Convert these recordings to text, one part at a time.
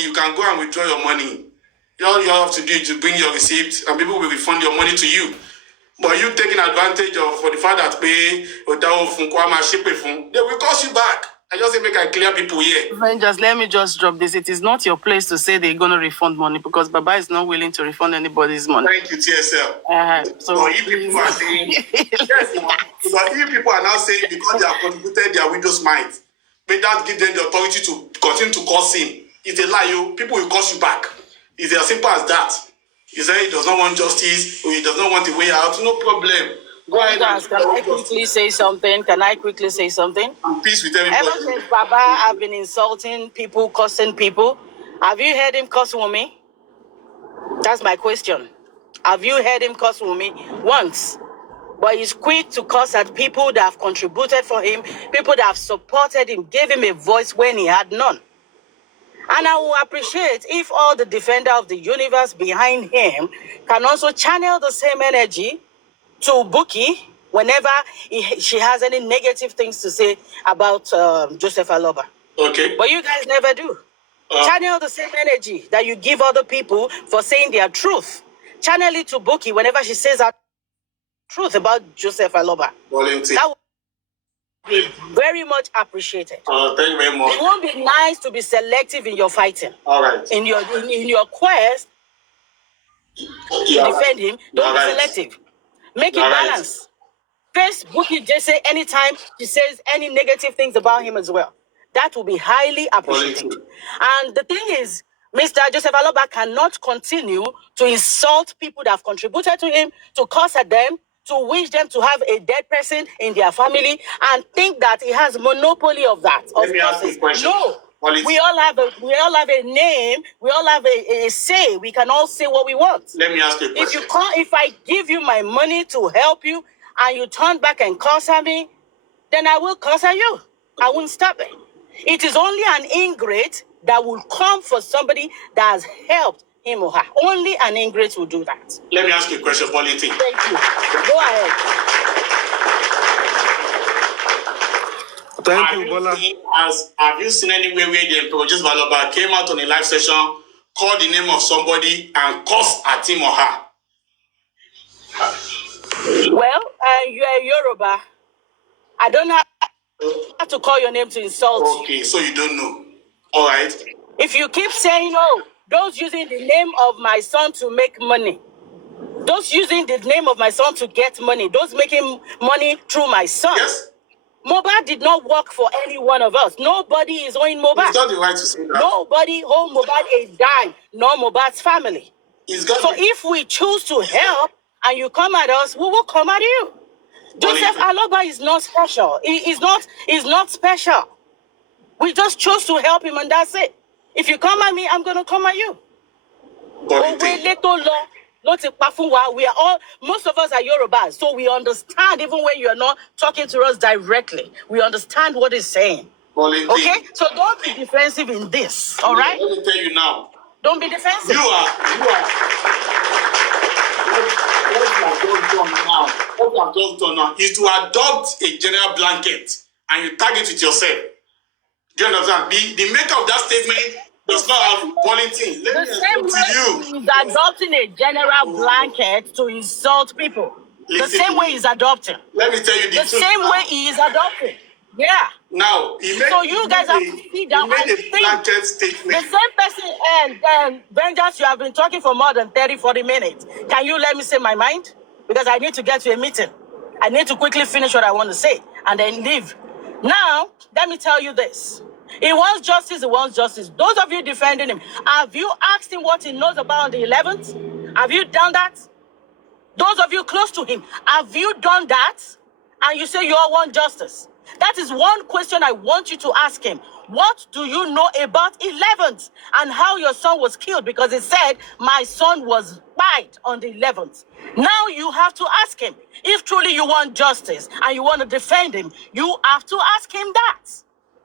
you can go and withdraw your money. All you have to do is to bring your receipt and people will refund your money to you. But you taking advantage of for the fact that pay they will cost you back. I just say make I clear people here. Just let me just drop this. It is not your place to say they're going to refund money because Baba is not willing to refund anybody's money. Thank you, TSL. So but if people are saying, yes, but if people are now saying because they have contributed their widow's mite, may that give them the authority to continue to cause him. If they lie you, people will cost you back. It's as simple as that. He said he does not want justice or he does not want a way out. No problem. Go ahead. Can I quickly say something? I'm peace with everybody. Ever since Baba have been insulting people, cursing people, have you heard him curse Wumi? That's my question. Have you heard him curse Wumi? Once. But he's quick to curse at people that have contributed for him, people that have supported him, gave him a voice when he had none. And I will appreciate if all the defender of the universe behind him can also channel the same energy to Buki whenever she has any negative things to say about Joseph Aloba. Okay. But you guys never do. Channel the same energy that you give other people for saying their truth. Channel it to Buki whenever she says her truth about Joseph Aloba. Volunteer. That would be very much appreciated. Thank you very much. It won't be nice to be selective in your fighting. All right. In your quest to defend him, don't be selective. Make it balance. First, Buki just say anytime she says any negative things about him as well. That will be highly appreciated. And the thing is, Mr. Joseph Aloba cannot continue to insult people that have contributed to him, to curse at them, to wish them to have a dead person in their family, and think that he has monopoly of that. Let me ask you a question. No. We all have a name. We all have a say. We can all say what we want. Let me ask you a question. If I give you my money to help you, and you turn back and curse at me, then I will curse at you. I won't stop it. It is only an ingrate that will come for somebody that has helped him or her. Only an ingrate will do that. Let me ask you a question, Polity. Thank you. Go ahead. Thank you, Bola. Have you seen anywhere where the Emperor Joseph Aloba came out on a live session, called the name of somebody, and cursed at him or her? Well, you are Yoruba. I don't have to call your name to insult you. Okay, so you don't know. All right. If you keep saying, oh, those using the name of my son to make money, those using the name of my son to get money, those making money through my son. Yes. Mohbad did not work for any one of us. Nobody is owing Mohbad. He's got the right to say that. Nobody owed Mohbad a dime, nor Mohbad's family. So if we choose to help and you come at us, we will come at you. Joseph Aloba is not special. He's not special. We just chose to help him and that's it. If you come at me, I'm going to come at you. We are all, most of us are Yorubas, so we understand even when you are not talking to us directly. We understand what he's saying. Okay? So don't be defensive in this, all right? Let me tell you now. Don't be defensive. What you have just done now is to adopt a general blanket and you tag it with yourself. Do you understand? The maker of that statement does not have volunteering. The same way he's adopting a general blanket to insult people. The same way he's adopting. Let me tell you the truth. The same way he is adopting. Yeah. Now, so you guys have to see that and think. The same person and Vengeance, you have been talking for more than 30-40 minutes. Can you let me say my mind? Because I need to get to a meeting. I need to quickly finish what I want to say and then leave. Now, let me tell you this. He wants justice, he wants justice. Those of you defending him, have you asked him what he knows about the 11th? Have you done that? Those of you close to him, have you done that? And you say you all want justice. That is one question I want you to ask him. What do you know about 11th and how your son was killed? Because it said, my son was died on the 11th. Now you have to ask him. If truly you want justice and you want to defend him, you have to ask him that.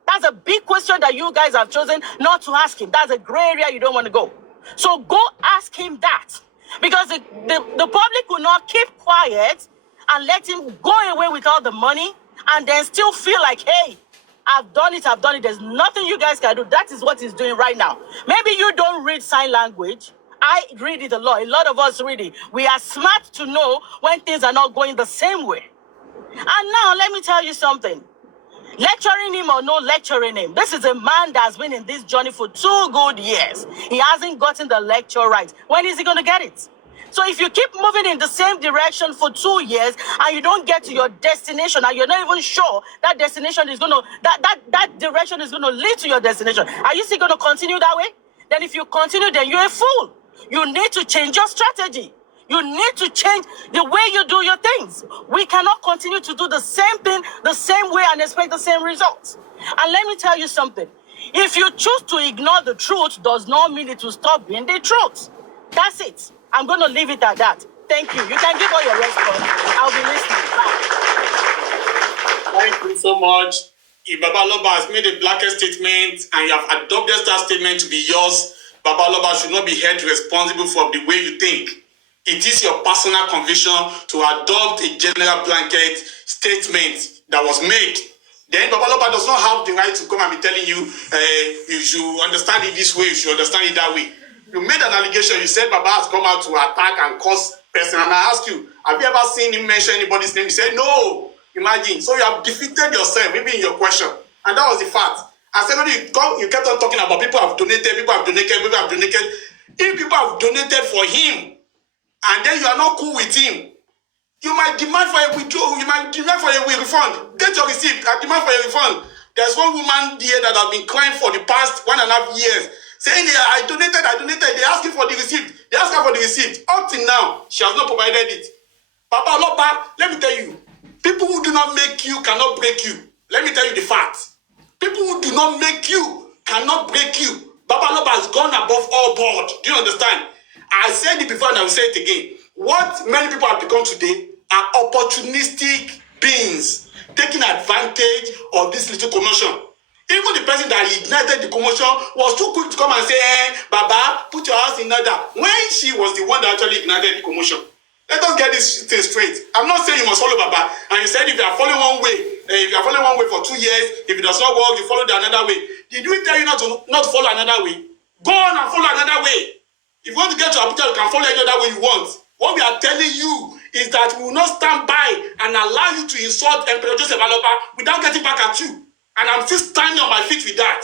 That's a big question that you guys have chosen not to ask him. That's a gray area you don't want to go. So go ask him that. Because the public will not keep quiet and let him go away with all the money and then still feel like, hey, I've done it. There's nothing you guys can do. That is what he's doing right now. Maybe you don't read sign language. I read it a lot. A lot of us read it. We are smart to know when things are not going the same way. And now, let me tell you something. Lecturing him or no lecturing him, this is a man that's been in this journey for 2 good years. He hasn't gotten the lecture right. When is he going to get it? So if you keep moving in the same direction for 2 years and you don't get to your destination and you're not even sure that destination is going to, that direction is going to lead to your destination, are you still going to continue that way? Then if you continue, then you're a fool. You need to change your strategy. You need to change the way you do your things. We cannot continue to do the same thing the same way and expect the same results. And let me tell you something. If you choose to ignore the truth, does not mean it will stop being the truth. That's it. I'm going to leave it at that. Thank you. You can give all your response. I'll be listening. Bye. Thank you so much. If Baba Aloba has made a blanket statement and you have adopted that statement to be yours, Baba Aloba should not be held responsible for the way you think. It is your personal conviction to adopt a general blanket statement that was made. Then Baba Aloba does not have the right to come and be telling you, you should understand it this way, you should understand it that way. You made an allegation, you said Baba has come out to attack and cause person, and I ask you, have you ever seen him mention anybody's name? You said, no. Imagine. So you have defeated yourself, maybe in your question. And that was the fact. And secondly, you kept on talking about people have donated. If people have donated for him, and then you are not cool with him, you might demand for a withdrawal, you might demand for a refund. Get your receipt and demand for a refund. There's one woman here that has been crying for the past 1.5 years, saying, I donated. They're asking for the receipt. They asked her for the receipt. Up till now, she has not provided it. Baba Aloba, let me tell you, people who do not make you cannot break you. Let me tell you the facts. People who do not make you cannot break you. Baba Aloba has gone above all board. Do you understand? I said it before and I will say it again. What many people have become today are opportunistic beings taking advantage of this little commotion. Even the person that ignited the commotion was too quick to come and say, Baba, put your house in order. When she was the one that actually ignited the commotion. Let us get this thing straight. I'm not saying you must follow Baba. And you said if you are following one way, for 2 years, if it does not work, you follow the another way. Did we tell you not to follow another way? Go on and follow another way. If you want to get to Abuja, you can follow any other way you want. What we are telling you is that we will not stand by and allow you to insult Emperor Joseph Aloba without getting back at you. And I'm still standing on my feet with that.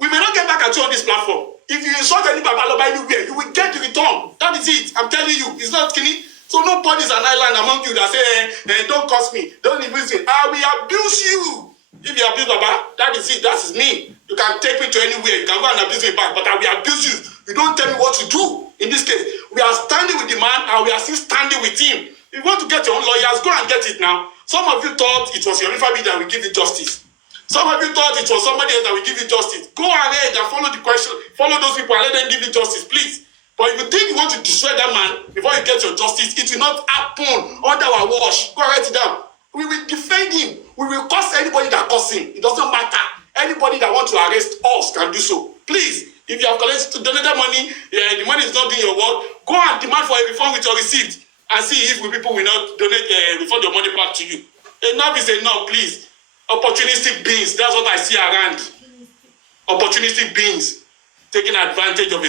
We may not get back at you on this platform. If you insult any Baba Aloba anywhere, you will get the return. That is it. I'm telling you. It's not skinny. So nobody is an island among you that say, don't curse me. Don't abuse me. I will abuse you. If you abuse Baba, that is it. That is me. You can take me to anywhere. You can go and abuse me back. But I will abuse you. You don't tell me what to do. In this case, we are standing with the man and we are still standing with him. If you want to get your own lawyers, go and get it now. Some of you thought it was your family that will give you justice. Some of you thought it was somebody else that will give you justice. Go ahead and follow the question. Follow those people and let them give you justice, please. But if you think you want to destroy that man before you get your justice, it will not happen under our watch. Go write it down. We will defend him. We will curse anybody that curse him. It doesn't matter. Anybody that wants to arrest us can do so. Please. If you have collected donated money, the money is not doing your work, go and demand for a refund with your receipt and see if people will not refund your money back to you. Enough is enough, please. Opportunistic beings, that's what I see around. Opportunistic beings taking advantage of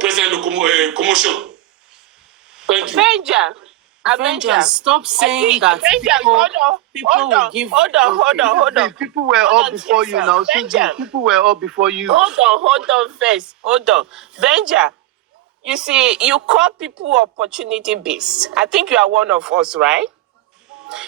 present commotion. Thank you. Avenger, stop saying that people will give. Hold on. People were up before you now. People were up before you. Hold on first. Hold on. Avenger, you see, you call people opportunity beasts. I think you are one of us, right?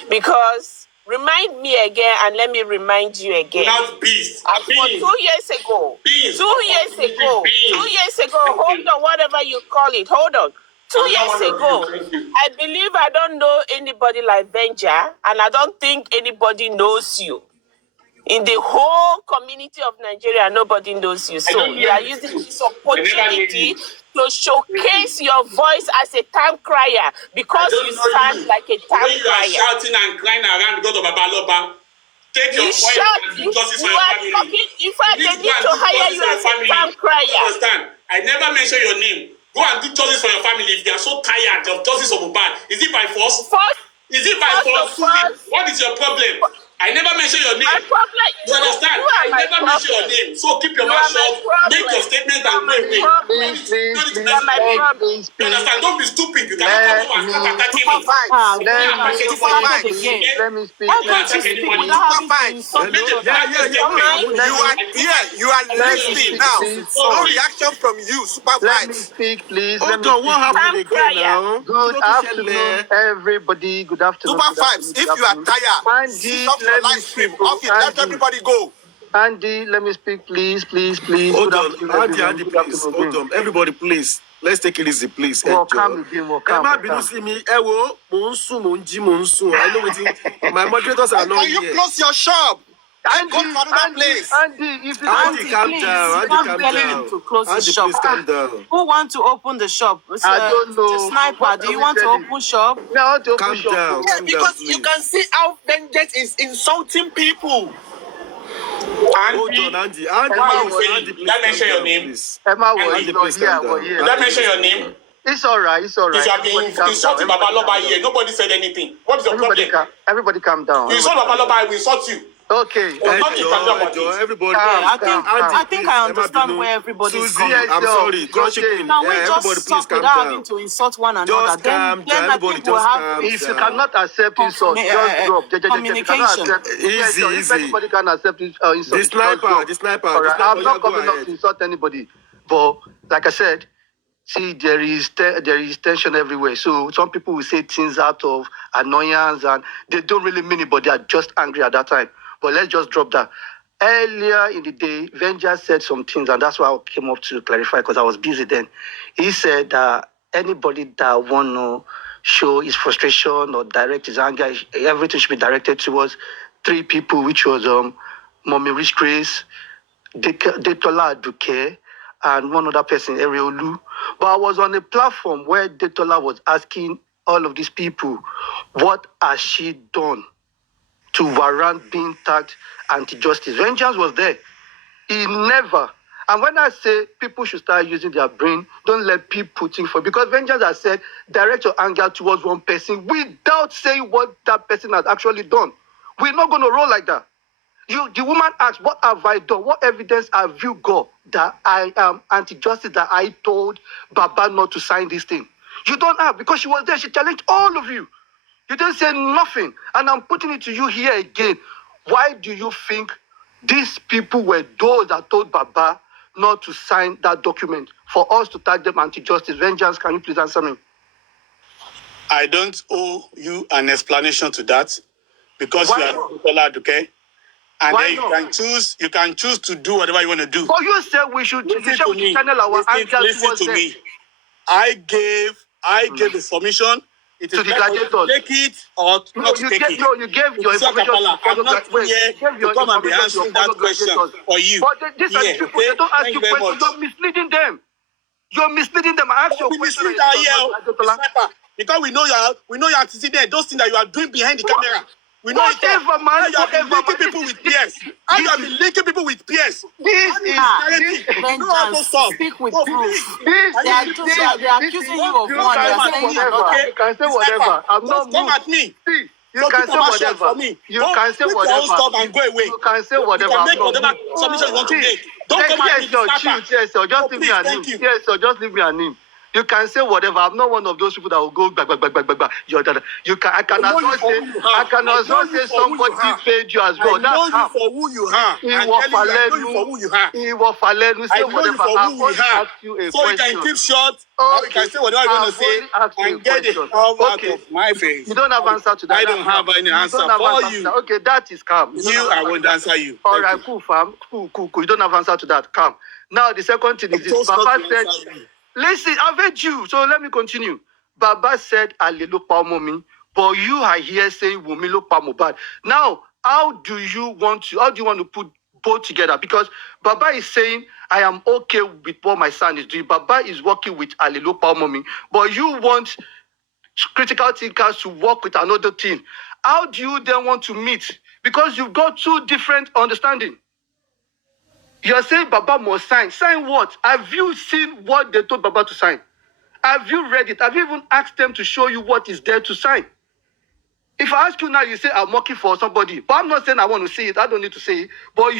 Because remind me again and let me remind you again. Not beast. 2 years ago. Beast. 2 years ago. 2 years ago. Hold on, whatever you call it. Hold on. 2 years ago, I believe I don't know anybody like Venture, and I don't think anybody knows you. In the whole community of Nigeria, nobody knows you. So you are using this opportunity to showcase your voice as a time crier because you sound like a time crier. You are shouting and crying around because of Baba Aloba. Take your voice and do justice for your family. In fact, they need to hire you as a time crier. You understand? I never mention your name. Go and do justice for your family if they are so tired of justice of Mohbad. Is it by force? Is it by force? What is your problem? I never mention your name. My problem is You understand? I never mention your name. So keep your mouth shut, make your statement and go away. Please, You understand? Don't be stupid. You cannot come over and start attacking me. let me speak. You can't attack anybody. You are listening now. No reaction from you. Super Let me fights. speak, please. Hold on, what happened again now? Good afternoon, everybody. Good afternoon. Super fights. If you are tired, switch off your live stream. Off it. Let everybody go. Andy, let me speak, please. Hold on, Andy, please. Hold on. Everybody, please. Let's take it easy, please. Welcome again. Welcome. See me. I know it. My moderators are not Can you here. close your shop? Andy, Go to another place. Andy, if you Andy, calm please, down. Andy, stop calm telling down. him to close Andy, his shop. please calm down. Who want to open the shop? I don't know. The sniper, What do are you we want to telling? open shop? No, I want to open Calm shop. down. Yeah, Calm because down, you please. can see how Vengeance is insulting people. Hold on, Andy. Andy, please. Did I mention your name? Please. Emma was Andy, not please here. calm down. Did I mention your name? It's all right. If you have been insulting Baba Loba here, nobody said anything. What is your problem? Everybody calm down. You insult Baba Loba, I will insult you. Okay. Everybody. I think I understand where everybody is coming from. I'm sorry. Can we Everybody, just please stop calm without down. having to insult one another? Just calm down. Then I Everybody think we'll just have calm If you down. cannot accept insult, just drop. communication. Easy. If anybody can accept insult, The sniper. All right. I'm not Go coming up ahead. to insult anybody, but like I said, see, there is tension everywhere. So some people will say things out of annoyance, and they don't really mean it, but they are just angry at that time. But let's just drop that. Earlier in the day, Vengeance said some things, and that's why I came up to clarify because I was busy then. He said that anybody that want to show his frustration or direct his anger, everything should be directed towards three people, which was Mommy Rich Grace, Detola Aduke, and one other person, Eriolu. But I was on a platform where Detola was asking all of these people, what has she done to warrant being tagged anti-justice? Vengeance was there. He never. And when I say people should start using their brain, don't let people think for, because Vengeance has said, direct your anger towards one person without saying what that person has actually done. We're not going to roll like that. The woman asked, what have I done? What evidence have you got that I am anti-justice, that I told Baba not to sign this thing? You don't have, because she was there. She challenged all of you. You didn't say nothing. And I'm putting it to you here again. Why do you think these people were those that told Baba not to sign that document for us to tag them anti-justice? Vengeance, can you please answer me? I don't owe you an explanation to that because you are Detola Aduke. And Why then you can choose to do whatever you want to do. But you said we should channel our anger towards them. I gave the submission. It is To the gladiators. Take it or not to take it. No, you gave your information to I'm not here to come and be answering that question for you. But these are the people, they don't ask you questions. You're misleading them. You're misleading them. I ask you a question. Because we know your antecedent, those things that you are doing behind the camera. We know whatever, man. You have been linking people with peers. How you have been linking people with peers. This is Vengeance. Speak with proof. They are accusing you of one. You can say whatever. I'm not moved. Come at me. See, you can say whatever. You can say whatever. Stop and go away. You can say whatever. You can make whatever submission you want to make. Don't come at me. Yes, sir. Just leave me a name. Yes, sir. Just leave me a name. You can say whatever. I'm not one of those people that will go back. You can. I can also say somebody paid you as well. That's how. For who you are. He was Falenu. Say whatever. I'm going to ask you a question. So you can keep short. You can say whatever you want to say and get it out of my face. You don't have answer to that. I don't have any answer for you. Okay, that is calm. I won't answer you. All right, cool, fam. Cool. You don't have answer to that. Calm. Now the second thing is this. Baba said. Listen, I've heard you, so let me continue. Baba said, Alelupa Momi, but you are here saying, Wumi lo pa Mohbad. Now, how do you want to put both together? Because Baba is saying, I am okay with what my son is doing. Baba is working with Alelupa Momi, but you want critical thinkers to work with another team. How do you then want to meet? Because you've got two different understandings. You're saying Baba must sign. Sign what? Have you seen what they told Baba to sign? Have you read it? Have you even asked them to show you what is there to sign? If I ask you now, you say I'm working for somebody. But I'm not saying I want to see it. I don't need to say it. But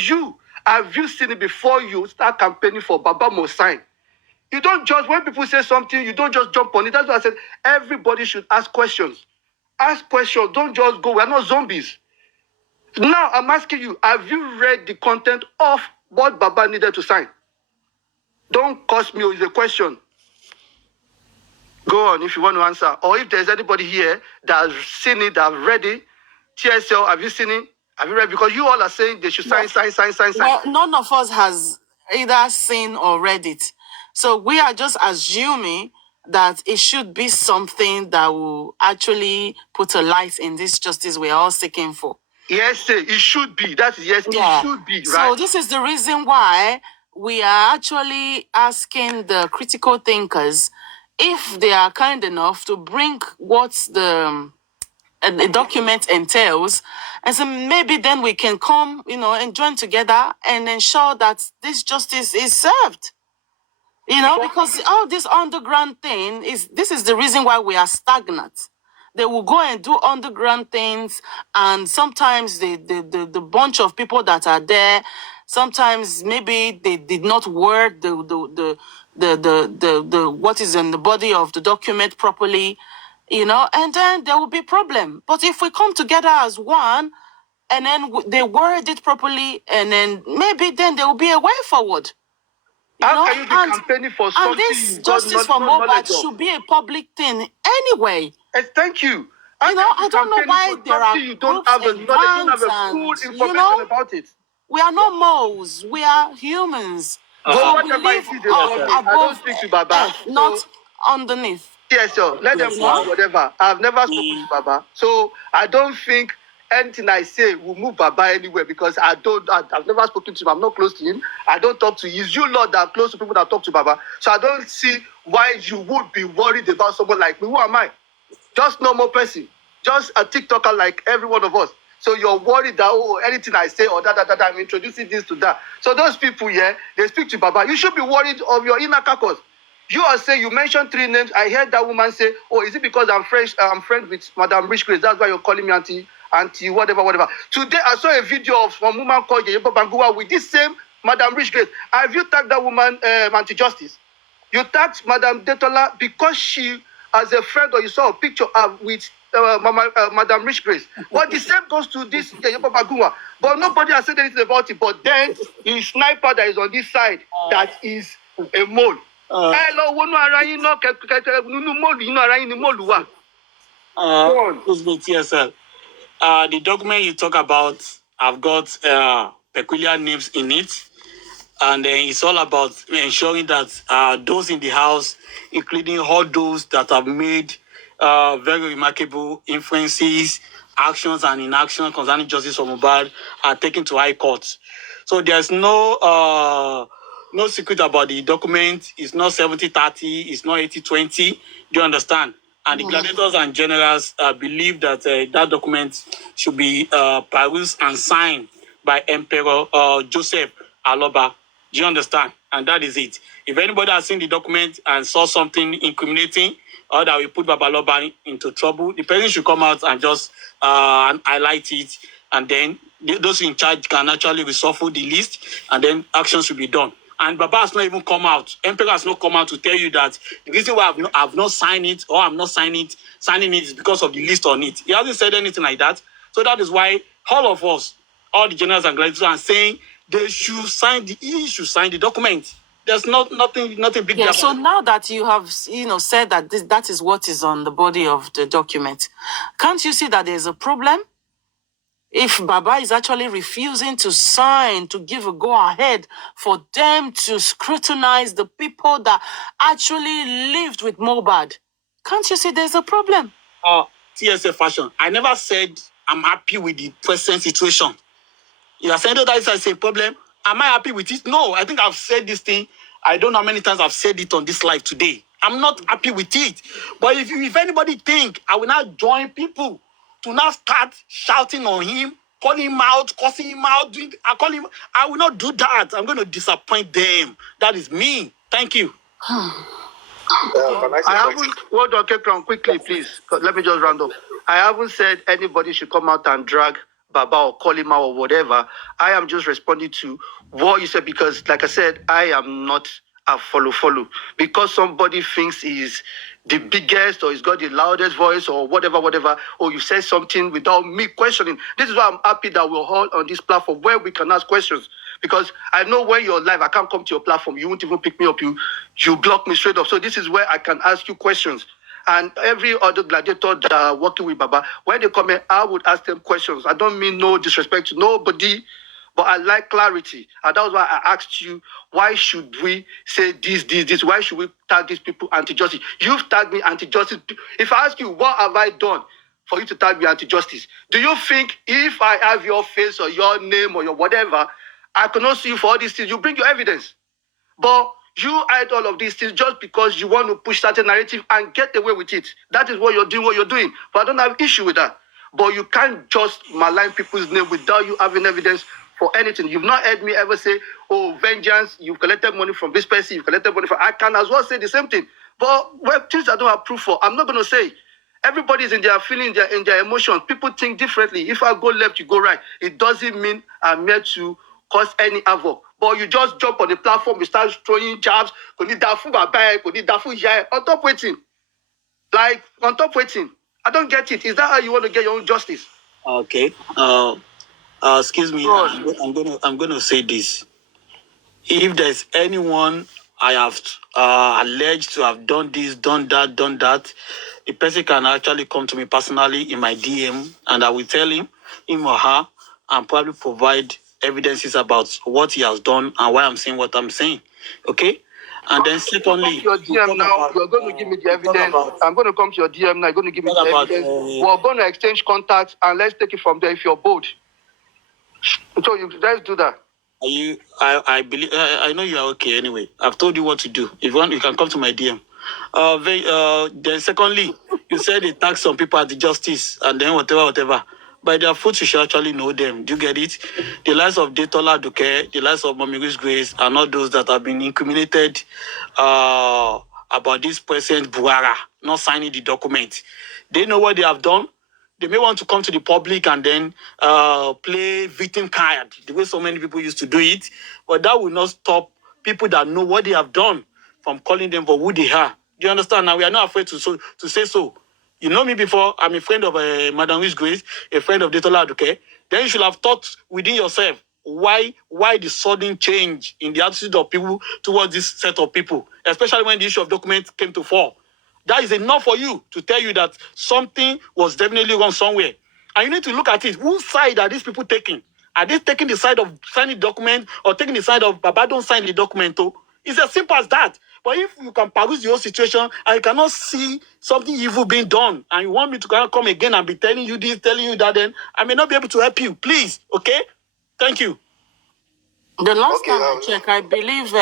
have you seen it before you start campaigning for Baba must sign? You don't just, when people say something, you don't just jump on it. That's why I said everybody should ask questions. Ask questions. Don't just go. We're not zombies. Now, I'm asking you, have you read the content of what Baba needed to sign? Don't curse me with a question. Go on if you want to answer. Or if there's anybody here that has seen it, that have read it, TSL, have you seen it? Have you read? Because you all are saying they should sign. Well, none of us has either seen or read it. So we are just assuming that it should be something that will actually put a light in this justice we're all seeking for. Yes, it should be. That is yes, Yeah. It should be, right? So this is the reason why we are actually asking the critical thinkers if they are kind enough to bring what the document entails, and so maybe then we can come, and join together and ensure that this justice is served. Because all this underground thing this is the reason why we are stagnant. They will go and do underground things, and sometimes the bunch of people that are there, sometimes maybe they did not word the what is in the body of the document properly, and then there will be problem. But if we come together as one, and then they word it properly, and then maybe then there will be a way forward. How can you be campaigning for something? And this justice for Mohbad should be a public thing anyway. Thank you. I don't know why there are you don't have a knowledge, you don't have a full information about it. We are not moles. We are humans. But we whatever live it is, I don't speak to Baba. Not underneath. Yes, sir. Let them do whatever. I've never spoken to Baba. So I don't think anything I say will move Baba anywhere, because I've never spoken to him. I'm not close to him. I don't talk to him. It's you, Lord, that are close to people that talk to Baba. So I don't see why you would be worried about someone like me. Who am I? Just normal person. Just a TikToker like every one of us. So you're worried that, anything I say or that, I'm introducing this to that. So those people here, they speak to Baba. You should be worried of your inner carcass. You are saying, you mentioned 3 names. I heard that woman say, is it because I'm friends with Madam Rich Grace? That's why you're calling me auntie, whatever. Today, I saw a video of some woman called Yeyebo Bangua with this same Madam Rich Grace. Have you tagged that woman, anti-justice? You tagged Madam Detola because she, as a friend, or you saw a picture with Madam Rich Grace. But the same goes to this Yeyebo Bangua. But nobody has said anything about it. But then, the sniper that is on this side, that is a mole. TSL. The document you talk about have got peculiar names in it, and it's all about ensuring that those in the house, including all those that have made very remarkable influences, actions and inactions concerning justice for Mohbad, are taken to high court. So there's no secret about the document. It's not 70-30, it's not 80-20. Do you understand? And the gladiators and generals believe that that document should be perused and signed by Emperor Joseph Aloba. Do you understand? And that is it. If anybody has seen the document and saw something incriminating or that will put Baba Aloba into trouble, the person should come out and just highlight it, and then those in charge can actually reshuffle the list, and then action should be done. And Baba has not even come out. Emperor has not come out to tell you that the reason why I've not signed it, or I'm not signing it is because of the list on it. He hasn't said anything like that. So that is why all of us, all the generals and gladiators, are saying he should sign the document. There's nothing big. Yeah. So now that you have said that that is what is on the body of the document, can't you see that there's a problem? If Baba is actually refusing to sign, to give a go-ahead for them to scrutinize the people that actually lived with Mohbad, can't you see there's a problem? TSA fashion. I never said I'm happy with the present situation. You are saying that is a problem. Am I happy with it? No, I think I've said this thing. I don't know how many times I've said it on this live today. I'm not happy with it. But if anybody think I will not join people to now start shouting on him, calling him out, cussing him out, I will not do that. I'm going to disappoint them. That is me. Thank you. I haven't, hold on, Kekron, quickly, please. Let me just round up. I haven't said anybody should come out and drag Baba or call him out or whatever. I am just responding to what you said because, like I said, I am not a follow. Because somebody thinks he's the biggest or he's got the loudest voice or whatever, or you say something without me questioning. This is why I'm happy that we're all on this platform where we can ask questions. Because I know when you're live, I can't come to your platform. You won't even pick me up. You block me straight up. So this is where I can ask you questions. And every other gladiator that are working with Baba, when they come in, I would ask them questions. I don't mean no disrespect to nobody, but I like clarity. And that was why I asked you, why should we say this? Why should we tag these people anti-justice? You've tagged me anti-justice. If I ask you, what have I done for you to tag me anti-justice? Do you think if I have your face or your name or your whatever, I cannot sue you for all these things? You bring your evidence. But you hide all of these things just because you want to push certain narrative and get away with it. That is what you're doing. But I don't have issue with that. But you can't just malign people's name without you having evidence for anything. You've not heard me ever say, oh, vengeance, you've collected money from this person, you've collected money from... I can as well say the same thing. But things I don't have proof for, I'm not going to say. Everybody's in their feelings, in their emotions. People think differently. If I go left, you go right. It doesn't mean I'm here to cause any havoc. But you just jump on the platform, you start throwing jabs, on top waiting. Like, on top waiting. I don't get it. Is that how you want to get your own justice? Okay. Excuse me. I'm gonna say this. If there's anyone I have alleged to have done this, done that, the person can actually come to me personally in my DM, and I will tell him or her, and probably provide evidences about what he has done and why I'm saying what I'm saying. Okay? And then secondly, your DM now, you're going to give me the evidence. I'm going to come to your DM now, you're going to give me the evidence. We're going to exchange contacts and let's take it from there if you're bold. So let's do that. I believe I know you are okay anyway. I've told you what to do. If you want, you can come to my DM. Then secondly, you said they tax some people at the justice and then whatever. By their fruits, you should actually know them. Do you get it? The likes of Detola Duke, the likes of Mommy Grace, are not those that have been incriminated about this President Buhari not signing the document. They know what they have done. They may want to come to the public and then play victim card, the way so many people used to do it. But that will not stop people that know what they have done from calling them for who they are. Do you understand? Now, we are not afraid to say so. You know me before. I'm a friend of Madam Grace, a friend of Detola Duke. Then you should have thought within yourself, why the sudden change in the attitude of people towards this set of people, especially when the issue of documents came to fore. That is enough for you to tell you that something was definitely wrong somewhere. And you need to look at it. Whose side are these people taking? Are they taking the side of signing the document or taking the side of Baba don't sign the document? It's as simple as that. But if you can peruse the whole situation and you cannot see something evil being done and you want me to come again and be telling you this, telling you that, then I may not be able to help you. Please, okay? Thank you. The last time I checked, I believe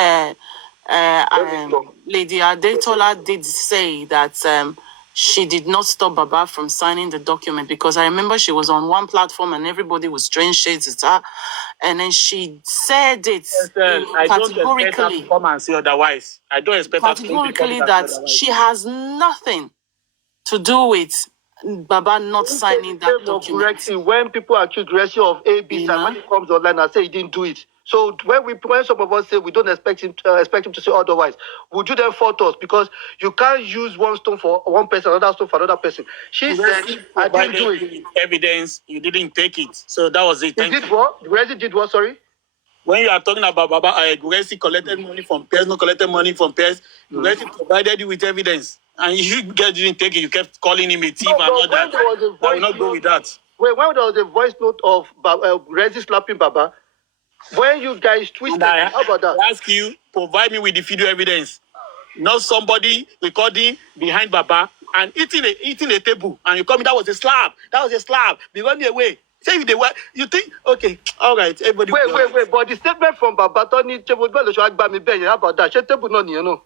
Lady Adetola did say that she did not stop Baba from signing the document because I remember she was on one platform and everybody was throwing shades at her. And then she said it I don't expect her to come and say otherwise. I don't expect her to categorically that she has nothing to do with Baba not signing that document. When people accuse Gracie of AB, and when he comes online and say he didn't do it. So when some of us say we don't expect him to say otherwise, would you then fault us? Because you can't use one stone for one person, another stone for another person. She said, I didn't do it. Evidence, you didn't take it. So that was it. You did what? Gracie did what, sorry? When you are talking about Baba, Gracie collected money from peers, not collected money from peers. Gracie provided you with evidence. And you guys didn't take it. You kept calling him a thief and all that. I will not go with that. When there was a voice note of Gracie slapping Baba, when you guys twisted, how about that? I ask you, provide me with the video evidence. Not somebody recording behind Baba and eating a table. And you call me, that was a slap. They run me away. Say you think, okay, all right, everybody. Wait. But the statement from Baba, Tony, how about that? She table no, you know.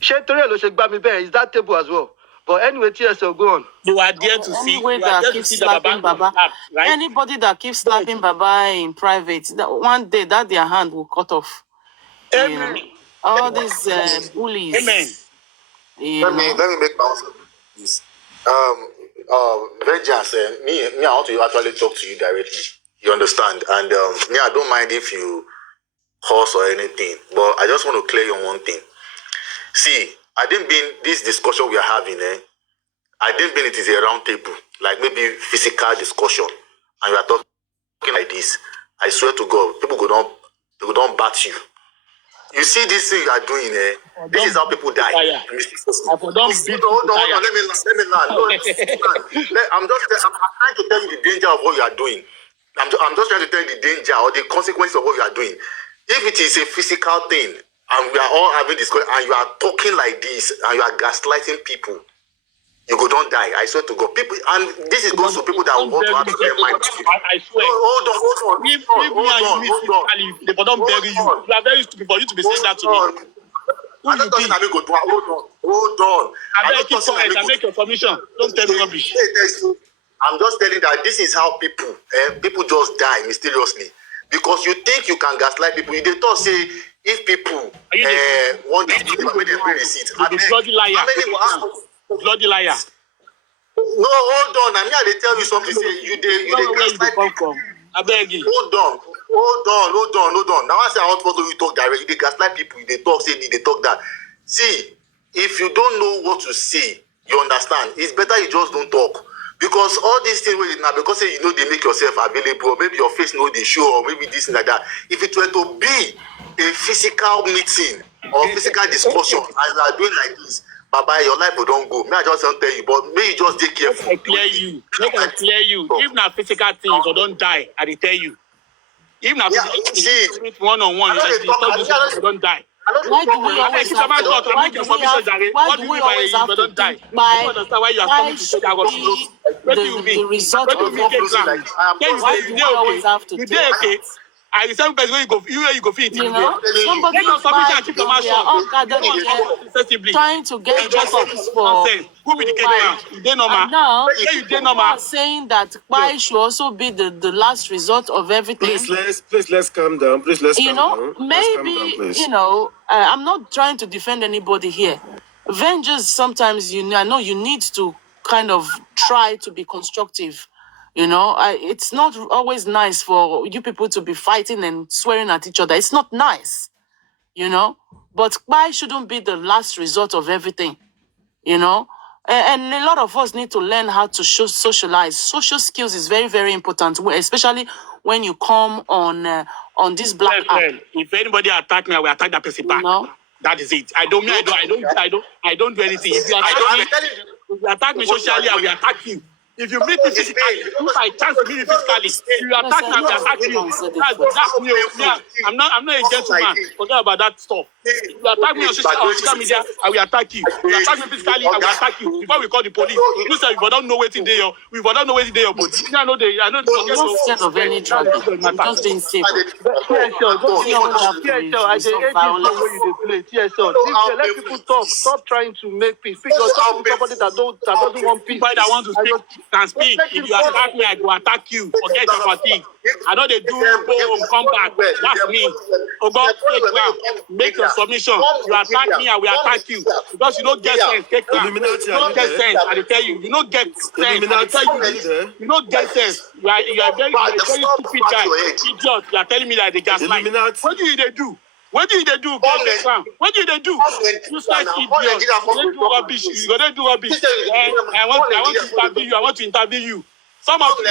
She is that table as well. But anyway, TSL, go on. You are there to see. Anybody that keeps slapping Baba, right? Anybody that keeps slapping Baba in private, one day that their hand will cut off. all these bullies. Amen. Let me make my answer. This. Vengeance, me, I want to actually talk to you directly. You understand? And me, I don't mind if you curse or anything, but I just want to clear you on one thing. See, I didn't mean this discussion we are having, I didn't mean it is a round table, like maybe physical discussion, and you are talking like this. I swear to God, people go don't bat you. You see this thing you are doing, this is how people die. Hold on, let me land. No, I'm trying to tell you the danger of what you are doing. I'm just trying to tell you the danger or the consequences of what you are doing. If it is a physical thing, and we are all having this, and you are talking like this, and you are gaslighting people, you go don't die. I swear to God. People, and this is goes to people that want to have their mind. I swear. Hold on. If me and you meet physically, they don't bury you. You are very stupid for you to be saying that to me. I'm not talking about go hold on. I keep quiet and make your submission. Don't tell me rubbish. I'm just telling that this is how people just die mysteriously. Because you think you can gaslight people. You don't say if people want to when they pay receipt. Bloody liar. Bloody liar. No, hold on. I mean, I tell you something. Say you gaslight people. I beg you. Hold on. Now I say I want to you talk directly. They gaslight people. They talk, say they talk that. See, if you don't know what to say, you understand. It's better you just don't talk. Because all these things now, because you know they make yourself available, or maybe your face know they show, or maybe this and like that. If it were to be a physical meeting or physical discussion, as you are doing like this, Baba, your life will don't go. May I just don't tell you, but may you just take careful. I clear you. If not physical things, or don't die, I tell you. If not physical things, one-on-one, you don't die. Why do we always have to? Why do we always have to think why should be the result of everything? Why do we always have to think that? I the same person where you go fit. You know, somebody we are all gathered here trying to get justice for who be the case now? And now people are saying that why should also be the last resort of everything. Please let's calm down. Please let's calm down. Maybe I'm not trying to defend anybody here. Vengeance sometimes I know you need to kind of try to be constructive. It's not always nice for you people to be fighting and swearing at each other. It's not nice, But why shouldn't be the last resort of everything, And a lot of us need to learn how to socialize. Social skills is very, very important, especially when you come on this black app. If anybody attack me, I will attack that person back. That is it. I don't do anything. If you attack me socially, I will attack you. If you meet me physically, if I chance to meet you physically, you attack me, I will attack you. That's me. I'm not a gentleman. Forget about that stuff. If you attack me on social media, I will attack you. If you attack me physically, I will attack you. Before we call the police, you say we don't know what's in there. We don't know what's in there. But I know I'm not scared of any drug. I'm just being safe. Let people talk. Stop trying to make peace. Figure somebody that doesn't want peace. Somebody that wants to speak can speak. If you attack me, I go attack you. Forget your fatigue. I know they do boom, come back. That's me. Ogo, take ground. Make your submission. You attack me, I will attack you. Because you don't get sense. Take ground. You don't get sense. I tell you. You don't get sense. I tell you. You don't get sense. You are a very stupid guy. Idiot. You are telling me that they gaslight. What do they do? What do they do? What do they do? You start idiot. You do rubbish. You gonna do rubbish. I want to interview you. Some of you,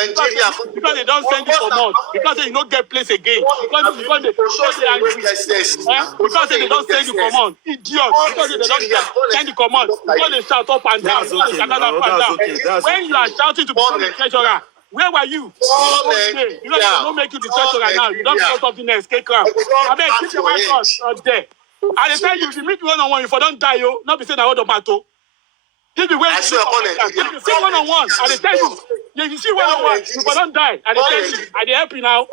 because they don't send you for more, because they don't get place again, because they angry, because they don't send you for more, idiot, because they don't send you for more, because they shout up and down, When you are shouting to become the treasurer, where were you? You know they don't make you the treasurer now. You don't become something else. I mean, keep your words out there. And they tell you, if you meet one-on-one, if I don't die, not be saying I want to battle. If you wait, if you see one-on-one, and they tell you, if you see one-on-one, if I don't die, and they tell you, and they help you now,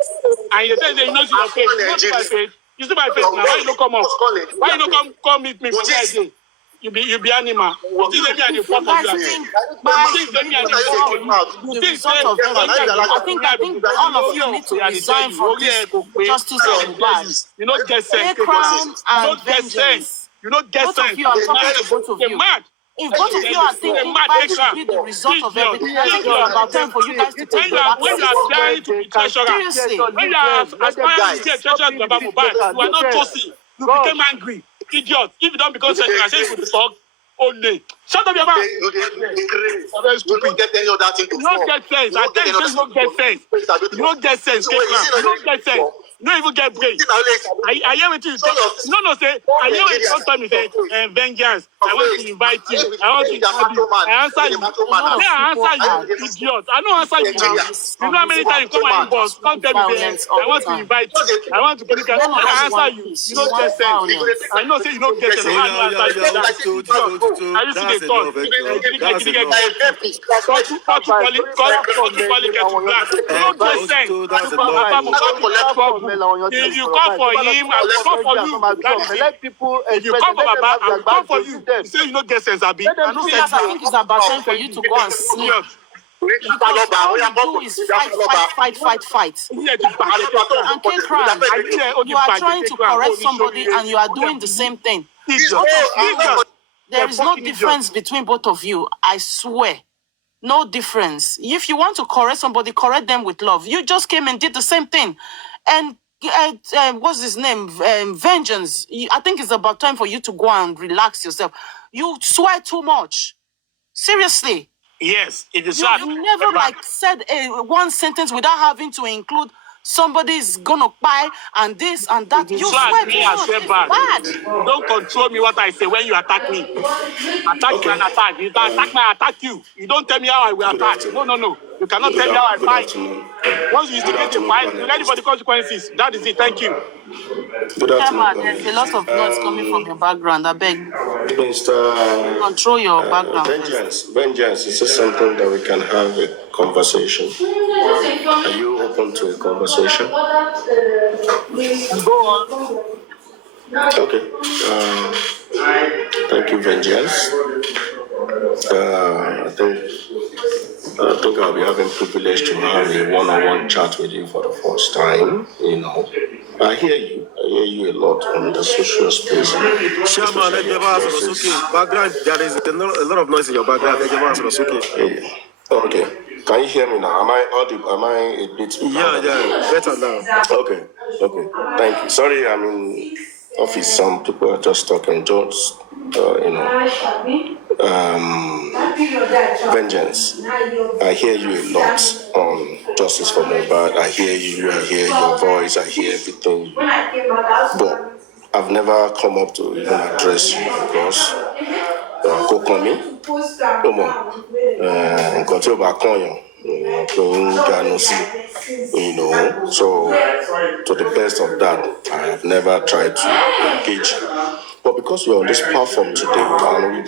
and they tell you, you know, see your face. You see my face. You see my face now. Why you don't come up? Why you don't come meet me from there again? You be animal. You think maybe I dey fall for guys you? think You think maybe I dey fall for you? You think say I think all of you need to resign from this justice and Mohbad. you don't get sense. Crown You and don't get sense. vengeance. You don't get Both sense. of you, I'm talking to both of you. Mad. If both of you are thinking Mohbad should be the result of everything, I think it's about time for you guys to take the back When you are seat. trying to be treasurer, Seriously. when you are aspiring to be a treasurer to Baba Mohbad, you are not jossy. You became angry. Idiot. If you don't become treasurer, say you could talk. Only. Shut up your mouth. You don't get any other thing to You don't get sense. I tell you, you don't get sense. You don't get sense. You don't get sense. You don't even get brain. I hear what you say. No, say. I hear what you tell me. Say, vengeance. I want to invite you. I want to invite you. I answer you. May I answer you, idiot? I don't answer you now. You know how many times you come my inbox, come tell me, say, I want to invite you. I want to get I answer you. You don't get sense. I know, say you don't get sense. I you see the talk. If you come for him, I will come for you. Let people. If you come for Baba, I will come for you. You say you don't get sense, Abi. I think it's about time for you to go and sleep. Because all you do is fight. And K-Crown, you are trying to correct somebody and you are doing the same thing. There is no difference between both of you. I swear. No difference. If you want to correct somebody, correct them with love. You just came and did the same thing. And what's his name? Vengeance. I think it's about time for you to go and relax yourself. You swear too much. Seriously. Yes, it is. You never said one sentence without having to include somebody's gonna buy and this and that. You swear me I swear bad. Don't control me what I say when you attack me. Attack me and attack. You can attack me, I attack you. You don't tell me how I will attack. No. You cannot tell me how I fight. Once you instigate a fight, you ready for the consequences. That is it. Thank you. There's a lot of noise coming from your background. I beg. Mr. Control your background. Vengeance. Is this something that we can have a conversation? Are you open to a conversation? Go on. Okay. Thank you, Vengeance. I think I'll be having privilege to have a one-on-one chat with you for the first time. You know, I hear you a lot on the social space. Shaman, okay. Background, there is a lot of noise in your background. Okay. Okay. Can you hear me now? Am I audible? Am I a bit? Yeah, better now. Okay. Thank you. Sorry, I'm in office. Some people are just talking. Just Vengeance. I hear you a lot on Justice for Mohbad. I hear you. I hear your voice. I hear everything. But I've never come up to even address you because so to the best of that, I have never tried to engage. But because you're on this platform today, and you've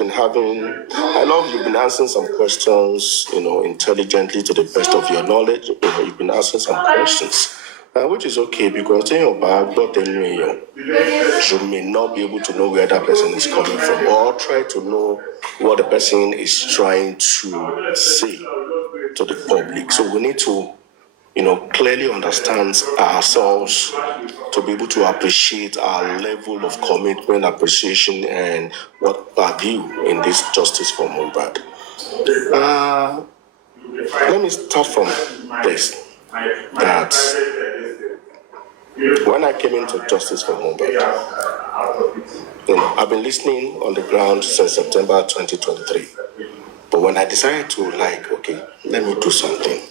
been answering some questions, intelligently to the best of your knowledge. You've been answering some questions, which is okay because in your bag, but you may not be able to know where that person is coming from, or try to know what the person is trying to say to the public. So we need to clearly understand ourselves to be able to appreciate our level of commitment, appreciation, and what are due in this justice for Mohbad. Let me start from this. That when I came into justice for Mohbad, I've been listening on the ground since September 2023. But when I decided to let me do something,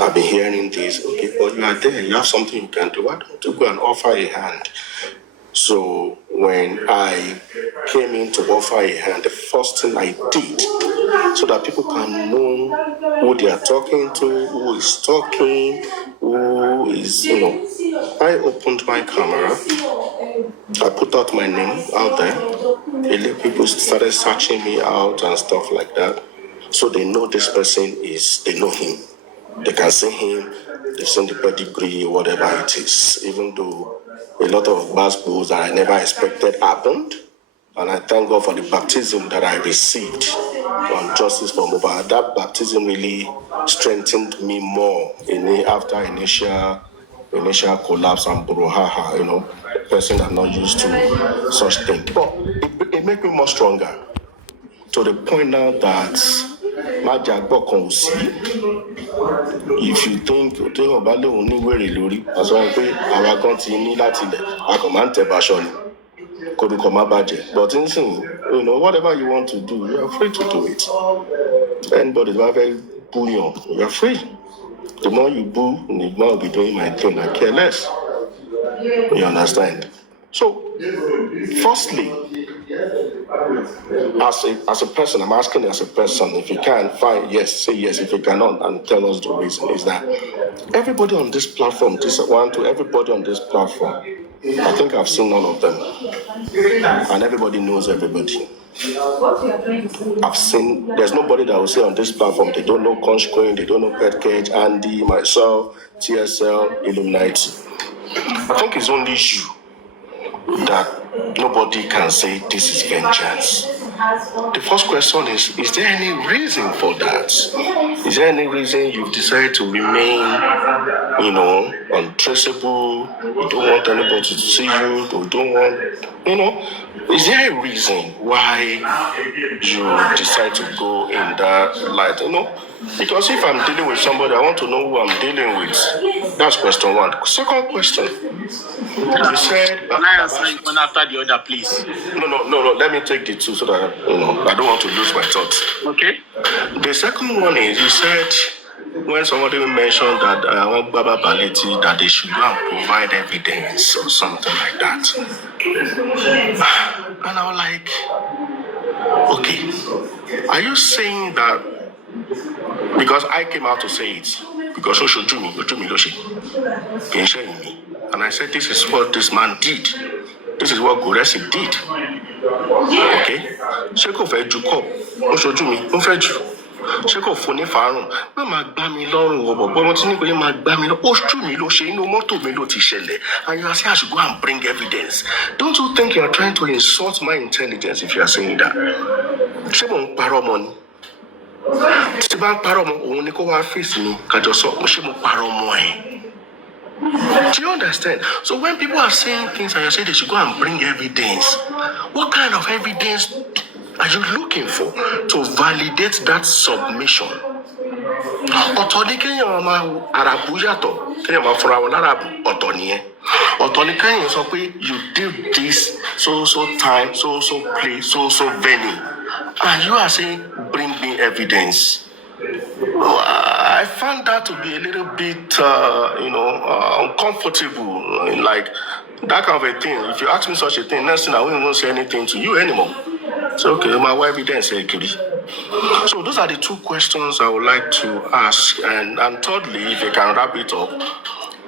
I've been hearing this, but you are there, you have something you can do. Why don't you go and offer a hand? So when I came in to offer a hand, the first thing I did, so that people can know who they are talking to, who is talking, who is, I opened my camera, I put out my name out there, people started searching me out and stuff like that. So they know this person they know him. They can see him, they've seen the pedigree, whatever it is. Even though a lot of bad bulls that I never expected happened, And I thank God for the baptism that I received from Justice for Mobile. That baptism really strengthened me more after initial collapse and brouhaha, a person that not used to such things. But it made me more stronger to the point now that if you think about the only way lórí, as well as our continue Latin, I command Tebashon. But whatever you want to do, you are free to do it. Anybody's very bouillon, you are free. The more you boo, the more I'll be doing my thing. I care less. You understand? So, firstly, as a person, I'm asking as a person, if you can, fine, yes, say yes. If you cannot, and tell us the reason, is that everybody on this platform, everybody on this platform, I think I've seen all of them. And everybody knows everybody. I've seen, there's nobody that will say on this platform, they don't know Conch Queen, they don't know Pet Cage, Andy, myself, TSL, Illuminati. I think it's only you that nobody can say this is vengeance. The first question is there any reason for that? Is there any reason you've decided to remain, untraceable? You don't want anybody to see you, you don't want, is there a reason why you decide to go in that light? Because if I'm dealing with somebody, I want to know who I'm dealing with. That's question one. Second question. You said, can I answer you one after the other, please? No. Let me take the two so that I don't want to lose my thoughts. Okay. The second one is, you said when somebody mentioned that I want Baba Baleti, that they should go and provide evidence or something like that. And I was like, okay, are you saying that because I came out to say it, because and I said, this is what this man did. This is what Goresi did. Okay? Sheko fe ju cup. O soju mi, o fe ju. Sheko foni farun. Ma ma gba mi lorun o bobo. Mo ti ni pe ma gba mi lo. O ju mi lo se inu moto mi lo ti sele. And you are saying I should go and bring evidence. Don't you think you are trying to insult my intelligence if you are saying that? Ṣé mo ń parọ́ mọ́ ni? Tí bá ń parọ́ mọ́, òun ni kó wá face mi. Kájọ sọ, ṣé mo parọ́ mọ́ ẹ? Do you understand? So when people are saying things and you say they should go and bring evidence, what kind of evidence are you looking for to validate that submission? Ọ̀tọ̀ ni kéèyàn máa àràbù yàtọ̀, kéèyàn máa fúnra wọn láràbù, ọ̀tọ̀ nìyẹn. Ọ̀tọ̀ ni kéèyàn sọ pé you did this so time, so place, so venue. And you are saying bring me evidence. I found that to be a little bit, uncomfortable. Like that kind of a thing. If you ask me such a thing, next thing I won't even say anything to you anymore. So, okay, my wife evidence, Kiri. So those are the two questions I would like to ask. And thirdly, if you can wrap it up,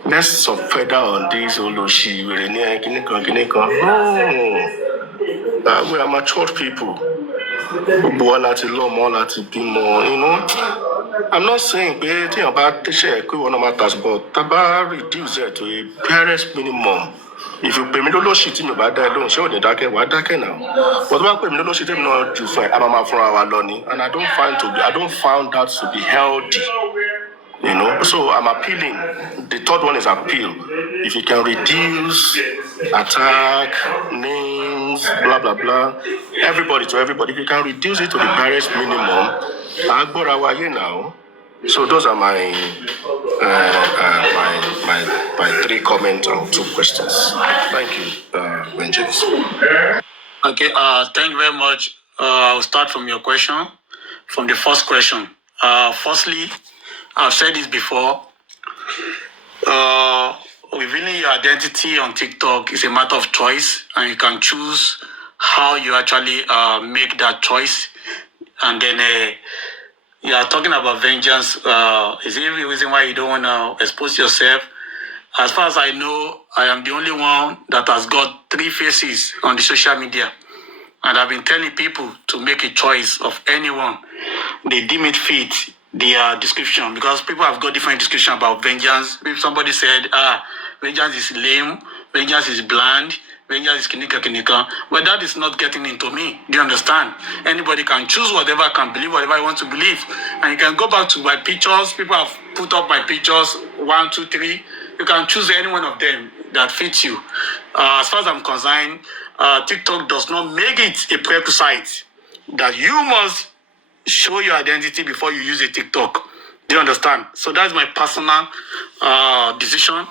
let's some further on this Oloshi. No. We are matured people. I'm not saying about reduce it to a barest minimum. If you pay me no shit in about that, don't show the dark now. But what pay me no shit not to find I'm from our learning, and I don't find that to be healthy. So I'm appealing. The third one is appeal. If you can reduce attack, names, blah blah blah, everybody to everybody, if you can reduce it to the barest minimum, now. So those are my three comments and two questions. Thank you, Benjamin. Okay. Thank you very much. I'll start from your question, from the first question. Firstly, I've said this before. Revealing your identity on TikTok is a matter of choice, and you can choose how you actually make that choice. And then you are talking about vengeance. Is there any reason why you don't want to expose yourself? As far as I know, I am the only one that has got 3 faces on the social media. And I've been telling people to make a choice of anyone they deem it fit their description, because people have got different description about vengeance. If somebody said, vengeance is lame, vengeance is bland, vengeance is kinika. But that is not getting into me. Do you understand? Anybody can choose whatever, can believe whatever I want to believe. And you can go back to my pictures. People have put up my pictures, 1, 2, 3. You can choose any one of them that fits you. As far as I'm concerned, TikTok does not make it a prerequisite that you must show your identity before you use a TikTok. Do you understand? So that's my personal decision,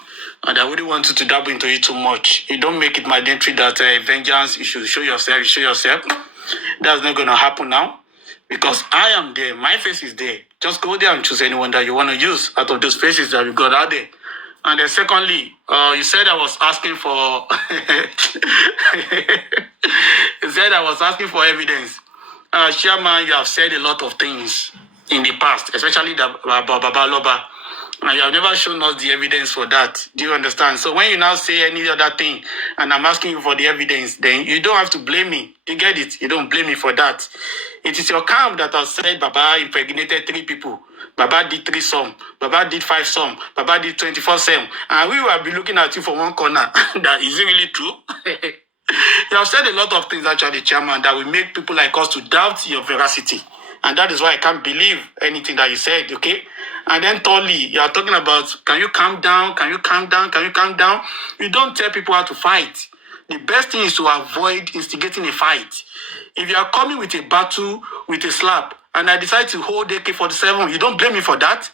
and I wouldn't want you to dabble into it too much. You don't make it mandatory that vengeance, you should show yourself. That's not going to happen now, because I am there. My face is there. Just go there and choose anyone that you want to use out of those faces that we got out there. And then secondly, you said I was asking for... You said I was asking for evidence. Chairman, you have said a lot of things in the past, especially about aloba, and you have never shown us the evidence for that. Do you understand? So when you now say any other thing, and I'm asking you for the evidence, then you don't have to blame me. You get it? You don't blame me for that. It is your camp that has said Baba impregnated 3 people. Baba did 3 some. Baba did 5 some. Baba did 24 some. And we will be looking at you from one corner. That is it really true? You have said a lot of things, actually, Chairman, that will make people like us to doubt your veracity. And that is why I can't believe anything that you said, okay? And then thirdly, you are talking about, can you calm down? Can you calm down? Can you calm down? You don't tell people how to fight. The best thing is to avoid instigating a fight. If you are coming with a battle, with a slap, and I decide to hold AK-47, you don't blame me for that.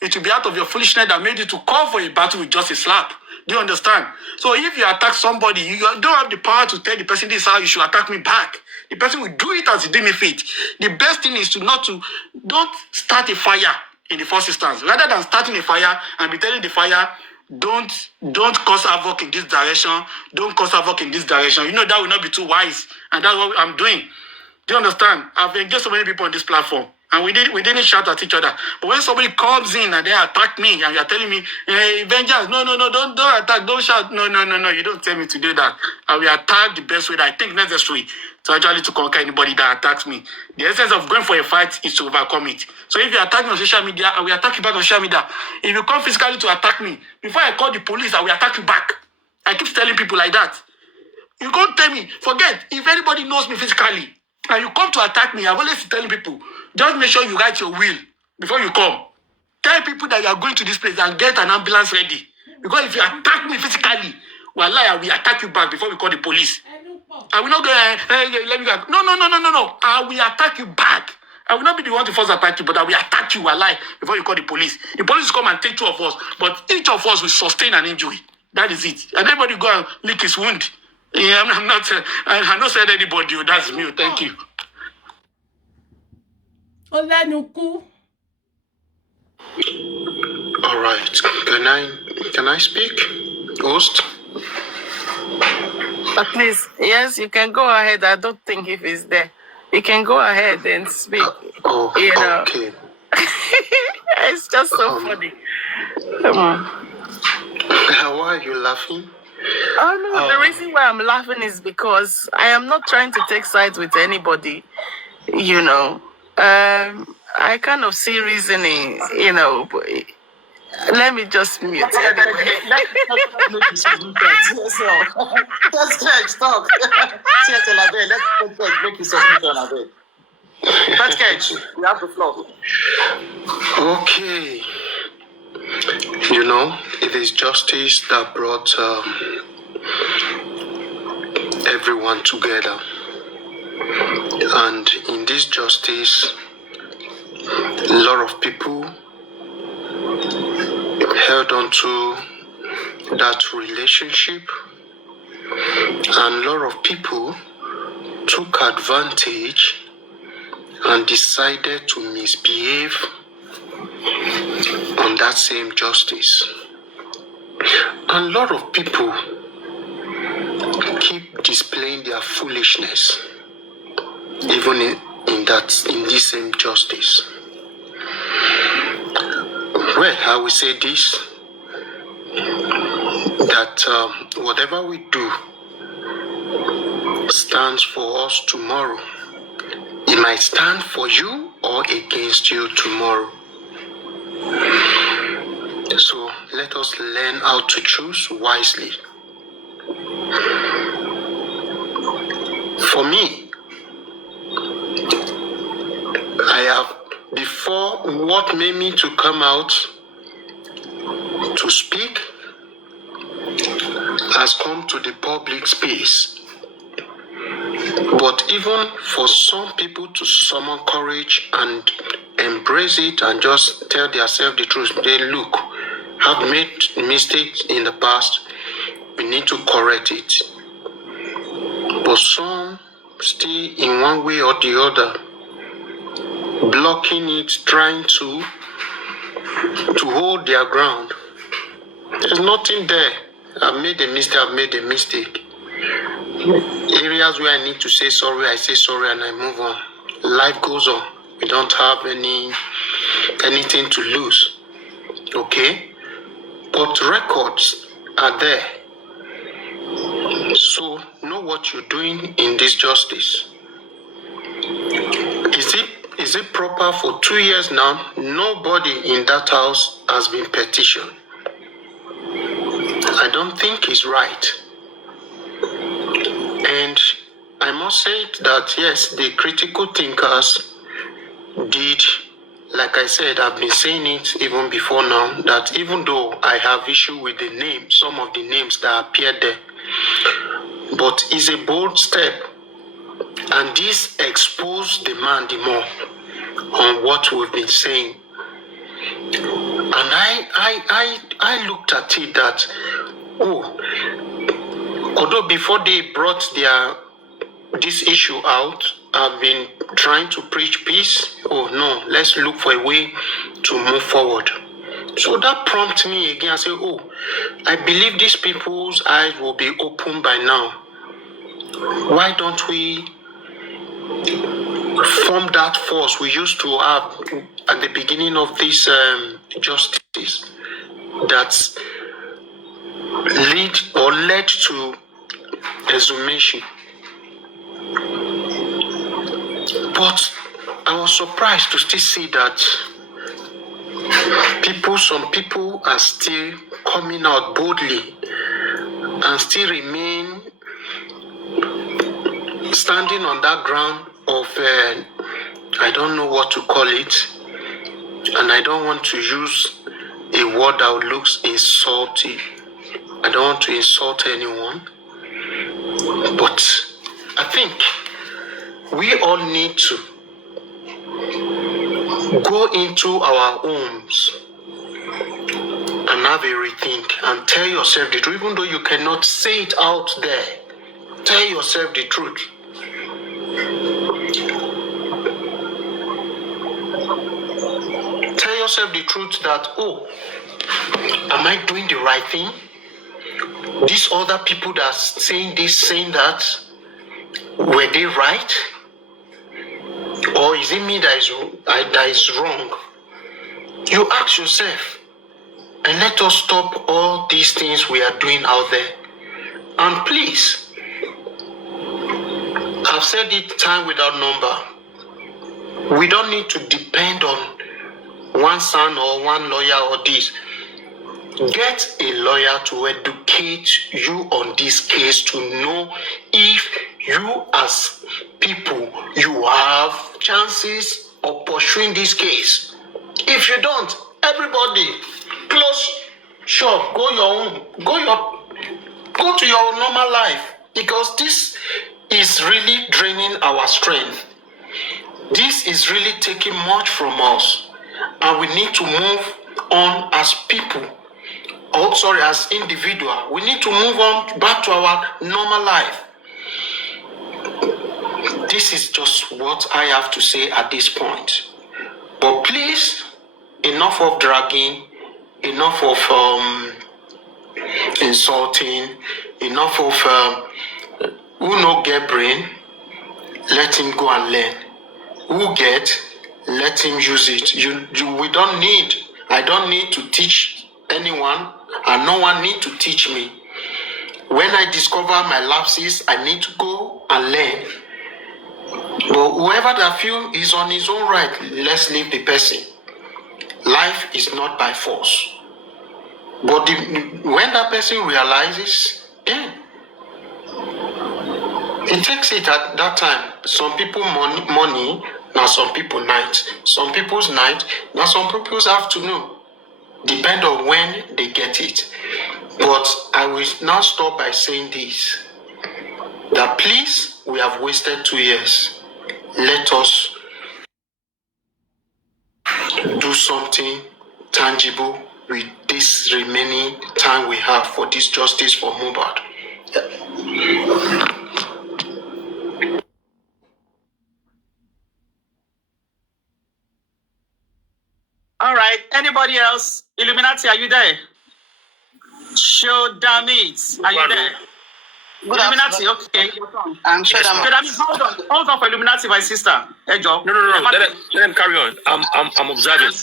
It will be out of your foolishness that made you to call for a battle with just a slap. Do you understand? So if you attack somebody, you don't have the power to tell the person this is how you should attack me back. The person will do it as he deems fit. The best thing is don't start a fire in the first instance. Rather than starting a fire and be telling the fire, don't cause havoc in this direction, don't cause havoc in this direction. You know that will not be too wise. And that's what I'm doing. Do you understand? I've engaged so many people on this platform. And we didn't shout at each other. But when somebody comes in and they attack me and you're telling me, hey, vengeance, no, don't attack, don't shout. No, you don't tell me to do that. I will attack the best way that I think necessary to conquer anybody that attacks me. The essence of going for a fight is to overcome it. So if you attack me on social media, I will attack you back on social media. If you come physically to attack me, before I call the police, I will attack you back. I keep telling people like that. You can't tell me, forget, if anybody knows me physically, and you come to attack me, I've always been telling people, just make sure you write your will before you come. Tell people that you are going to this place and get an ambulance ready. Because if you attack me physically, wallahi, I will attack you back before we call the police. I will not go, let me go. No. I will attack you back. I will not be the one to first attack you, but I will attack you, wallahi, before you call the police. The police will come and take 2 of us, but each of us will sustain an injury. That is it. And everybody go and lick his wound. Yeah, I'm not said anybody. That's me. Thank you. All right. Can I speak, host? Please, yes, you can go ahead. I don't think if it's there. You can go ahead and speak. Okay. It's just so funny. Come on. Why are you laughing? Oh, no, the reason why I'm laughing is because I am not trying to take sides with anybody, I kind of see reasoning, but let me just mute. Let's talk. Let's make you submission a bit. Let's catch. You have the floor. Okay. It is justice that brought everyone together. And in this justice, a lot of people held on to that relationship, and a lot of people took advantage and decided to misbehave on that same justice. And a lot of people keep displaying their foolishness, even in this same justice. Well, I will say this, that whatever we do stands for us tomorrow. It might stand for you or against you tomorrow. So let us learn how to choose wisely. For me, I have, before what made me to come out to speak has come to the public space. But even for some people to summon courage and embrace it and just tell themselves the truth, they look, have made mistakes in the past, we need to correct it. But some still in one way or the other, blocking it, trying to hold their ground. There's nothing there. I've made a mistake. Areas where I need to say sorry, I say sorry and I move on. Life goes on. We don't have anything to lose. Okay? But records are there. So know what you're doing in this justice. Is it proper for 2 years now? Nobody in that house has been petitioned. I don't think it's right. And I must say that yes, the critical thinkers did, like I said, I've been saying it even before now, that even though I have issue with the names, some of the names that appeared there, but it's a bold step. And this exposed the man the more on what we've been saying. And I looked at it that, although before they brought this issue out, I've been trying to preach peace. Oh no, let's look for a way to move forward. So that prompted me again. I said, I believe these people's eyes will be open by now. Why don't we form that force we used to have at the beginning of this justice that led to exhumation? But I was surprised to still see that some people are still coming out boldly and still remain standing on that ground of, I don't know what to call it, and I don't want to use a word that looks insulting. I don't want to insult anyone, but I think we all need to go into our homes and have a rethink and tell yourself the truth, even though you cannot say it out there. Tell yourself the truth. Tell yourself the truth that, am I doing the right thing? These other people that are saying this, saying that, were they right? Or is it me that is wrong? You ask yourself, and let us stop all these things we are doing out there. And please, I've said it time without number. We don't need to depend on one son or one lawyer or this. Get a lawyer to educate you on this case to know if you as people, you have chances of pursuing this case. If you don't, everybody, close shop, go your own, go to your normal life, because this is really draining our strength. This is really taking much from us, and we need to move on as people. As individual, we need to move on back to our normal life. This is just what I have to say at this point. But please, enough of dragging, enough of insulting, enough of who no get brain, let him go and learn. Who get, let him use it. I don't need to teach anyone, and no one need to teach me. When I discover my lapses, I need to go and learn. But whoever that feels is on his own right, let's leave the person. Life is not by force. But when that person realizes, then It takes it at that time. Some people money, now some people night. Some people's night, now some people's afternoon. Depend on when they get it. But I will now stop by saying this. That please, we have wasted 2 years. Let us do something tangible with this remaining time we have for this justice for Mohbad. All right. Anybody else? Illuminati, are you there? Show damn it. Are you there? Illuminati, okay. I'm sure Okay, that means hold on for Illuminati, my sister. Hey, Joe. No. Let them carry on. I'm observing.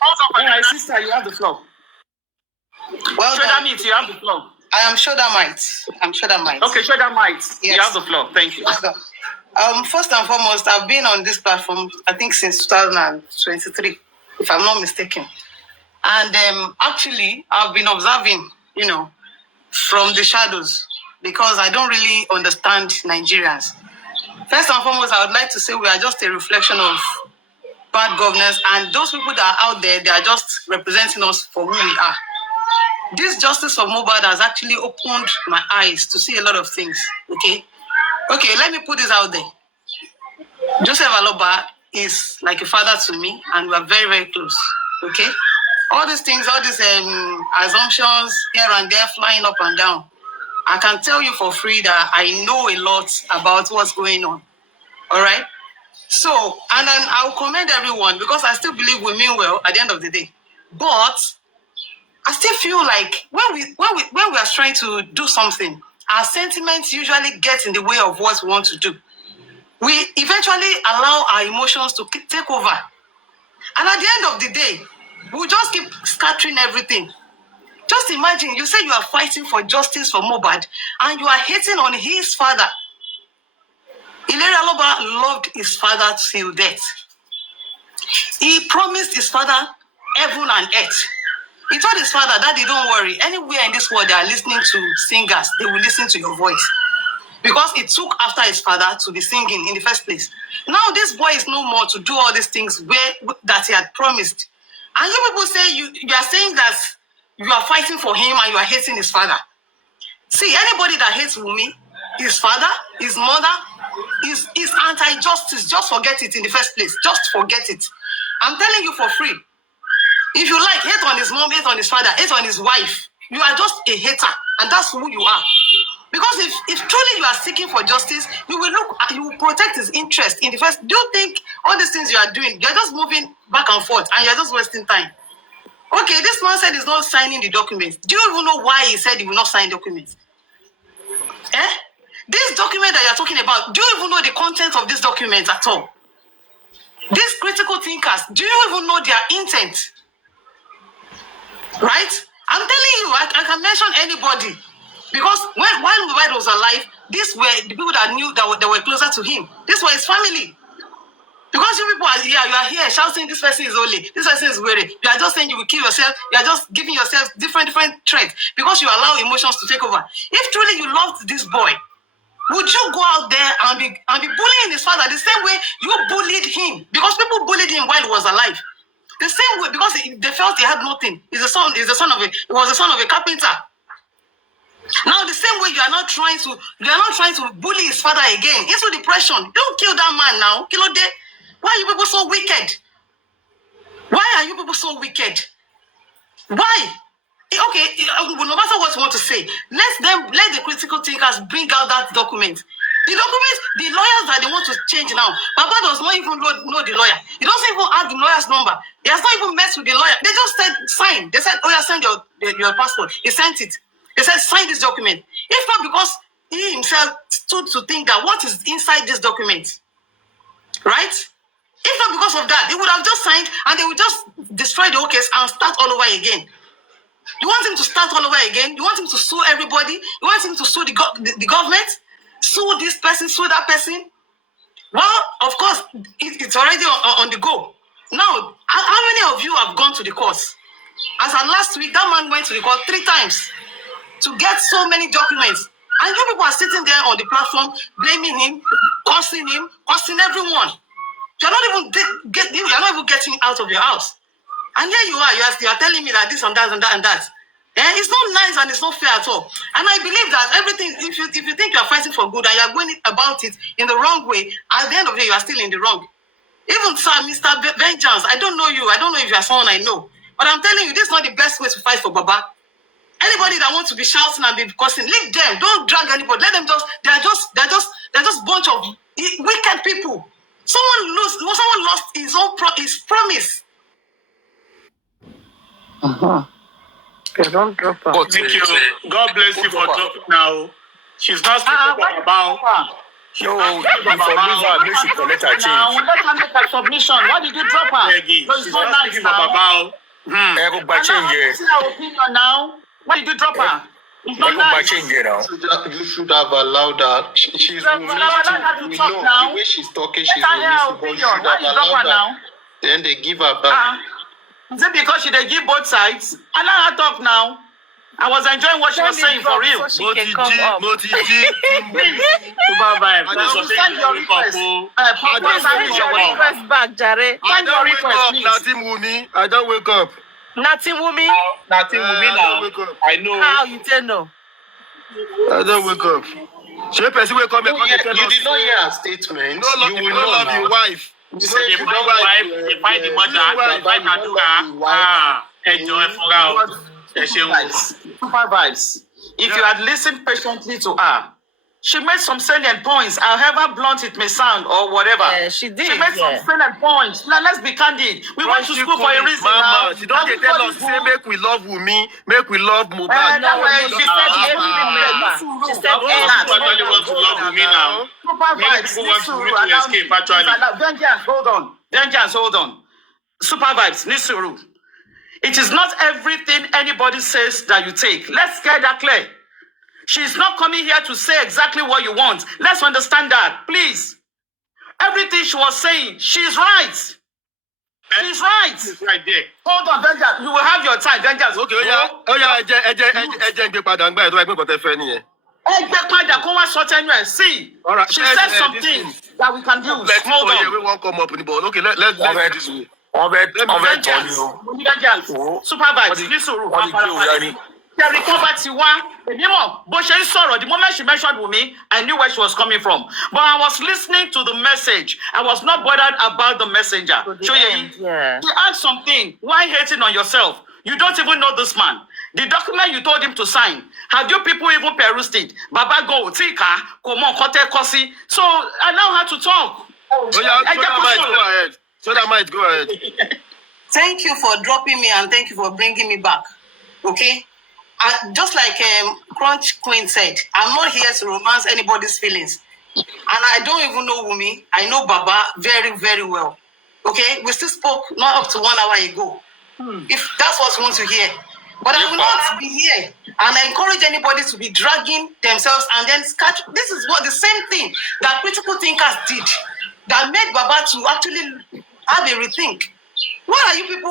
Hold on for my sister. You have the floor. Well show done. that meat. You have the floor. I am sure that might. Okay, show that might. Yes. You have the floor. Thank you. First and foremost, I've been on this platform, I think, since 2023, if I'm not mistaken. And actually, I've been observing, from the shadows, because I don't really understand Nigerians. First and foremost, I would like to say we are just a reflection of bad governance, and those people that are out there, they are just representing us for who we are. This justice of Mohbad has actually opened my eyes to see a lot of things, okay? Okay, let me put this out there. Joseph Aloba is like a father to me, and we are very, very close, okay? All these things, all these assumptions here and there, flying up and down. I can tell you for free that I know a lot about what's going on, all right? So, and then I'll commend everyone because I still believe we mean well at the end of the day. But I still feel like when we are trying to do something, our sentiments usually get in the way of what we want to do. We eventually allow our emotions to take over. And at the end of the day, we'll just keep scattering everything. Just imagine, you say you are fighting for justice for Mohbad, and you are hating on his father. Aloba loved his father till death. He promised his father heaven and earth. He told his father, Daddy, don't worry. Anywhere in this world they are listening to singers, they will listen to your voice. Because it took after his father to be singing in the first place. Now this boy is no more to do all these things that he had promised. And you people say, you are saying that you are fighting for him and you are hating his father. See, anybody that hates Wunmi, his father, his mother, is anti-justice. Just forget it in the first place. Just forget it. I'm telling you for free. If you like, hate on his mom, hate on his father, hate on his wife, you are just a hater, and that's who you are. Because if truly you are seeking for justice, you will protect his interest in the first. Do you think all these things you are doing, you're just moving back and forth, and you're just wasting time? Okay, this man said he's not signing the documents. Do you even know why he said he will not sign documents? This document that you're talking about, do you even know the content of this document at all? These critical thinkers, do you even know their intent? Right? I'm telling you, I can mention anybody. Because while Mohbad was alive, these were the people that knew that were closer to him. This was his family. Because you people are here, you are here shouting, this person is holy, this person is weary. You are just saying you will kill yourself. You are just giving yourself different traits because you allow emotions to take over. If truly you loved this boy, would you go out there and be bullying his father the same way you bullied him? Because people bullied him while he was alive. The same way, because they felt he had nothing. He was the son of a carpenter. Now the same way you are not trying to bully his father again into depression. Don't kill that man now. Kilode. Why are you people so wicked? Why are you people so wicked? Why? Okay, no matter what you want to say, let the critical thinkers bring out that document. The documents, the lawyers that they want to change now, Baba does not even know the lawyer. He doesn't even have the lawyer's number. He has not even met with the lawyer. They just said sign. They said, oh yeah, send your passport. He sent it. They said sign this document. If not because he himself stood to think that what is inside this document, right? If not because of that, he would have just signed and they would just destroy the whole case and start all over again. You want him to start all over again? You want him to sue everybody? You want him to sue the government? Sue this person, sue that person? Well, of course, it's already on the go. Now, how many of you have gone to the courts? As of last week, that man went to the court 3 times to get so many documents. And you people are sitting there on the platform, blaming him, cursing everyone. You're not even getting out of your house. And here you are telling me that this and that and that and that. It's not nice and it's not fair at all. And I believe that everything, if you think you're fighting for good and you're going about it in the wrong way, at the end of the day, you are still in the wrong. Even sir, Mr. Vengeance, I don't know you. I don't know if you're someone I know. But I'm telling you, this is not the best way to fight for Baba. Anybody that wants to be shouting and be cursing, leave them. Don't drag anybody. Let them they're just bunch of wicked people. Someone lost his promise. Don't drop her. Thank you. God bless you for dropping now. She's not speaking about. No, for Liva, make she collect her change. Now, let her make her submission. Why did you drop her? She's not speaking about. Go back change here. Her opinion now. Why did you drop her? It's not nice. You should have allowed her. She's moving to know the way she's talking. She's moving, but you should have allowed her. Then they give her back. Is it because she they give both sides? Allow her talk now. I was enjoying what she was saying for real. Moti G. Super vibe. Send your request. Send your request back, Jare. Send your request, please. Nothing Wumi. I don't wake up. Nothing Wumi. Nothing Wumi now. I know. How you tell no? I don't wake up. She person wake up. You did not hear her statement. You will not love your wife. You say they find wife, they find the mother, they find her enjoy for her. Super vibes. If you had listened patiently to her, she made some salient points, however blunt it may sound or whatever. Yeah, she did. She made some salient points. Now, let's be candid. We went to school for a reason. Mama, she don't tell us, say, make we love Wumi, make we love Mohbad. She said everything. She said everybody wants to love Wumi now. Many people want Wumi to escape, actually. Vengeance, hold on. Super vibes, Nisuru. It is not everything anybody says that you take. Let's get that clear. She's not coming here to say exactly what you want. Let's understand that, please. Everything she was saying, she's right. She's right. She's right there. Hold on, Vengeance. You will have your time, Vengeance. Okay, See, right, she said something that we can use. Hold on. We won't come up in the board. Okay, let's do this way. Supervise. The moment she mentioned Wumi, I knew where she was coming from. But I was listening to the message. I was not bothered about the messenger. She asked something. Why hating on yourself? You don't even know this man. The document you told him to sign, have you people even perused it? Baba go, Tika, Komon, Kote, Kosi. So allow her to talk. So that might go ahead. Thank you for dropping me and thank you for bringing me back. Okay? Just like Crunch Queen said, I'm not here to romance anybody's feelings. And I don't even know Wumi. I know Baba very, very well. Okay? We still spoke not up to 1 hour ago. If that's what you want to hear. But I will not be here. And I encourage anybody to be dragging themselves and then catch. This is what the same thing that critical thinkers did that made Baba to actually have a rethink. Why are you people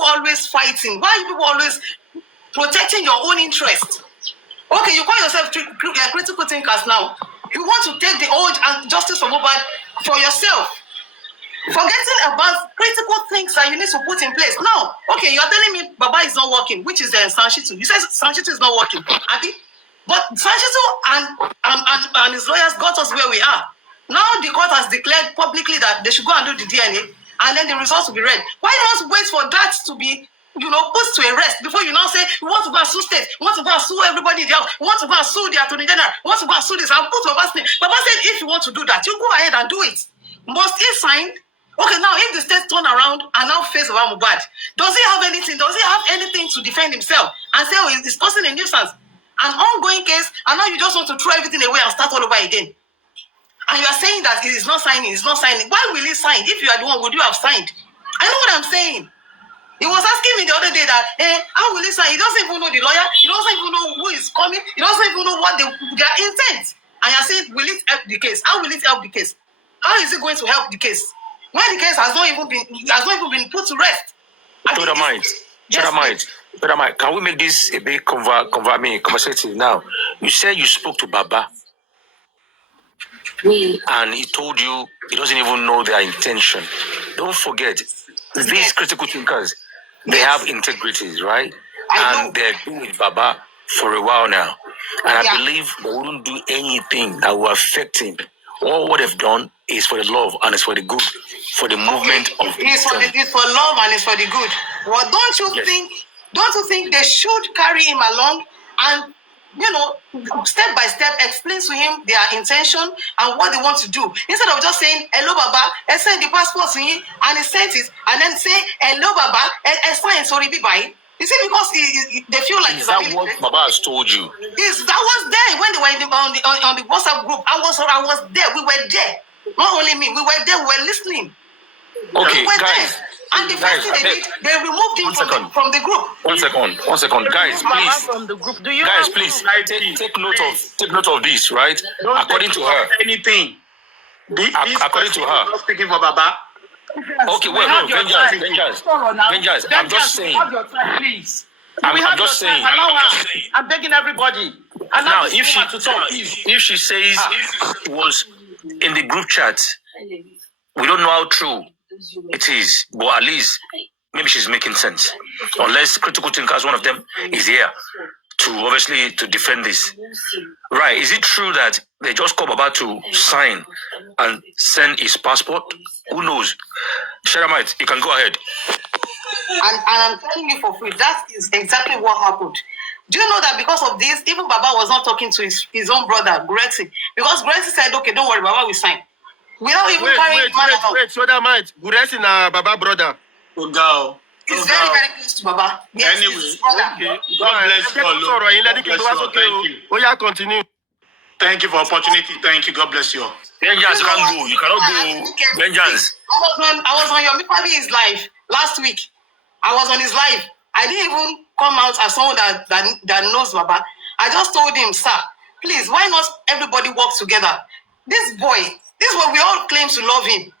always fighting? Why are you people always protecting your own interest? Okay, you call yourself critical thinkers now. You want to take the old and justice for Mohbad for yourself. Forgetting about critical things that you need to put in place. Now, okay, you're telling me Baba is not working, which is Sanshitu. You said Sanshitu is not working. But Sanshitu and his lawyers got us where we are. Now the court has declared publicly that they should go and do the DNA and then the results will be read. Why not wait for that to be, put to a rest before you now say, we want to go and sue state, we want to go and sue everybody in the house, we want to go and sue the attorney general, we want to go and sue this, and put Baba's name. Baba said, if you want to do that, you go ahead and do it. Must he sign? Okay, now if the state turn around and now face Mohbad, does he have anything? Does he have anything to defend himself and say, oh, he's causing a nuisance? An ongoing case, and now you just want to throw everything away and start all over again. And you are saying that he is not signing, he's not signing. Why will he sign? If you are the one, would you have signed? I know what I'm saying. He was asking me the other day that, how will he sign? He doesn't even know the lawyer. He doesn't even know who is coming. He doesn't even know what their intent. And you're saying, will it help the case? How will it help the case? How is it going to help the case? When the case has not even been put to rest. To the mind. Mike, can we make this a bit conversative now? You said you spoke to Baba, and he told you he doesn't even know their intention. Don't forget, these critical thinkers, they have integrities, right? And they're been with Baba for a while now. And I believe they wouldn't do anything that will affect him. All what they've done is for the love and it's for the good, for the movement of it's for love and it's for the good. Well, don't you think they should carry him along and step by step explain to him their intention and what they want to do, instead of just saying hello Baba, and send the passport to him and he sent it and then say hello Baba, and sign sorry bye. You see, because they feel like is that what Baba has told you? Yes, that was there when they were on the WhatsApp group. I was there. We were there. Not only me, we were there. We were listening. Okay, we were guys. There. And the first thing they did, they removed him from the group. One second, guys, please. From the group. Do you guys, please take note of this, right? According to her. Anything. According to her. Not speaking for Baba. Okay, wait, no, vengeance. I'm just saying. Have your time, please. I'm just saying. I'm begging everybody. Now, if she says it was in the group chat, we don't know how true it is, but at least maybe she's making sense. Unless critical thinkers, one of them, is here to defend this. Right? Is it true that they just come about to sign and send his passport? Who knows? Sharamite, you can go ahead. And I'm telling you for free, that is exactly what happened. Do you know that because of this, even Baba was not talking to his own brother, Grexy, because Grexy said, okay, don't worry, Baba will sign. Without even carrying wait, so that might Grexy na Baba brother. Go. He's very, very close to Baba. Yes, anyway, okay. God bless you. Oh, yeah, continue. Thank you for opportunity. Thank you. God bless you. Vengeance, you can't go. You cannot go. Vengeance. I was on your Mipabi's live last week. I was on his live. I didn't even come out as someone that knows Baba. I just told him, sir, please, why not everybody work together? This boy, we all claim to love him.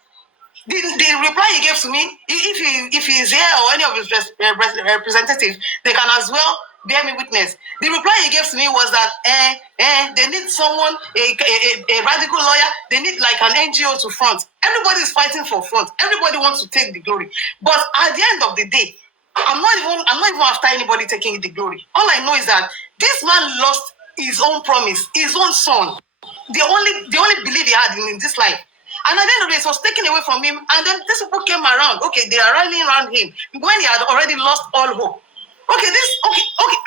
The reply he gave to me, if he is here or any of his representatives, they can as well bear me witness. The reply he gave to me was that they need someone, a radical lawyer, they need like an NGO to front. Everybody is fighting for front. Everybody wants to take the glory. But at the end of the day, I'm not even after anybody taking the glory. All I know is that this man lost his own promise, his own son. The only belief he had in this life. And at the end of the day, it was taken away from him. And then these people came around. Okay, they are rallying around him when he had already lost all hope. Okay,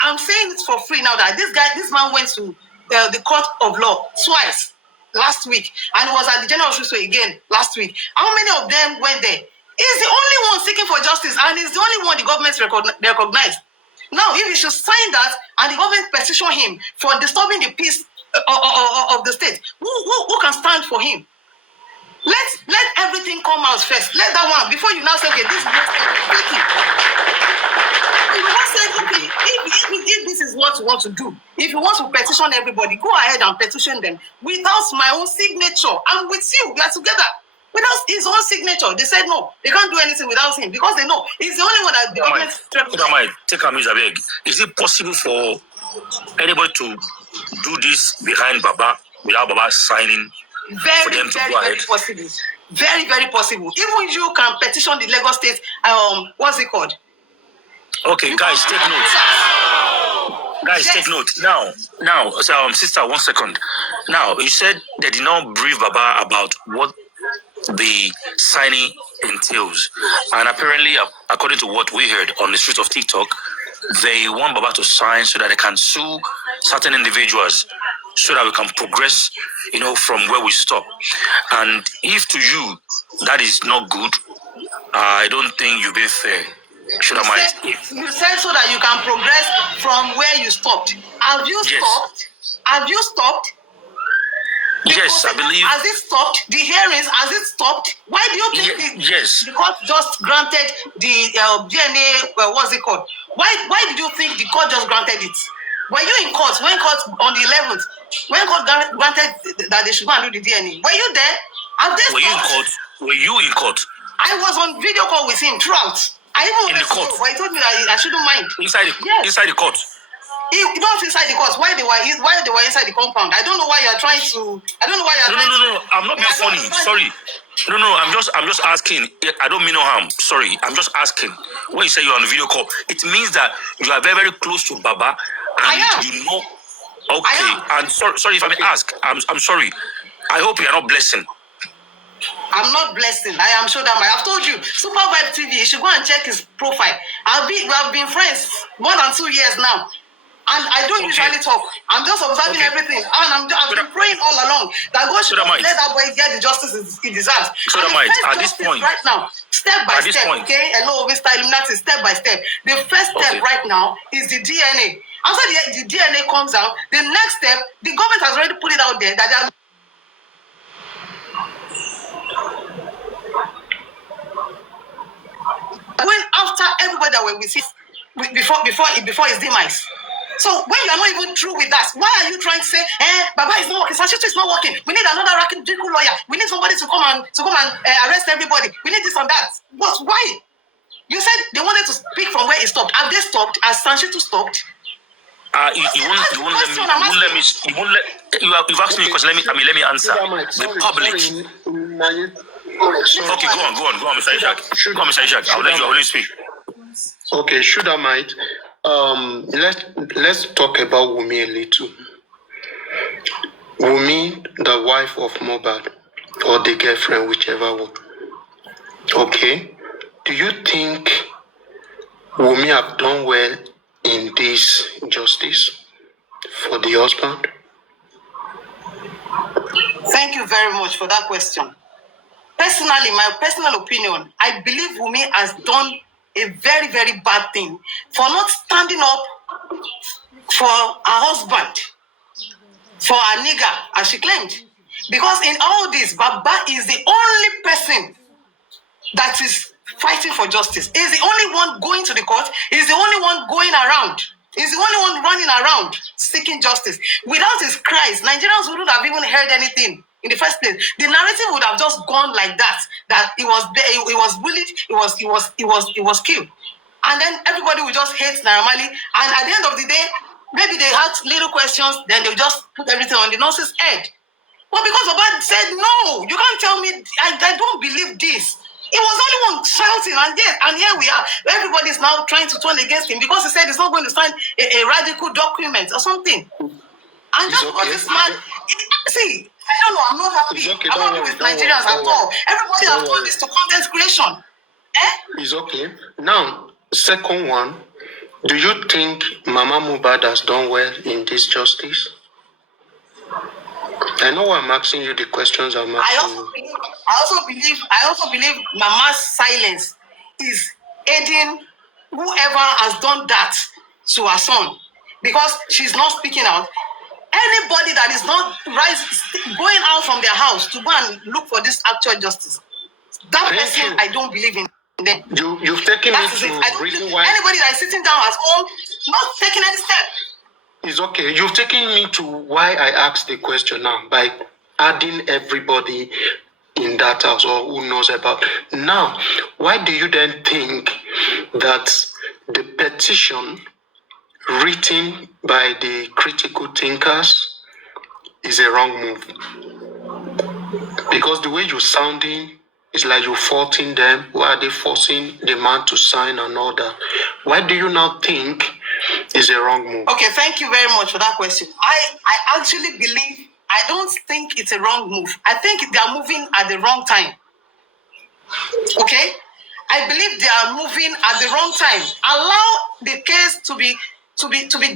I'm saying it for free now that this man went to the court of law twice last week, and it was at the General Hospital again last week. How many of them went there? He's the only one seeking for justice, and he's the only one the government recognized. Now, if he should sign that, and the government petition him for disturbing the peace of the state, who can stand for him? Let everything come out first. Let that one before you now say, okay, this is not speaking. You now say, okay, if this is what you want to do, if you want to petition everybody, go ahead and petition them without my own signature. I'm with you. We are together. Without his own signature, they said no, they can't do anything without him because they know he's the only one that the government. Take a minute. Is it possible for anybody to do this behind Baba without Baba signing? Very possible. Very, very possible. Even you can petition the Lagos State. What's it called? Okay, guys, take note. Take note. Now, sister, 1 second. Now, you said they did not brief Baba about what the signing entails, and apparently, according to what we heard on the streets of TikTok, they want Baba to sign so that they can sue certain individuals, so that we can progress, from where we stop. And if to you that is not good, I don't think you've been fair. You said so that you can progress from where you stopped. Have you stopped? Have you stopped? Yes, I believe. Has it stopped? The hearings, has it stopped? Why do you think the court just granted the DNA, what's it called? Why did you think the court just granted it? Were you in court when court on the 11th, when court granted that they should go and do the DNA? Were you there? Were you in court? I I was on video call with him throughout. I even in the court. but he told me that I shouldn't mind. Inside the court. Not inside the court. Why they were inside the compound? I don't know why you are trying to. I don't know why you are trying to. No. I'm not being funny. Sorry. No. I'm just asking. I don't mean no harm. Sorry. I'm just asking. When you say you're on the video call, it means that you are very, very close to Baba, and you know. Okay. And sorry if I may ask. I'm sorry. I hope you are not blessing. I'm not blessing. I am sure that I've told you. Super Vibe TV. You should go and check his profile. We have been friends more than 2 years now. And I don't usually talk. I'm just observing everything. And I've been praying all along that God should let that boy get the justice he deserves. At this point, right now, step by step, okay? Hello, Mr. Illuminati, step by step. The first step right now is the DNA. After the DNA comes out, the next step, the government has already put it out there that they are going after everybody that were with him before his demise. So when you are not even through with that, why are you trying to say, Baba is not working, Sashitu is not working, we need another radical lawyer, we need somebody to come and arrest everybody, we need this and that. But why? You said they wanted to speak from where it stopped. Have they stopped? Has Sashitu stopped? You won't let me. You've asked me a question. Let me answer. The public. Okay, go on, Mr. Ishak. Go on, Mr. Ishak. I'll let you speak. Okay, Shudamite. Let's talk about Wumi a little. Wumi, the wife of Mohbad, or the girlfriend, whichever one. Okay, do you think Wumi have done well in this justice for the husband? Thank you very much for that question. Personally, my personal opinion, I believe Wumi has done a very, very bad thing for not standing up for her husband, for her nigger, as she claimed. Because in all this, Baba is the only person that is fighting for justice. He's the only one going to the court. He's the only one going around. He's the only one running around seeking justice. Without his cries, Nigerians wouldn't have even heard anything in the first place. The narrative would have just gone like that. That he was bullied, he was killed. And then everybody would just hate Naira Marley. And at the end of the day, maybe they had little questions, then they just put everything on the nurse's head. But because Baba said, no, you can't tell me, I don't believe this. He was the only one shouting, and here we are. Everybody's now trying to turn against him because he said he's not going to sign a radical document or something. And just because this man, see, I don't know, I'm not happy. I'm not happy with Nigerians at all. Everybody has done this to content creation. It's okay. Now, second one, do you think Mama Mohbad has done well in this justice? I know I'm asking you the questions I'm asking you. I also believe Mama's silence is aiding whoever has done that to her son, because she's not speaking out. Anybody that is not going out from their house to go and look for this actual justice, that person, I don't believe in them. You've taken me to reason why anybody that is sitting down at home not taking any step. It's okay. You've taken me to why I asked the question now by adding everybody in that house or who knows about. Now, why do you then think that the petition written by the critical thinkers is a wrong move? Because the way you're sounding is like you're faulting them. Why are they forcing the man to sign and all that? Why do you now think it's a wrong move? Okay, thank you very much for that question. I actually believe, I don't think it's a wrong move. I think they are moving at the wrong time. Okay? I believe they are moving at the wrong time. Allow the case to be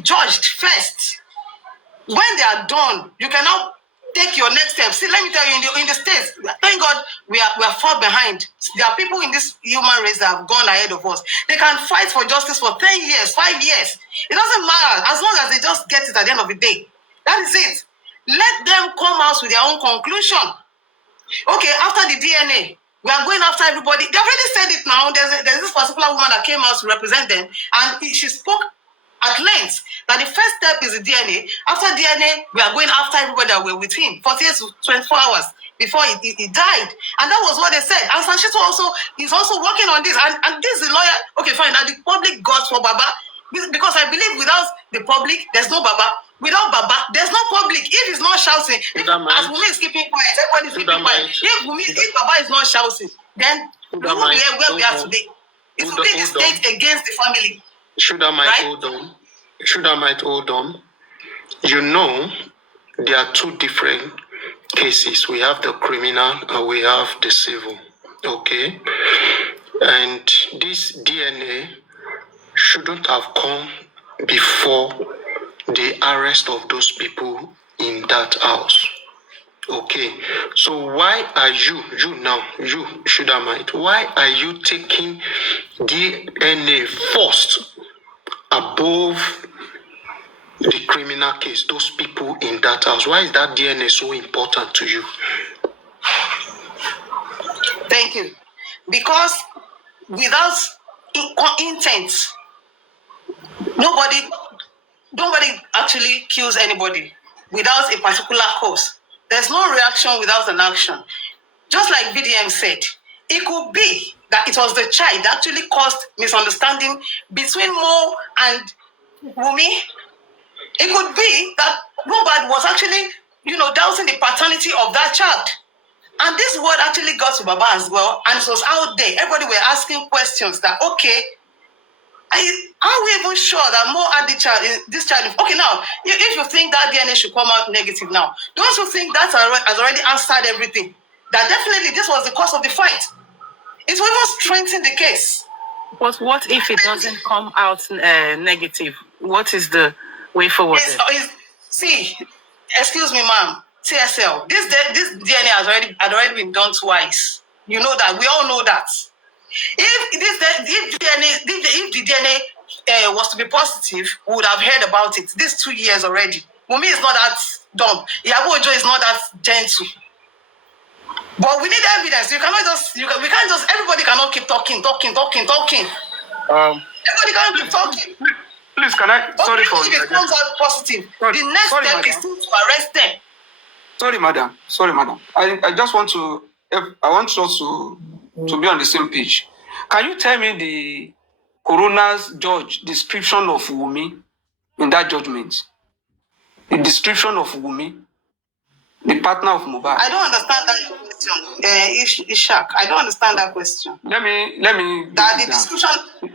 judged first. When they are done, you can now take your next step. See, let me tell you, in the States, thank God we are far behind. There are people in this human race that have gone ahead of us. They can fight for justice for 10 years, 5 years. It doesn't matter, as long as they just get it at the end of the day. That is it. Let them come out with their own conclusion. Okay, after the DNA, we are going after everybody. They already said it now. There's this particular woman that came out to represent them, and she spoke at length that the first step is the DNA. After DNA, we are going after everybody that were with him 48 to 24 hours. before he died. And that was what they said. And Sanchito is also working on this. And this is the lawyer. Okay, fine. Now the public got for Baba. Because I believe without the public, there's no Baba. Without Baba, there's no public. If he's not shouting, as Wumi is keeping quiet, everybody's keeping quiet. If Baba is not shouting, then we won't be where we are today. It will be the state against the family. Should I might hold on? You know, there are two different cases. We have the criminal and we have the civil. Okay? And this DNA shouldn't have come before the arrest of those people in that house. Okay, so why are you Shudamite, why are you taking DNA first above the criminal case, those people in that house? Why is that DNA so important to you? Thank you. Because without intent, nobody actually kills anybody without a particular cause. There's no reaction without an action. Just like BDM said, it could be that it was the child that actually caused misunderstanding between Mo and Wumi. It could be that Mohbad was actually, doubting the paternity of that child. And this word actually got to Baba as well, and it was out there. Everybody were asking questions that, okay, are we even sure that Mo had this child? Okay, now, if you think that DNA should come out negative now, don't you think that has already answered everything? That definitely this was the cause of the fight. It will even strengthen the case. But what if it doesn't come out negative? What is the way forward? See, excuse me, ma'am, TSL, this DNA had already been done twice. You know that. We all know that. If the DNA was to be positive, we would have heard about it. This 2 years already. Wumi is not that dumb. Iyabo Ojo is not that gentle. But we need evidence. We can't just. Everybody cannot keep talking. Everybody cannot keep talking. Please, can I? Sorry for. If it comes out positive, the next step is to arrest them. Sorry, madam. I just want to. I want us to be on the same page. Can you tell me the coroner's judge description of Wumi in that judgment? The description of Wumi, the partner of Mohbad. I don't understand that question, Ishak. I don't understand that question. Let me. That the description.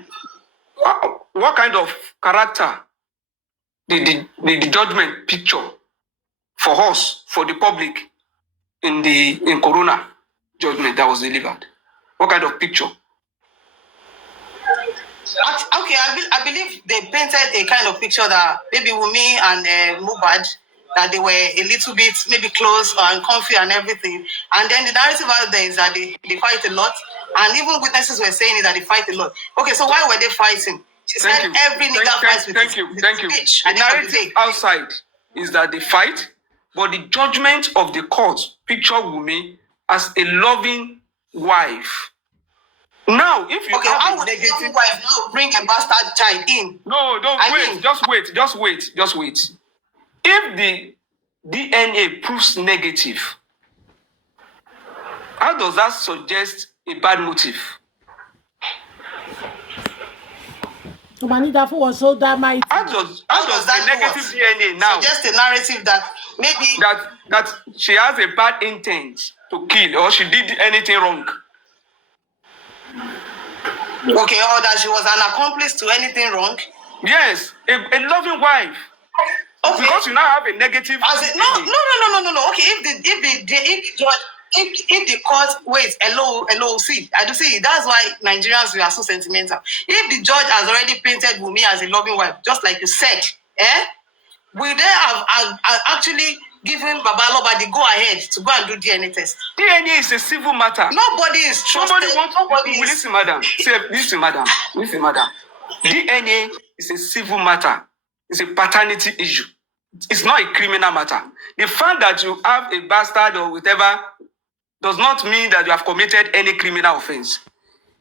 What kind of character did the judgment picture for us, for the public, in coroner judgment that was delivered? What kind of picture? Okay, I believe they painted a kind of picture that maybe Wumi and Mohbad, that they were a little bit maybe close and comfy and everything. And then the narrative out there is that they fight a lot. And even witnesses were saying that they fight a lot. Okay, so why were they fighting? She said every nigga fights with his bitch. The narrative outside is that they fight, but the judgment of the court picture Wumi as a loving wife. Now, if you how would a loving wife now bring a bastard child in? No, just wait. If the DNA proves negative, how does that suggest a bad motive? Manida was so mighty. How does the negative DNA now suggest a narrative that maybe that she has a bad intent to kill or she did anything wrong? Okay, or that she was an accomplice to anything wrong? Yes, a loving wife. Okay. Because you now have a negative. No. Okay, if the court hello, see, I do see. That's why Nigerians, we are so sentimental. If the judge has already painted Wumi as a loving wife, just like you said, will they have actually given Baba Aloba the go ahead to go and do DNA test? DNA is a civil matter. Nobody is trusted. Listen, madam. Listen, madam. DNA is a civil matter. It's a paternity issue. It's not a criminal matter. The fact that you have a bastard or whatever does not mean that you have committed any criminal offense.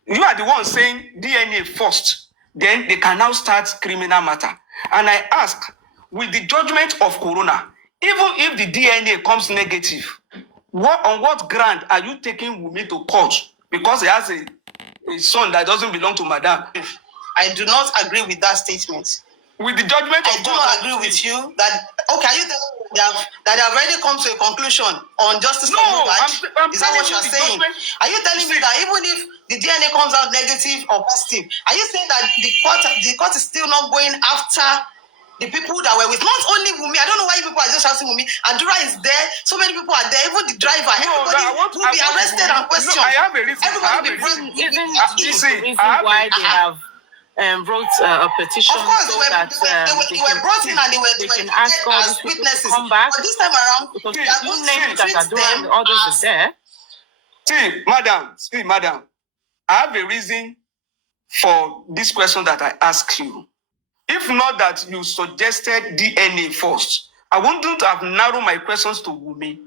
You are the one saying DNA first, then they can now start criminal matter. And I ask, with the judgment of coroner, even if the DNA comes negative, on what ground are you taking Wumi to court? Because he has a son that doesn't belong to Madam. I do not agree with that statement. With the judgment I of do God, not agree with you that, okay, are you telling me that they have already come to a conclusion on justice for Mohbad? Is that what you are saying? Are you telling me that even if the DNA comes out negative or positive, are you saying that the court is still not going after the people that were with, not only Wumi? I don't know why people are just shouting Wumi. Adura is there, so many people are there, even the driver, everybody will be arrested and questioned. No, I have a reason. Everybody Isn't this the reason why they have wrote a petition? Of course, so they were brought in and they can ask all these witnesses. Come back. But this time around, because you named that Adura and others are there. See, madam, I have a reason for this question that I asked you. If not that you suggested DNA first, I wouldn't have narrowed my questions to Wumi.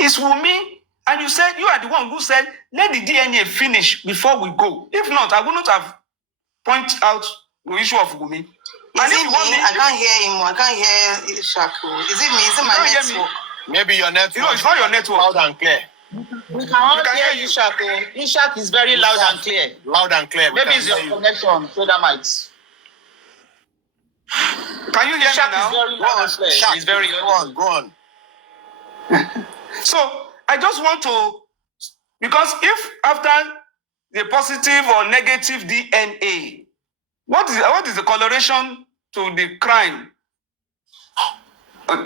It's Wumi, and you said you are the one who said, let the DNA finish before we go. If not, I wouldn't have pointed out the issue of Wumi. Is it me? I can't hear him. I can't hear Ishaku. Is it me? Is it my network? Maybe your network. You know, it's not your network. Loud and clear. We can hear Ishaku. Ishak is very loud and clear. Loud and clear. Maybe it's your connection, so that might. Can you hear Ishak me now? is very loud and clear. Ishak, He's very go on. So I just want to, because if after the positive or negative DNA, what is the correlation to the crime?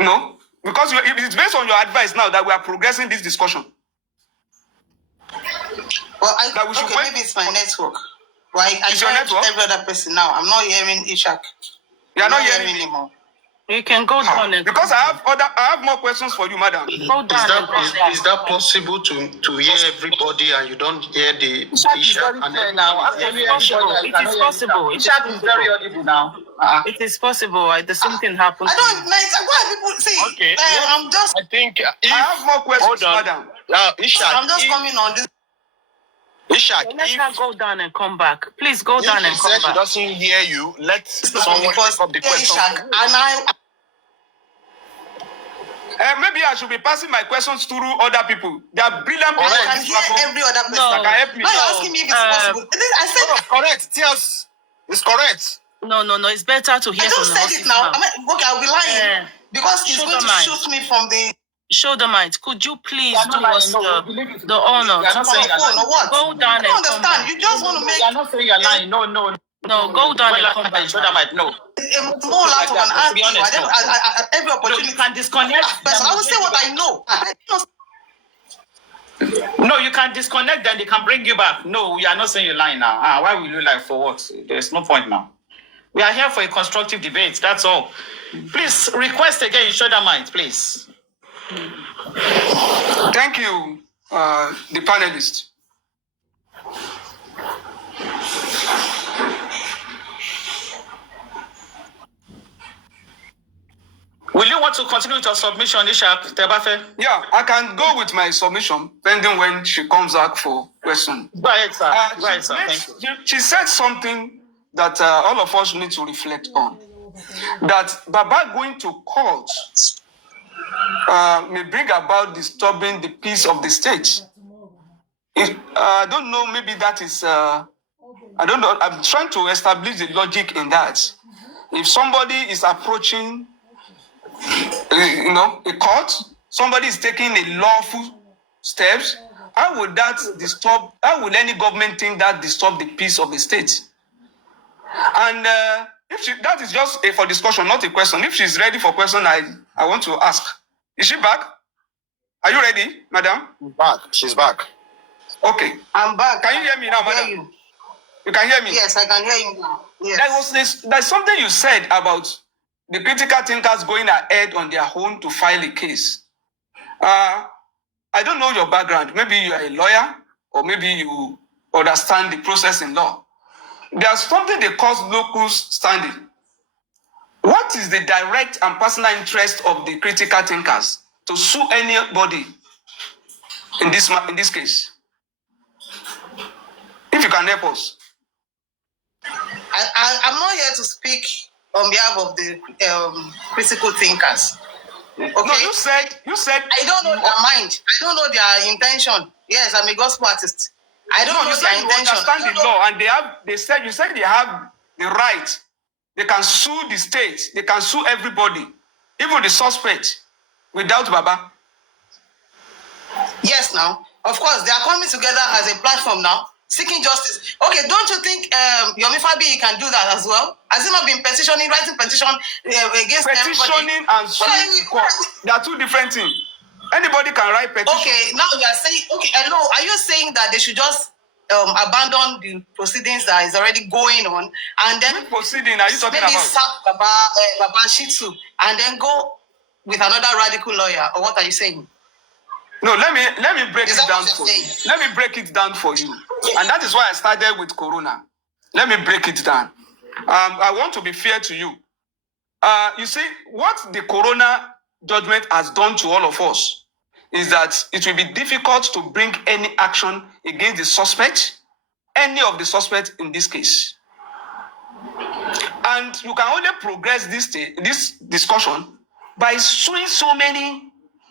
No, because it's based on your advice now that we are progressing this discussion. Well, maybe it's my network. Right? I tried every other person now. I'm not hearing Ishak. You are not hearing me anymore. You can go down and because I have more questions for you, madam. Go down. Is that possible to hear everybody and you don't hear the Ishak? It is possible. Ishak is very audible now. It is possible. The same thing happened. I don't like why people say. Okay. I'm just. I think I have more questions, madam. Ishak, I'm just coming on this. Ishak, let her go down and come back. Please go down and come back. If she doesn't hear you, let someone pick up the question. Ishak, and maybe I should be passing my questions through other people. They are brilliant people. I can hear every other person. That can help me. Now you're asking me if it's possible. I said correct. Yes, it's correct. No. It's better to hear from the I just said it now. Okay, I'll be lying because he's going to shoot me from the. Shoulder might. Could you please do us the honor? Go down and come back. You just want to make. You're not saying you're lying. No. Go down and come back. Shoulder might. No. More loud of an answer. Every opportunity. You can disconnect. I will say what I know. No, you can disconnect, then they can bring you back. No, we are not saying you're lying now. Why will you lie for what? There's no point now. We are here for a constructive debate. That's all. Please request again, shoulder might, please. Thank you, the panelists. Will you want to continue with your submission, Ishak Tebafe? Yeah, I can go with my submission, pending when she comes back for question. Go ahead, sir. Thank you. She said something that all of us need to reflect on. That Baba going to court may bring about disturbing the peace of the state. I don't know, maybe that is, I don't know, I'm trying to establish the logic in that. If somebody is approaching, a court, somebody is taking a lawful steps, how would any government think that disturb the peace of the state? And that is just for discussion, not a question. If she's ready for question, I want to ask. Is she back? Are you ready, madam? Back. She's back. Okay. I'm back. Can you hear me now, madam? You can hear me? Yes, I can hear you now. Yes. There's something you said about the critical thinkers going ahead on their own to file a case. I don't know your background. Maybe you are a lawyer, or maybe you understand the process in law. There's something they call locus standi. What is the direct and personal interest of the critical thinkers to sue anybody in this case? If you can help us. I'm not here to speak on behalf of the critical thinkers. Okay. No, you said. I don't know their mind. I don't know their intention. Yes, I'm a gospel artist. I don't know their intention. You understand the law, and you said they have the right. They can sue the state. They can sue everybody, even the suspect, without Baba. Yes, now. Of course, they are coming together as a platform now, seeking justice. Okay, don't you think Yomi Fabi can do that as well? Has he not been writing petition against everybody? Petitioning and suing to court. They are two different things. Anybody can write petition. Okay, now you are saying, okay, hello, are you saying that they should just abandon the proceedings that is already going on and then... Which proceeding are you talking maybe about? sack Baba Shitsu and then go with another radical lawyer, or what are you saying? No, let me break it down for you. Let me break it down for you. And that is why I started with Corona. Let me break it down. I want to be fair to you. You see, what the Corona judgment has done to all of us is that it will be difficult to bring any action against the suspect, any of the suspects in this case. And you can only progress this discussion by suing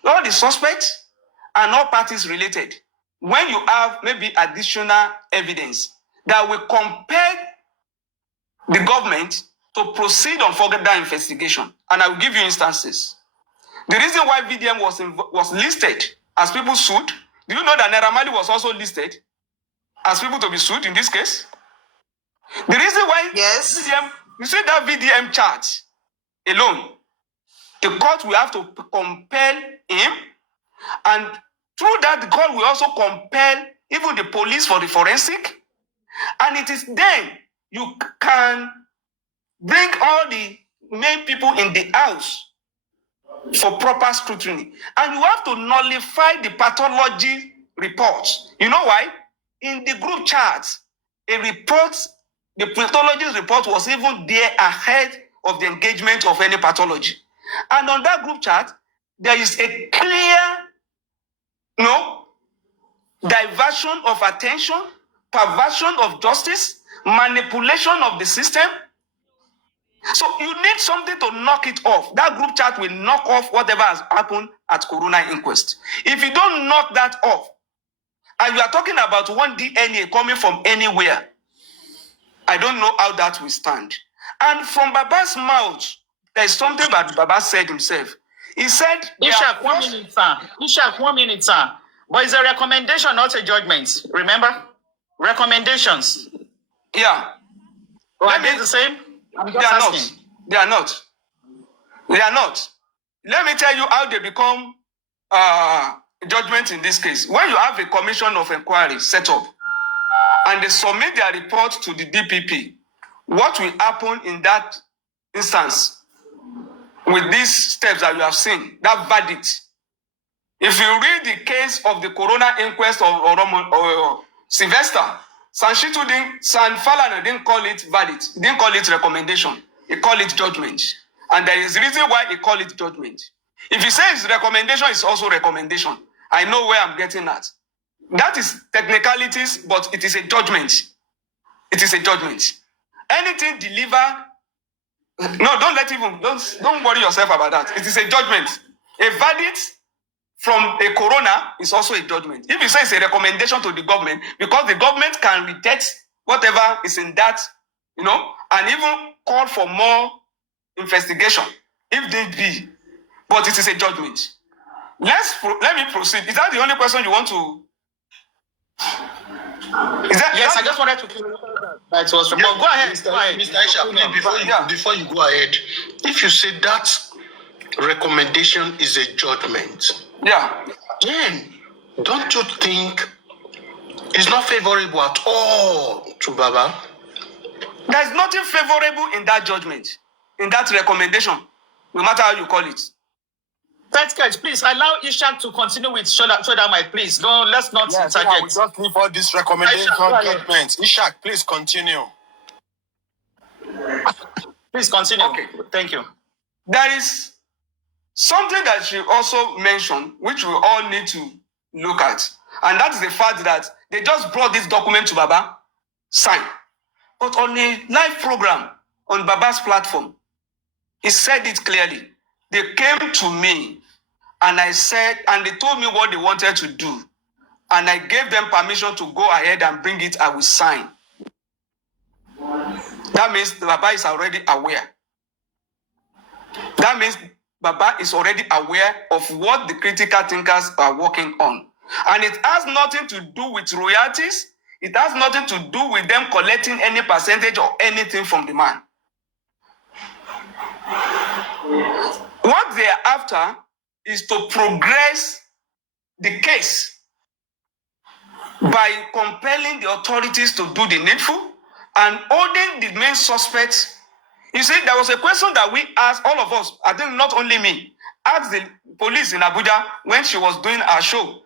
all the suspects and all parties related, when you have maybe additional evidence that will compel the government to proceed on further investigation. And I will give you instances. The reason why VDM was listed as people sued, do you know that Naira Marley was also listed as people to be sued in this case? The reason why VDM, you see that VDM charge alone, the court will have to compel him, and through that, the court will also compel even the police for the forensic. And it is then you can bring all the main people in the house for proper scrutiny. And you have to nullify the pathology reports. You know why? In the group chat, the pathologist report was even there ahead of the engagement of any pathology. And on that group chat, there is a clear diversion of attention, perversion of justice, manipulation of the system. So you need something to knock it off. That group chat will knock off whatever has happened at Corona inquest. If you don't knock that off, and you are talking about one DNA coming from anywhere, I don't know how that will stand. And from Baba's mouth, there is something that Baba said himself. He said... Ishak, 1 minute, sir. Ishak, 1 minute, sir. But it's a recommendation, not a judgment. Remember? Recommendations. Yeah. Are they the same? I'm just asking. They are not. Let me tell you how they become judgment in this case. When you have a commission of inquiry set up and they submit their report to the DPP, what will happen in that instance with these steps that you have seen, that verdict? If you read the case of the Corona inquest or Sylvester, San Falana didn't call it verdict. He didn't call it recommendation. He called it judgment. And there is a reason why he called it judgment. If he says recommendation, it's also recommendation. I know where I'm getting at. That is technicalities, but it is a judgment. It is a judgment. Anything delivered, no, don't worry yourself about that. It is a judgment. A verdict from a Corona is also a judgment. If you say it's a recommendation to the government, because the government can reject whatever is in that, and even call for more investigation, if they be. But it is a judgment. Let me proceed. Is that the only question you want to? Yes, I just wanted to clarify that. It was removed. Go ahead. Mr. Aisha, before you go ahead, if you say that recommendation is a judgment, then don't you think it's not favorable at all to Baba? There's nothing favorable in that judgment, in that recommendation, no matter how you call it. First case, please allow Ishak to continue with shoulder mic, please. No, let's not interject. We just leave all this recommendation judgments. Ishak, please continue. Please continue. Okay. Thank you. There is something that you also mentioned, which we all need to look at. And that is the fact that they just brought this document to Baba, sign. But on a live program on Baba's platform, he said it clearly They came to me and I said, and they told me what they wanted to do. And I gave them permission to go ahead and bring it. I will sign. That means the Baba is already aware. That means Baba is already aware of what the critical thinkers are working on. And it has nothing to do with royalties. It has nothing to do with them collecting any percentage or anything from the man. What they are after is to progress the case by compelling the authorities to do the needful and holding the main suspects. You see, there was a question that we asked, all of us, I think not only me, asked the police in Abuja when she was doing her show.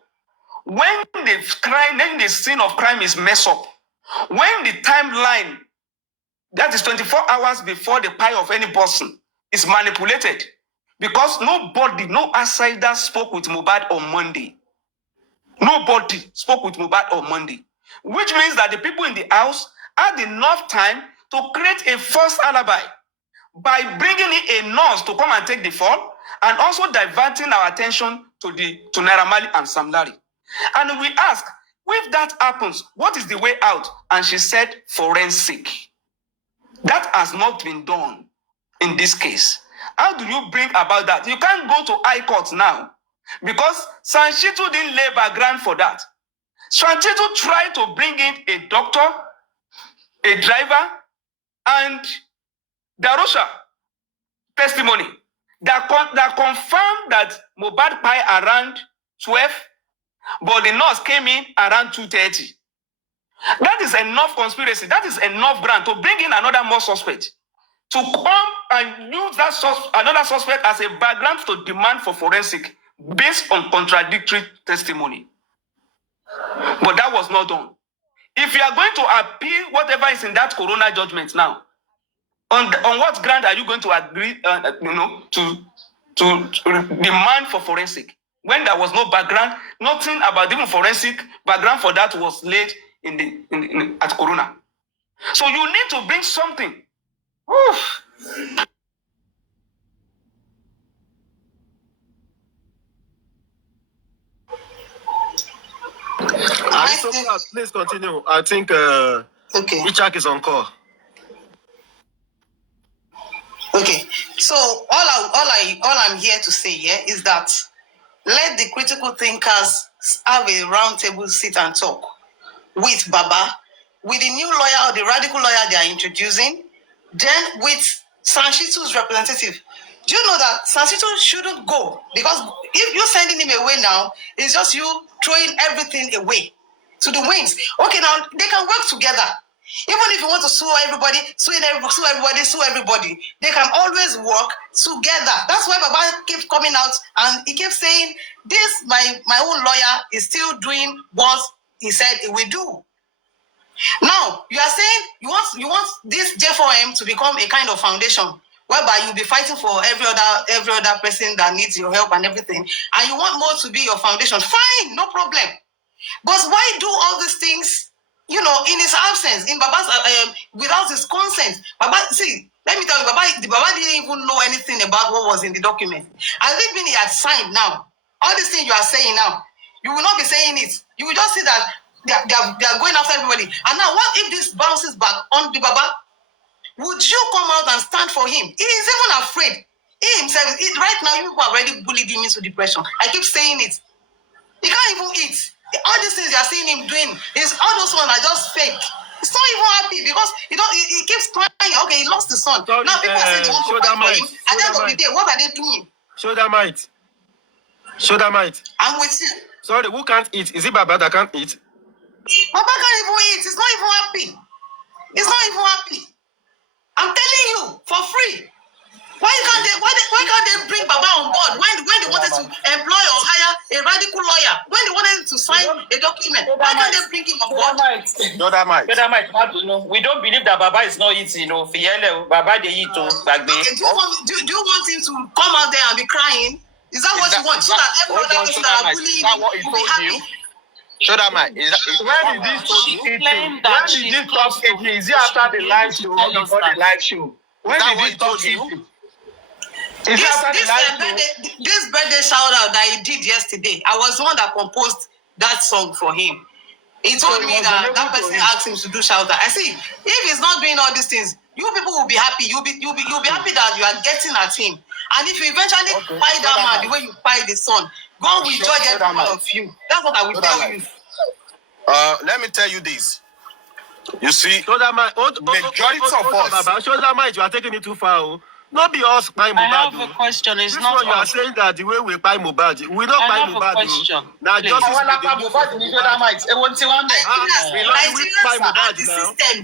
When the scene of crime is messed up, when the timeline, that is 24 hours before the pie of any person, is manipulated, because nobody, no outsider spoke with Mohbad on Monday. Nobody spoke with Mohbad on Monday, which means that the people in the house had enough time to create a false alibi by bringing in a nurse to come and take the fall and also diverting our attention to Naira Marley and Sam Larry. And we asked, if that happens, what is the way out? And she said, forensic. That has not been done in this case. How do you bring about that? You can't go to high court now because Sanchitu didn't lay background for that. Sanchitu tried to bring in a doctor, a driver, and Darusha testimony that confirmed that Mohbad pie around 12, but the nurse came in around 2:30. That is enough conspiracy. That is enough ground to bring in another more suspect, to come and use that another suspect as a background to demand for forensic based on contradictory testimony. But that was not done. If you are going to appeal whatever is in that corona judgment now, on what ground are you going to agree, to demand for forensic when there was no background, nothing about even forensic background for that was laid at corona. So you need to bring something. Oof. Please continue. I think Okay. Ichak is on call. Okay. So all I'm here to say here is that let the critical thinkers have a round table sit and talk with Baba, with the new lawyer or the radical lawyer they are introducing, then with Sanchitu's representative. Do you know that Sanchitu shouldn't go? Because if you're sending him away now, it's just you throwing everything away to the winds. Okay, now they can work together. Even if you want to sue everybody, sue everybody, they can always work together. That's why Baba keeps coming out and he keeps saying, this, my own lawyer is still doing what he said he will do. Now, you are saying you want this J4M to become a kind of foundation whereby you'll be fighting for every other person that needs your help and everything, and you want more to be your foundation. Fine, no problem. But why do all these things, in his absence, in Baba's without his consent? Baba, see, let me tell you, Baba didn't even know anything about what was in the document. And even he had signed now. All these things you are saying now, you will not be saying it. You will just see that they are going after everybody. And now, what if this bounces back on the Baba? Would you come out and stand for him? He is even afraid. He himself, right now, you people have already bullied him into depression. I keep saying it. He can't even eat. All these things you are seeing him doing, all those ones are just fake. He's not even happy because he keeps crying. Okay, he lost the son. Sorry, now people say they want to fight for him. At the end of the day, what are they doing? Show that might. I'm with you. Sorry, who can't eat? Is it Baba that can't eat? Baba can't even eat. He's not even happy. He's not even happy. I'm telling you, for free. Why can't they bring Baba on board when they wanted to employ or hire a radical lawyer? When they wanted to sign a document, why can't they bring him on board? We don't believe that Baba is not eating. Baba they eat. Okay, do you want him to come out there and be crying? Is that what you want? So that every other person that are bullying him will be happy. Show that man. When did this stop eating? Is it after the live show or before the live show? When did this stop eating? This birthday shout out that he did yesterday, I was the one that composed that song for him. He told me that person asked him to do shout out. I see, if he's not doing all these things, you people will be happy. You'll be happy that you are getting at him. And if you eventually fight that man the way you fight the son, God will judge every one of you. That's what I will tell you. Let me tell you this. You see, majority of us. Show that mind, you are taking it too far. Not be us by Mohbad. I have a question. It's not you are saying that the way we buy Mohbad, we don't buy Mohbad. Now just system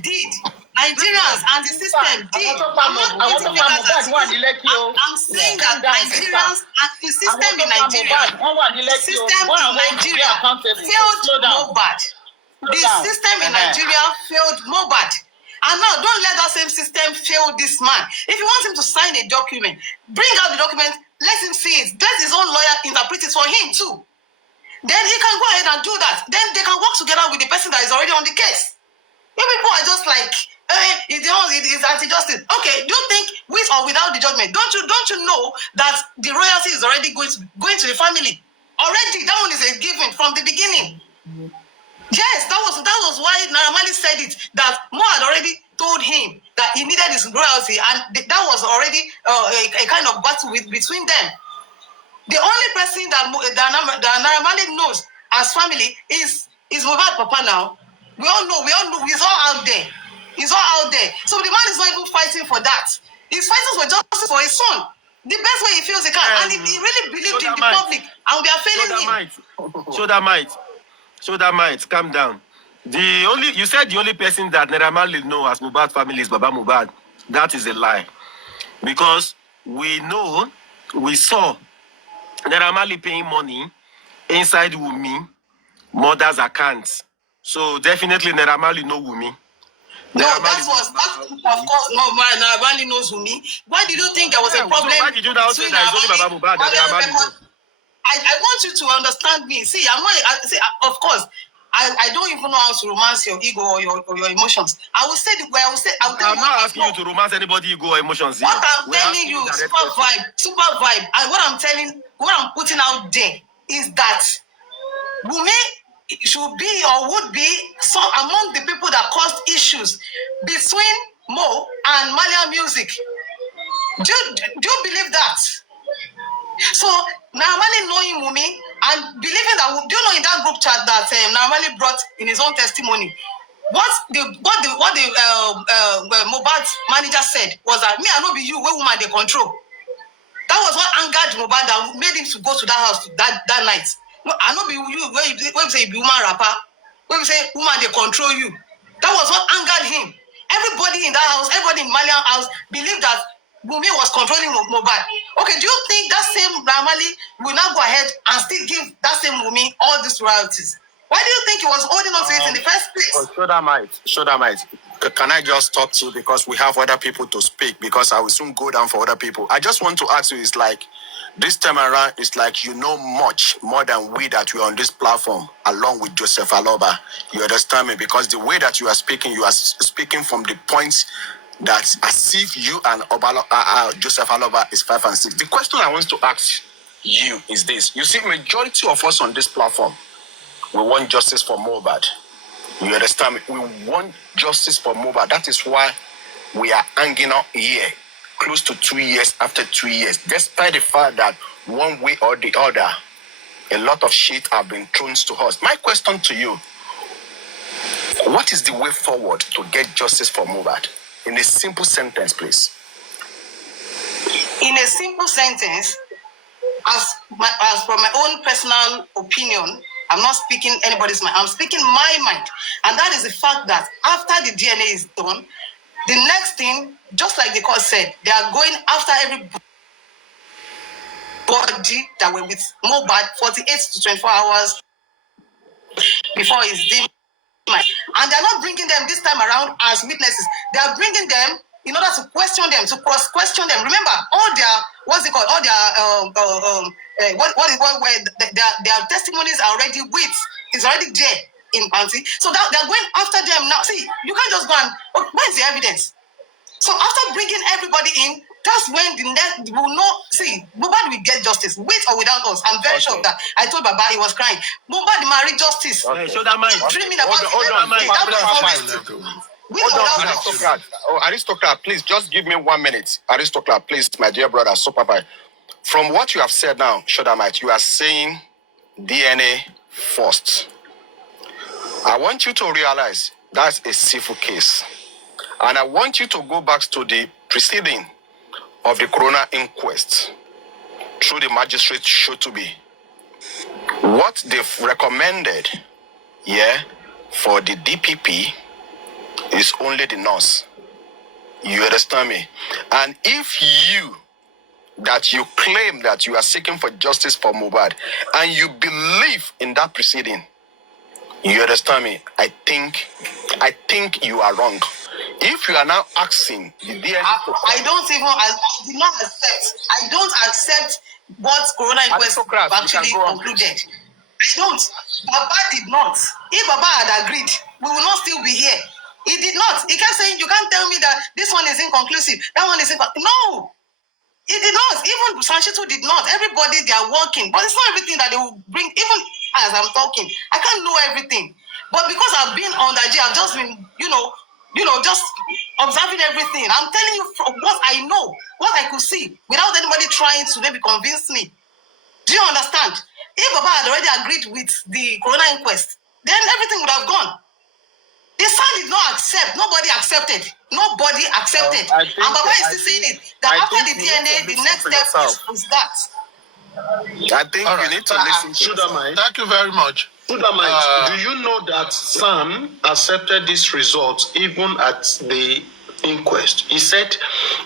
did. Nigerians and the system did. I'm saying that Nigerians and the system in Nigeria, failed Mohbad. The system in Nigeria failed Mohbad. And now, don't let that same system fail this man. If you want him to sign a document, bring out the document, let him see it. Let his own lawyer interpret it for him too. Then he can go ahead and do that. Then they can work together with the person that is already on the case. You people are just like, it's anti-justice. Okay, do you think with or without the judgment, don't you know that the royalty is already going to the family? Already, that one is a given from the beginning. Yes, that was why Naira Marley said it, that Mo had already told him that he needed his royalty, and that was already a kind of battle between them. The only person that Naira Marley knows as family is Mohbad Papa now. We all know, he's all out there. He's all out there. So the man is not even fighting for that. He's fighting for justice for his son. The best way he feels he can. And he really believed in the public, and we are failing him. Show that might calm down. You said the only person that Naira Marley know as Mohbad family is Baba Mohbad. That is a lie. Because we saw Naira Marley paying money inside Wumi mother's account. So definitely Naira Marley know Wumi. No, of course, no, Naira Marley knows Wumi. Why did you think there was a problem? So why did you now say that it's only Baba Mohbad that Naira Marley knows? I want you to understand me. See, of course, I don't even know how to romance your ego or your emotions. I will say the way I'm not asking you to romance anybody's ego or emotions here. What I'm telling you, super vibe. And what I'm putting out there is that Wumi should be or would be some among the people that caused issues between Mo and Malia Music. Do you believe that? So Naira Marley knowing Wumi and believing that, do you know in that group chat that Naira Marley brought in his own testimony, what the Mohbad manager said was that me I no be you, where woman they control. That was what angered Mohbad that made him to go to that house that night. No, I no be you, where you say you be woman rapper, where you say woman they control you. That was what angered him. Everybody in that house, everybody in Malian house believed that Wumi was controlling Mohbad. Okay, do you think that same Naira Marley will now go ahead and still give that same Wumi all these royalties? Why do you think he was holding on to it in the first place? Show that might. Can I just stop you because we have other people to speak, because I will soon go down for other people. I just want to ask you, it's like, this time around, it's like you know much more than we that we're on this platform, along with Joseph Aloba. You understand me? Because the way that you are speaking from the points that as if you and Joseph Aloba is 5 and 6. The question I want to ask you is this. You see, majority of us on this platform, we want justice for Mohbad. You understand me? We want justice for Mohbad. That is why we are hanging out here close to 2 years after 2 years, despite the fact that one way or the other, a lot of shit have been thrown to us. My question to you, what is the way forward to get justice for Mohbad? In a simple sentence, please. In a simple sentence, as for my own personal opinion, I'm not speaking anybody's mind, I'm speaking my mind. And that is the fact that after the DNA is done, the next thing, just like the court said, they are going after every body that were with Mohbad 48 to 24 hours before his demise. And they're not bringing them this time around as witnesses. They are bringing them in order to question them, to cross-question them. Remember, all their, what's it called? All their, their testimonies are already is already there in Panty. So that they're going after them now. See, you can't just go and, where's the evidence? So after bringing everybody in, That's when the next will not see. Mohbad will get justice, with or without us. I'm very sure of that. I told Baba, he was crying. Mohbad marry justice. Okay. Show that mind. Dreaming about Aristocrat. Oh, aristocrat, please just give me 1 minute. Aristocrat, please, my dear brother, super fine. From what you have said now, Shodamite, you are saying DNA first. I want you to realize that's a civil case. And I want you to go back to the proceeding of the coroner inquest through the magistrate should to be. What they've recommended, for the DPP is only the nurse. You understand me? And if you claim that you are seeking for justice for Mohbad and you believe in that proceeding, you understand me? I think you are wrong. If you are now asking the DNA, I did not accept. I don't accept what Corona Inquest actually concluded. I don't. Baba did not. If Baba had agreed, we will not still be here. He did not. He kept saying, you can't tell me that this one is inconclusive, that one is inconclusive. No, he did not. Even Sanchito did not. Everybody, they are working. But it's not everything that they will bring. Even as I'm talking, I can't know everything. But because I've been on that I've just been, just observing everything. I'm telling you from what I know, what I could see, without anybody trying to maybe convince me. Do you understand? If Baba had already agreed with the Corona Inquest, then everything would have gone. The son did not accept. Nobody accepted. Nobody accepted. And Baba is still saying it. That after the DNA, the next step is that. I think you need to listen to Shodamite. Thank you very much. Shodamite, Do you know that Sam accepted this result even at the inquest? He said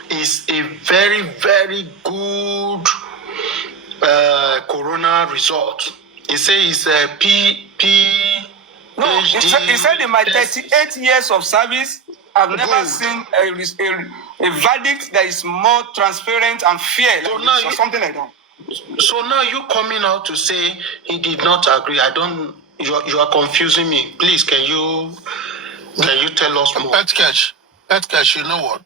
it's a very, very good corona result. He said it's a No, he said in my 38 years of service, I've never seen a verdict that is more transparent and fair, or something like that. So now you coming out to say he did not agree. You are confusing me. Please, can you tell us more? Pet cash, you know what?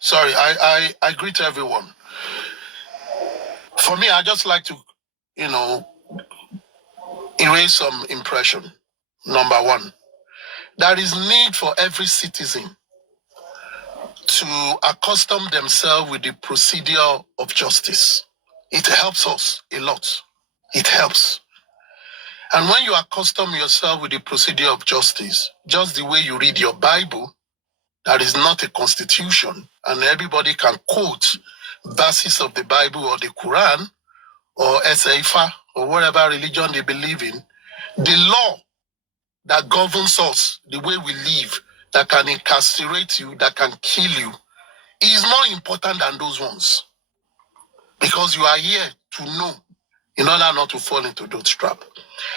Sorry, I greet everyone. For me, I just like to, erase some impression. Number one, there is need for every citizen to accustom themselves with the procedure of justice. It helps us a lot. It helps. And when you accustom yourself with the procedure of justice, just the way you read your Bible, that is not a constitution, and everybody can quote verses of the Bible or the Quran or Esaifa or whatever religion they believe in, the law that governs us, the way we live, that can incarcerate you, that can kill you, is more important than those ones. Because you are here to know in order not to fall into those traps.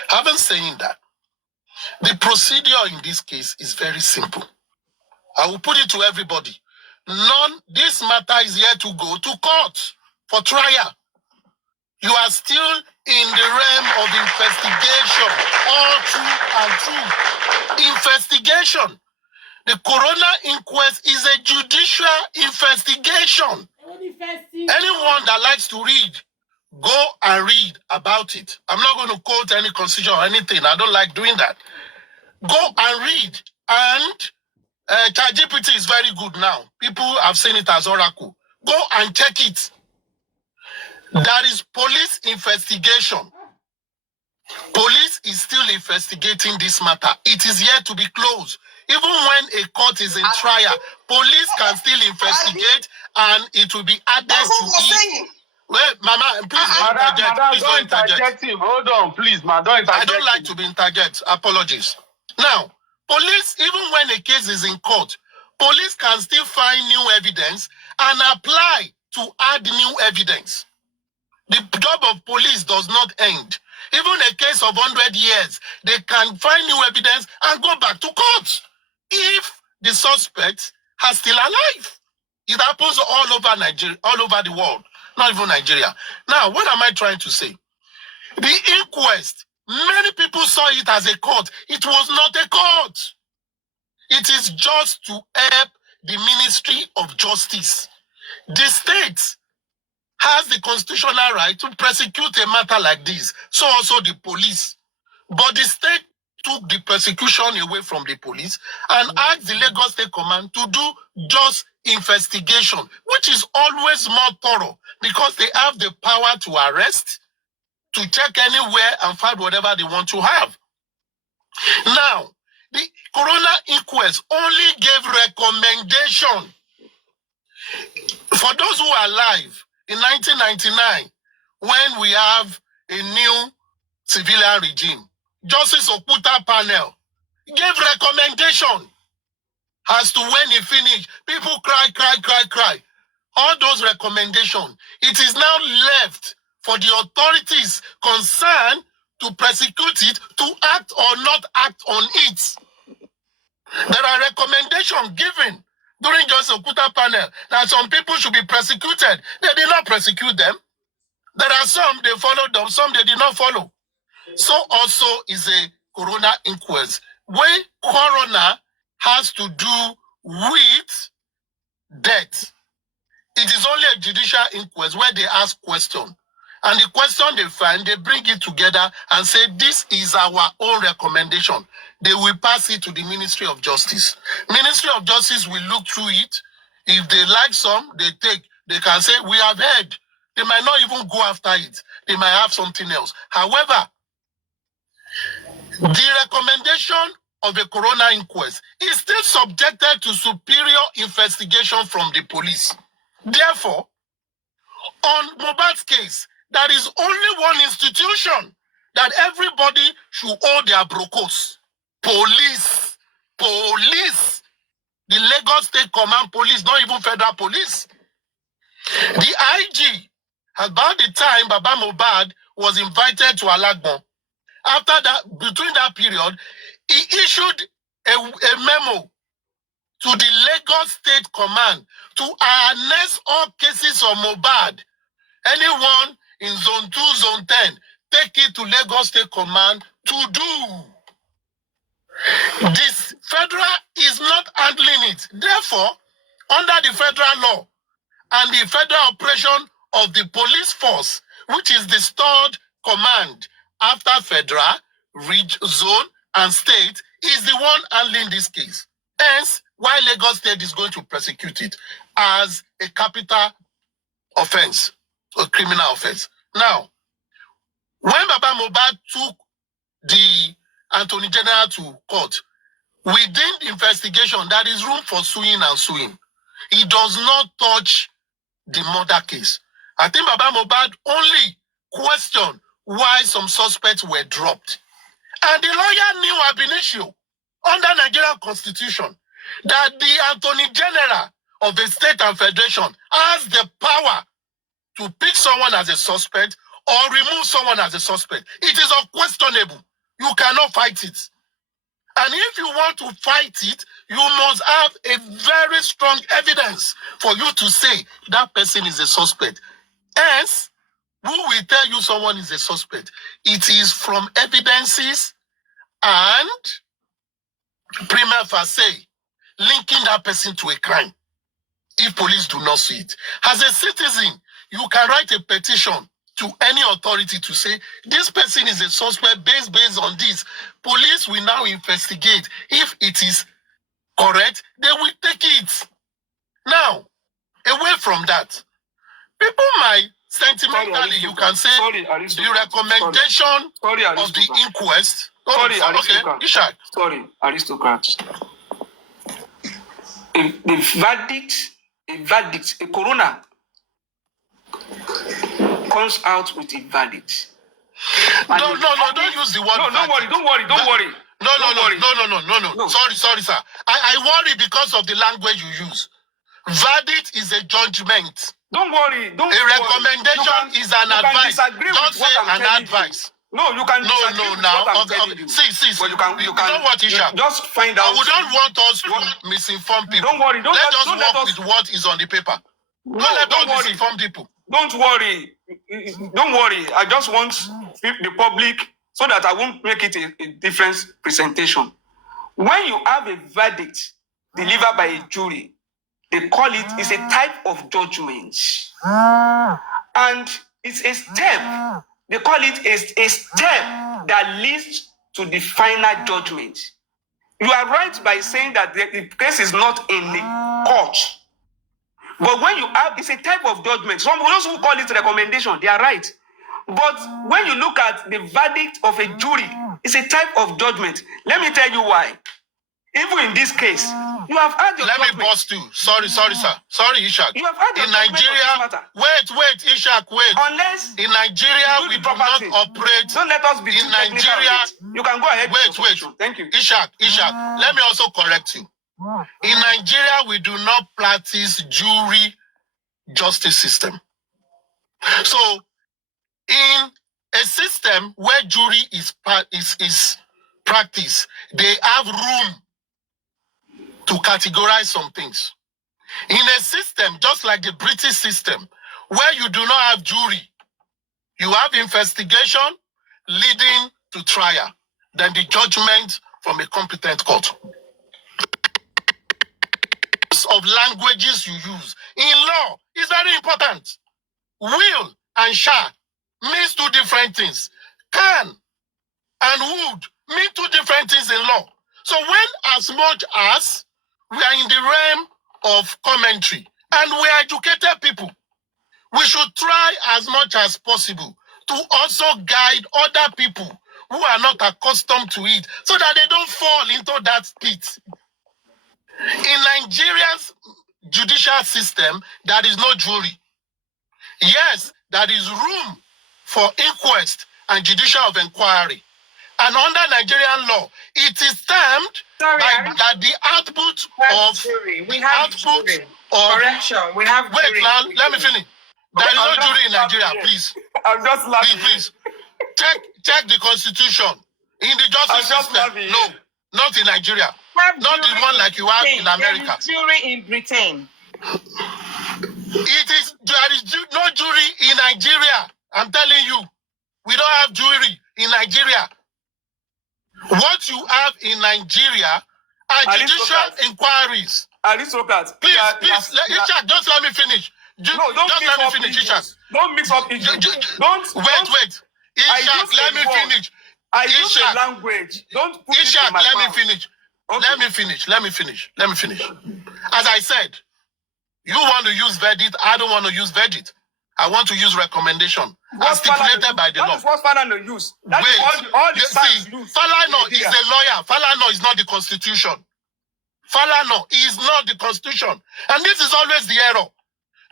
Having said that, the procedure in this case is very simple. I will put it to everybody. This matter is here to go to court for trial. You are still in the realm of investigation, all true and true. Investigation. The coroner inquest is a judicial investigation. Anyone that likes to read, go and read about it. I'm not going to quote any constitution or anything. I don't like doing that. Go and read. And ChatGPT is very good now. People have seen it as oracle. Go and check it. There is police investigation. Police is still investigating this matter. It is yet to be closed. Even when a court is in trial, police can still investigate and it will be added to it. Wait, Mama, please don't interject. Hold on, please, man. Don't interject. I don't like to be interject. Apologies. Now, police, even when a case is in court, police can still find new evidence and apply to add new evidence. The job of police does not end. Even a case of 100 years, they can find new evidence and go back to court if the suspect is still alive. It happens all over Nigeria, all over the world, not even Nigeria. Now, what am I trying to say? The inquest, many people saw it as a court. It was not a court. It is just to help the Ministry of Justice. The state has the constitutional right to prosecute a matter like this. So also the police. But the state took the prosecution away from the police and asked the Lagos State Command to do just investigation, which is always more thorough because they have the power to arrest, to check anywhere and find whatever they want to have. Now, the coroner inquest only gave recommendation for those who are alive in 1999 when we have a new civilian regime. Justice Okuta panel gave recommendation as to when he finished. People cry. All those recommendations. It is now left for the authorities concerned to prosecute it, to act or not act on it. There are recommendations given during Justice Okuta panel that some people should be prosecuted. They did not prosecute them. There are some they followed them, some they did not follow. So also is a coroner inquest, where coroner has to do with death. It is only a judicial inquest where they ask questions. And the question they find, they bring it together and say, this is our own recommendation. They will pass it to the Ministry of Justice. Ministry of Justice will look through it. If they like some, they take. They can say, we have heard. They might not even go after it. They might have something else. However, the recommendation of a coroner inquest is still subjected to superior investigation from the police. Therefore, on Mohbad's case, there is only one institution that everybody should hold their brocos. Police. Police. The Lagos State Command Police, not even federal police. The IG, about the time Baba Mohbad was invited to Alagbon, after that, between that period, he issued a memo to the Lagos State Command to harness all cases of Mohbad. Anyone in Zone 2, Zone 10, take it to Lagos State Command to do. This federal is not handling it. Therefore, under the federal law and the federal operation of the police force, which is the third command after federal, zone, and state, is the one handling this case. Hence, why Lagos State is going to prosecute it as a capital offense, a criminal offense. Now, when Baba Mohbad took the Attorney General to court, within the investigation, there is room for suing and suing. It does not touch the murder case. I think Baba Mohbad only questioned why some suspects were dropped. And the lawyer knew ab initio, under Nigerian Constitution, that the Attorney General of the state and federation has the power to pick someone as a suspect or remove someone as a suspect. It is unquestionable. You cannot fight it. And if you want to fight it, you must have a very strong evidence for you to say that person is a suspect. Hence, who will tell you someone is a suspect? It is from evidences and prima facie linking that person to a crime, if police do not see it. As a citizen, you can write a petition to any authority to say, this person is a suspect based on this. Police will now investigate. If it is correct, they will take it. Now, away from that, people might sentimentally, you can say, the recommendation of the inquest. Aristocrats. A verdict, a coroner comes out with a verdict. No, don't use the word. No, don't worry. No. Sorry, sir. I worry because of the language you use. Verdict is a judgment. Don't worry. A recommendation is an advice. Don't say an advice. No, you can disagree now. What I'm telling you. See. But you can know what, Isha? Just find out. We don't want us to misinform people. Don't worry. Let us work with what is on the paper. Don't worry. Misinform people. Don't worry. I just want the public, so that I won't make it a different presentation. When you have a verdict delivered by a jury, They call it is a type of judgment. And it's a step. They call it a step that leads to the final judgment. You are right by saying that the case is not in the court. But when you have, it's a type of judgment. Some those who call it recommendation, they are right. But when you look at the verdict of a jury, it's a type of judgment. Let me tell you why. Even in this case, you have had your Let me bust you. Sorry, sir. Sorry, Ishak. You have had in Nigeria, wait, Ishak, wait. Unless in Nigeria, we do not operate. Don't let us be in Nigeria. You can go ahead. Wait. Thank you. Ishak, let me also correct you. In Nigeria, we do not practice jury justice system. So, in a system where jury is practiced, they have room to categorize some things. In a system, just like the British system, where you do not have jury, you have investigation leading to trial, then the judgment from a competent court. Of languages you use. In law, it's very important. Will and shall means two different things. Can and would mean two different things in law. So when as much as we are in the realm of commentary and we are educated people, we should try as much as possible to also guide other people who are not accustomed to it so that they don't fall into that pit. In Nigeria's judicial system, there is no jury. Yes, there is room for inquest and judicial inquiry. And under Nigerian law, it is termed that the output of jury. We have jury. Correction. We have jury. Wait, let me finish. There is no jury in Nigeria, please. I'm just laughing. Please. Check the constitution. In the justice system. No, not in Nigeria. Not the one like you have in America. There is jury in Britain. There is no jury in Nigeria. I'm telling you. We don't have jury in Nigeria. What you have in Nigeria are judicial inquiries. Aristocrats. Please, Ishak, just let me finish. Don't let me finish, Ishak. Don't mix up issues. Wait. Ishak, let me finish. I use a language. Don't put Ishak, it in my let mouth. me finish. Okay. Let me finish. As I said, you want to use verdict, I don't want to use verdict. I want to use recommendation as stipulated by the law. That is what Falana use. That is all the signs use. Falana is a lawyer. Falana is not the constitution. Falana is not the constitution. And this is always the error.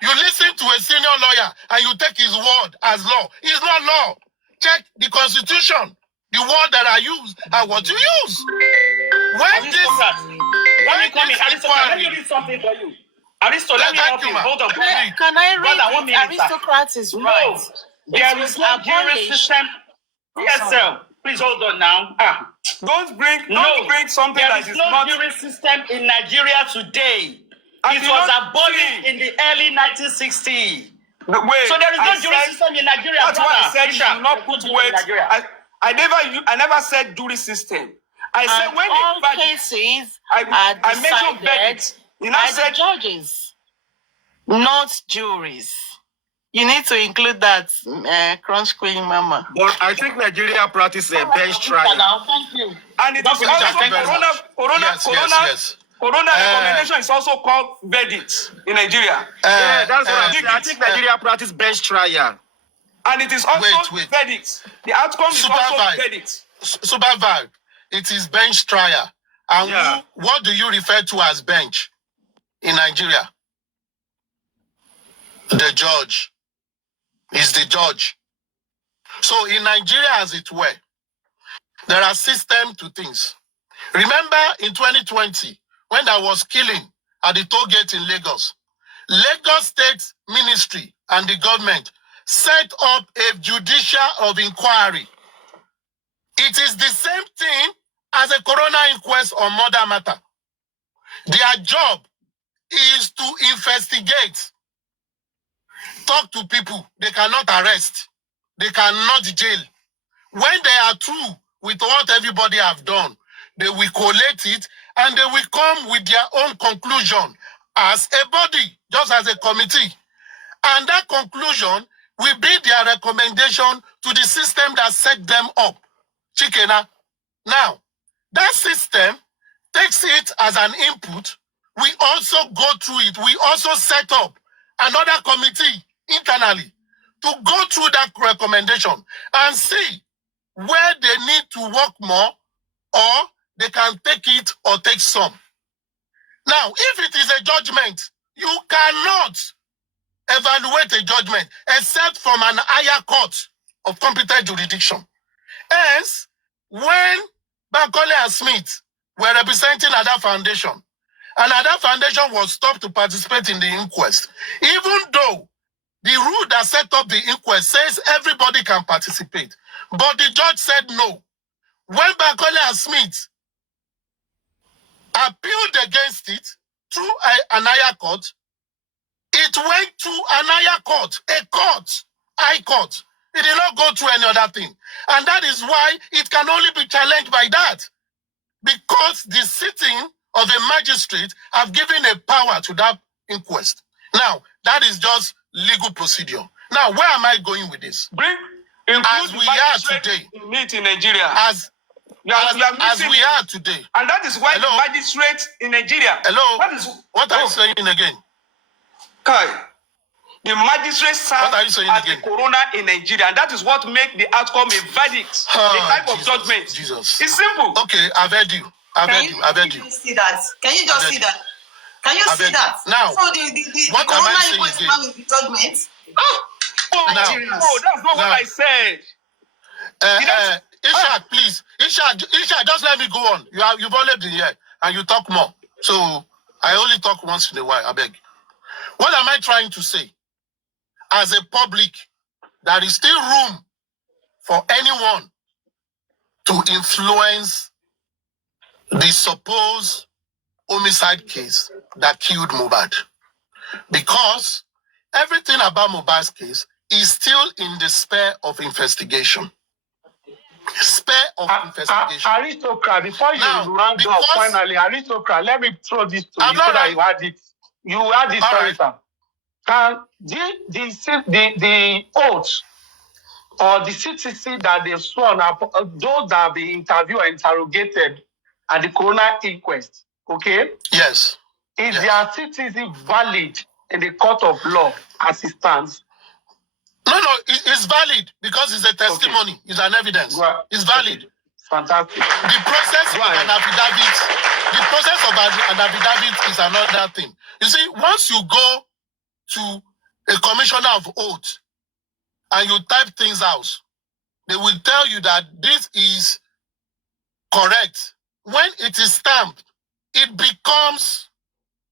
You listen to a senior lawyer and you take his word as law. It's not law. Check the constitution. The word that I use and what you use. Let me read something for you. Aristo, let me help you. Hold on. Can I read it? Aristocrats is right. There is no jury system. Yes, sir. Please hold on now. Don't bring something that is There not. is no jury system in Nigeria today. It was abolished in the early 1960s. So there is no jury system in Nigeria. That's why I said you should not put weight. I never said jury system. I said when all cases are decided by the judges, not juries. You need to include that, Crunch Queen Mama. But I think Nigeria practices a bench trial. Thank you. And it is also Corona recommendation is also called verdict in Nigeria. Yeah, that's what I'm saying. I think Nigeria practices bench trial. And it is also verdict. The outcome is also verdict. Supervised. It is bench trial. And what do you refer to as bench in Nigeria? The judge is the judge. So in Nigeria, as it were, there are systems to things. Remember in 2020, when there was killing at the toll gate in Lagos, Lagos State Ministry and the government set up a judicial of inquiry. It is the same thing as a coroner inquest on murder matter. Their job is to investigate, talk to people. They cannot arrest. They cannot jail. When they are through with what everybody have done, they will collate it and they will come with their own conclusion as a body, just as a committee. And that conclusion will be their recommendation to the system that set them up. Chikena. Now, that system takes it as an input. We also go through it. We also set up another committee internally to go through that recommendation and see where they need to work more, or they can take it or take some. Now, if it is a judgment, you cannot evaluate a judgment except from an higher court of competent jurisdiction. Hence, when Bankole and Smith were representing Ada Foundation, and Ada Foundation was stopped to participate in the inquest, even though the rule that set up the inquest says everybody can participate, but the judge said no. When Bankole and Smith appealed against it through an higher court, it went to an higher court, a court, high court. It did not go through any other thing. And that is why it can only be challenged by that. Because the sitting of a magistrate have given a power to that inquest. Now, that is just legal procedure. Now, where am I going with this? As we are today. Meet in Nigeria. As we are today. And that is why the magistrate in Nigeria. Hello? What are you saying again? Kai. The magistrate served as the coroner in Nigeria, and that is what makes the outcome a verdict, a type of judgment. Jesus. It's simple. Okay, I've heard you. I've heard you. Can you see that? Can you just see that? Can you see that? Now, so the what am I saying inquest again? with the judgment. No, that's not what I said. Ishak, please. Ishak, just let me go on. You've only been here, and you talk more. So, I only talk once in a while, I beg. What am I trying to say? As a public, there is still room for anyone to influence the supposed homicide case that killed Mohbad. Because everything about Mohbad's case is still in the sphere of investigation. Aristocrat, before you round up finally, Aristocrat, let me throw this to you so that you had it. You had this story, sir. Can the oath or the CTC that they've sworn are those that have been interviewed or interrogated at the coroner inquest, okay? Yes. Is their CTC valid in the court of law as it stands? No, it's valid because it's a testimony. Okay. It's an evidence. Right. It's valid. Okay. Fantastic. The process of an affidavit is another thing. You see, once you go to a commissioner of oath and you type things out, they will tell you that this is correct. When it is stamped, it becomes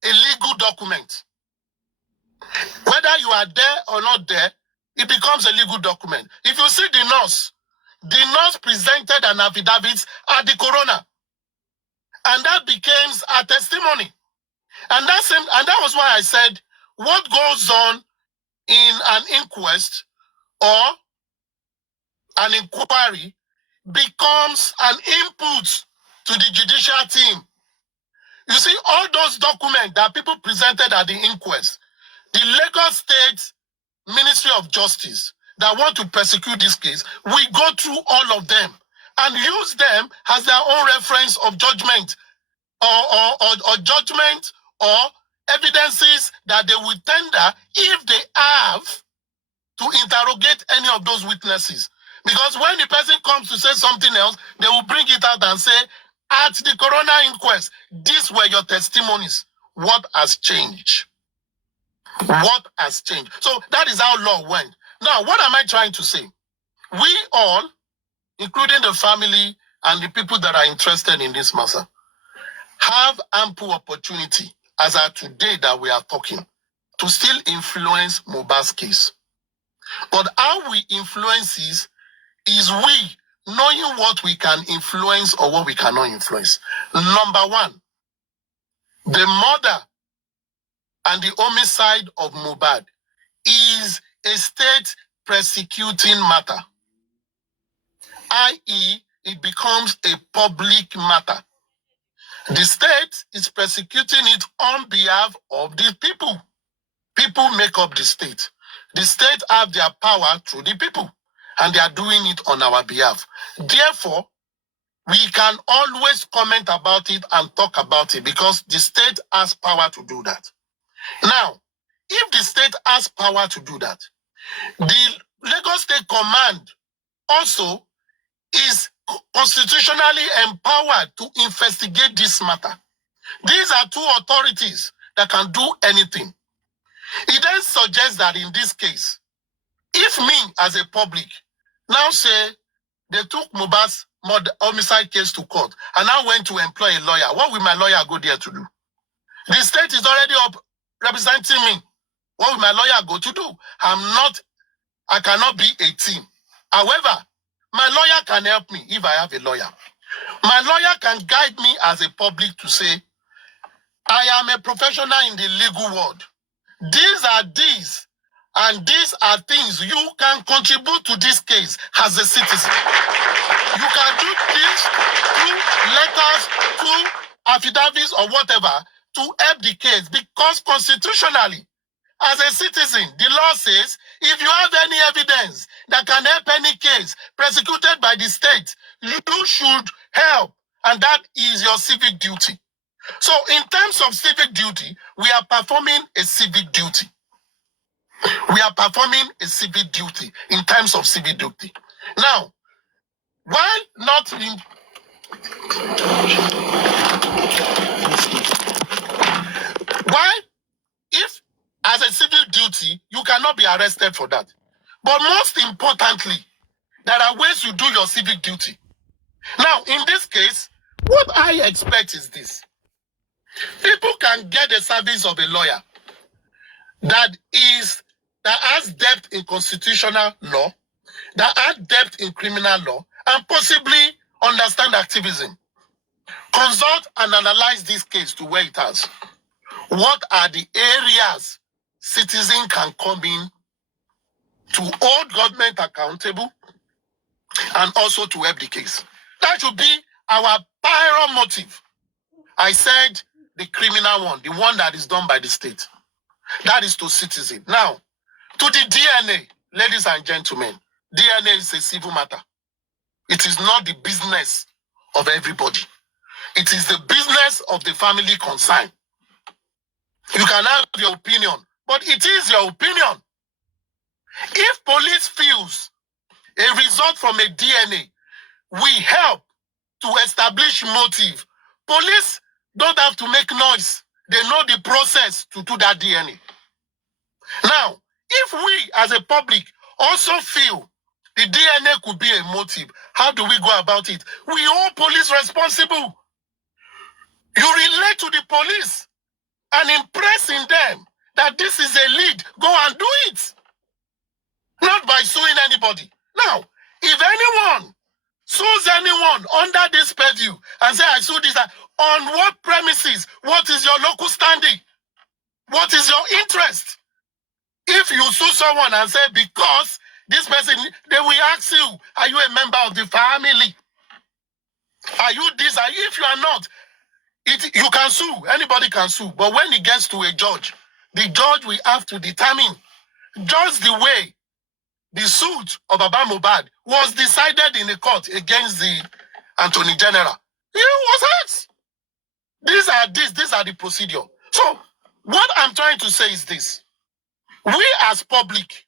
a legal document. Whether you are there or not there, it becomes a legal document. If you see the nurse presented an affidavit at the coroner, and that becomes a testimony. And that was why I said, what goes on in an inquest or an inquiry becomes an input to the judicial team. You see, all those documents that people presented at the inquest, the Lagos State Ministry of Justice that want to prosecute this case, we go through all of them and use them as their own reference of judgment or judgment or evidences that they will tender if they have to interrogate any of those witnesses. Because when the person comes to say something else, they will bring it out and say, at the coroner inquest, these were your testimonies. What has changed? What has changed? So that is how law went. Now, what am I trying to say? We all, including the family and the people that are interested in this matter, have ample opportunity, as at today that we are talking, to still influence Mohbad's case. But how we influence is we knowing what we can influence or what we cannot influence. Number one, the murder and the homicide of Mohbad is a state prosecuting matter, i.e., it becomes a public matter. The state is prosecuting it on behalf of the people. People make up the state. The state have their power through the people, and they are doing it on our behalf. Therefore, we can always comment about it and talk about it because the state has power to do that. Now, if the state has power to do that, the Lagos State Command also is constitutionally empowered to investigate this matter. These are two authorities that can do anything. It then suggests that in this case, if me as a public now say they took Mohbad's homicide case to court and I went to employ a lawyer, what will my lawyer go there to do? The state is already up representing me. What will my lawyer go to do? I cannot be a team. However, my lawyer can help me if I have a lawyer. My lawyer can guide me as a public to say, I am a professional in the legal world. These and these are things you can contribute to this case as a citizen. You can do this through letters, through affidavits or whatever to help the case because constitutionally, as a citizen, the law says if you have any evidence that can help any case prosecuted by the state, you should help, and that is your civic duty. So in terms of civic duty, we are performing a civic duty. We are performing a civic duty in terms of civic duty. Now, why not in... Why, if as a civic duty, you cannot be arrested for that. But most importantly, there are ways you do your civic duty. Now, in this case, what I expect is this. People can get the service of a lawyer that has depth in constitutional law, that has depth in criminal law, and possibly understand activism. Consult and analyze this case to where it has. What are the areas citizens can come in to hold government accountable and also to help the case? That should be our prior motive. I said the criminal one, the one that is done by the state. That is to citizens. Now, to the DNA, ladies and gentlemen, DNA is a civil matter. It is not the business of everybody. It is the business of the family concerned. You can have your opinion, but it is your opinion. If police feels a result from a DNA, we help to establish motive. Police don't have to make noise. They know the process to do that DNA. Now, if we as a public also feel the DNA could be a motive, how do we go about it? We hold police responsible. You relate to the police and impress in them that this is a lead. Go and do it. Not by suing anybody. Now, if anyone sues anyone under this purview and say, I sue this, on what premises? What is your local standing? What is your interest? If you sue someone and say, because this person, they will ask you, are you a member of the family? Are you this? If you are not, you can sue. Anybody can sue. But when it gets to a judge, the judge will have to determine just the way the suit of Baba Mohbad was decided in the court against the Attorney General. He was asked. These are the procedure. So what I'm trying to say is this. We as public,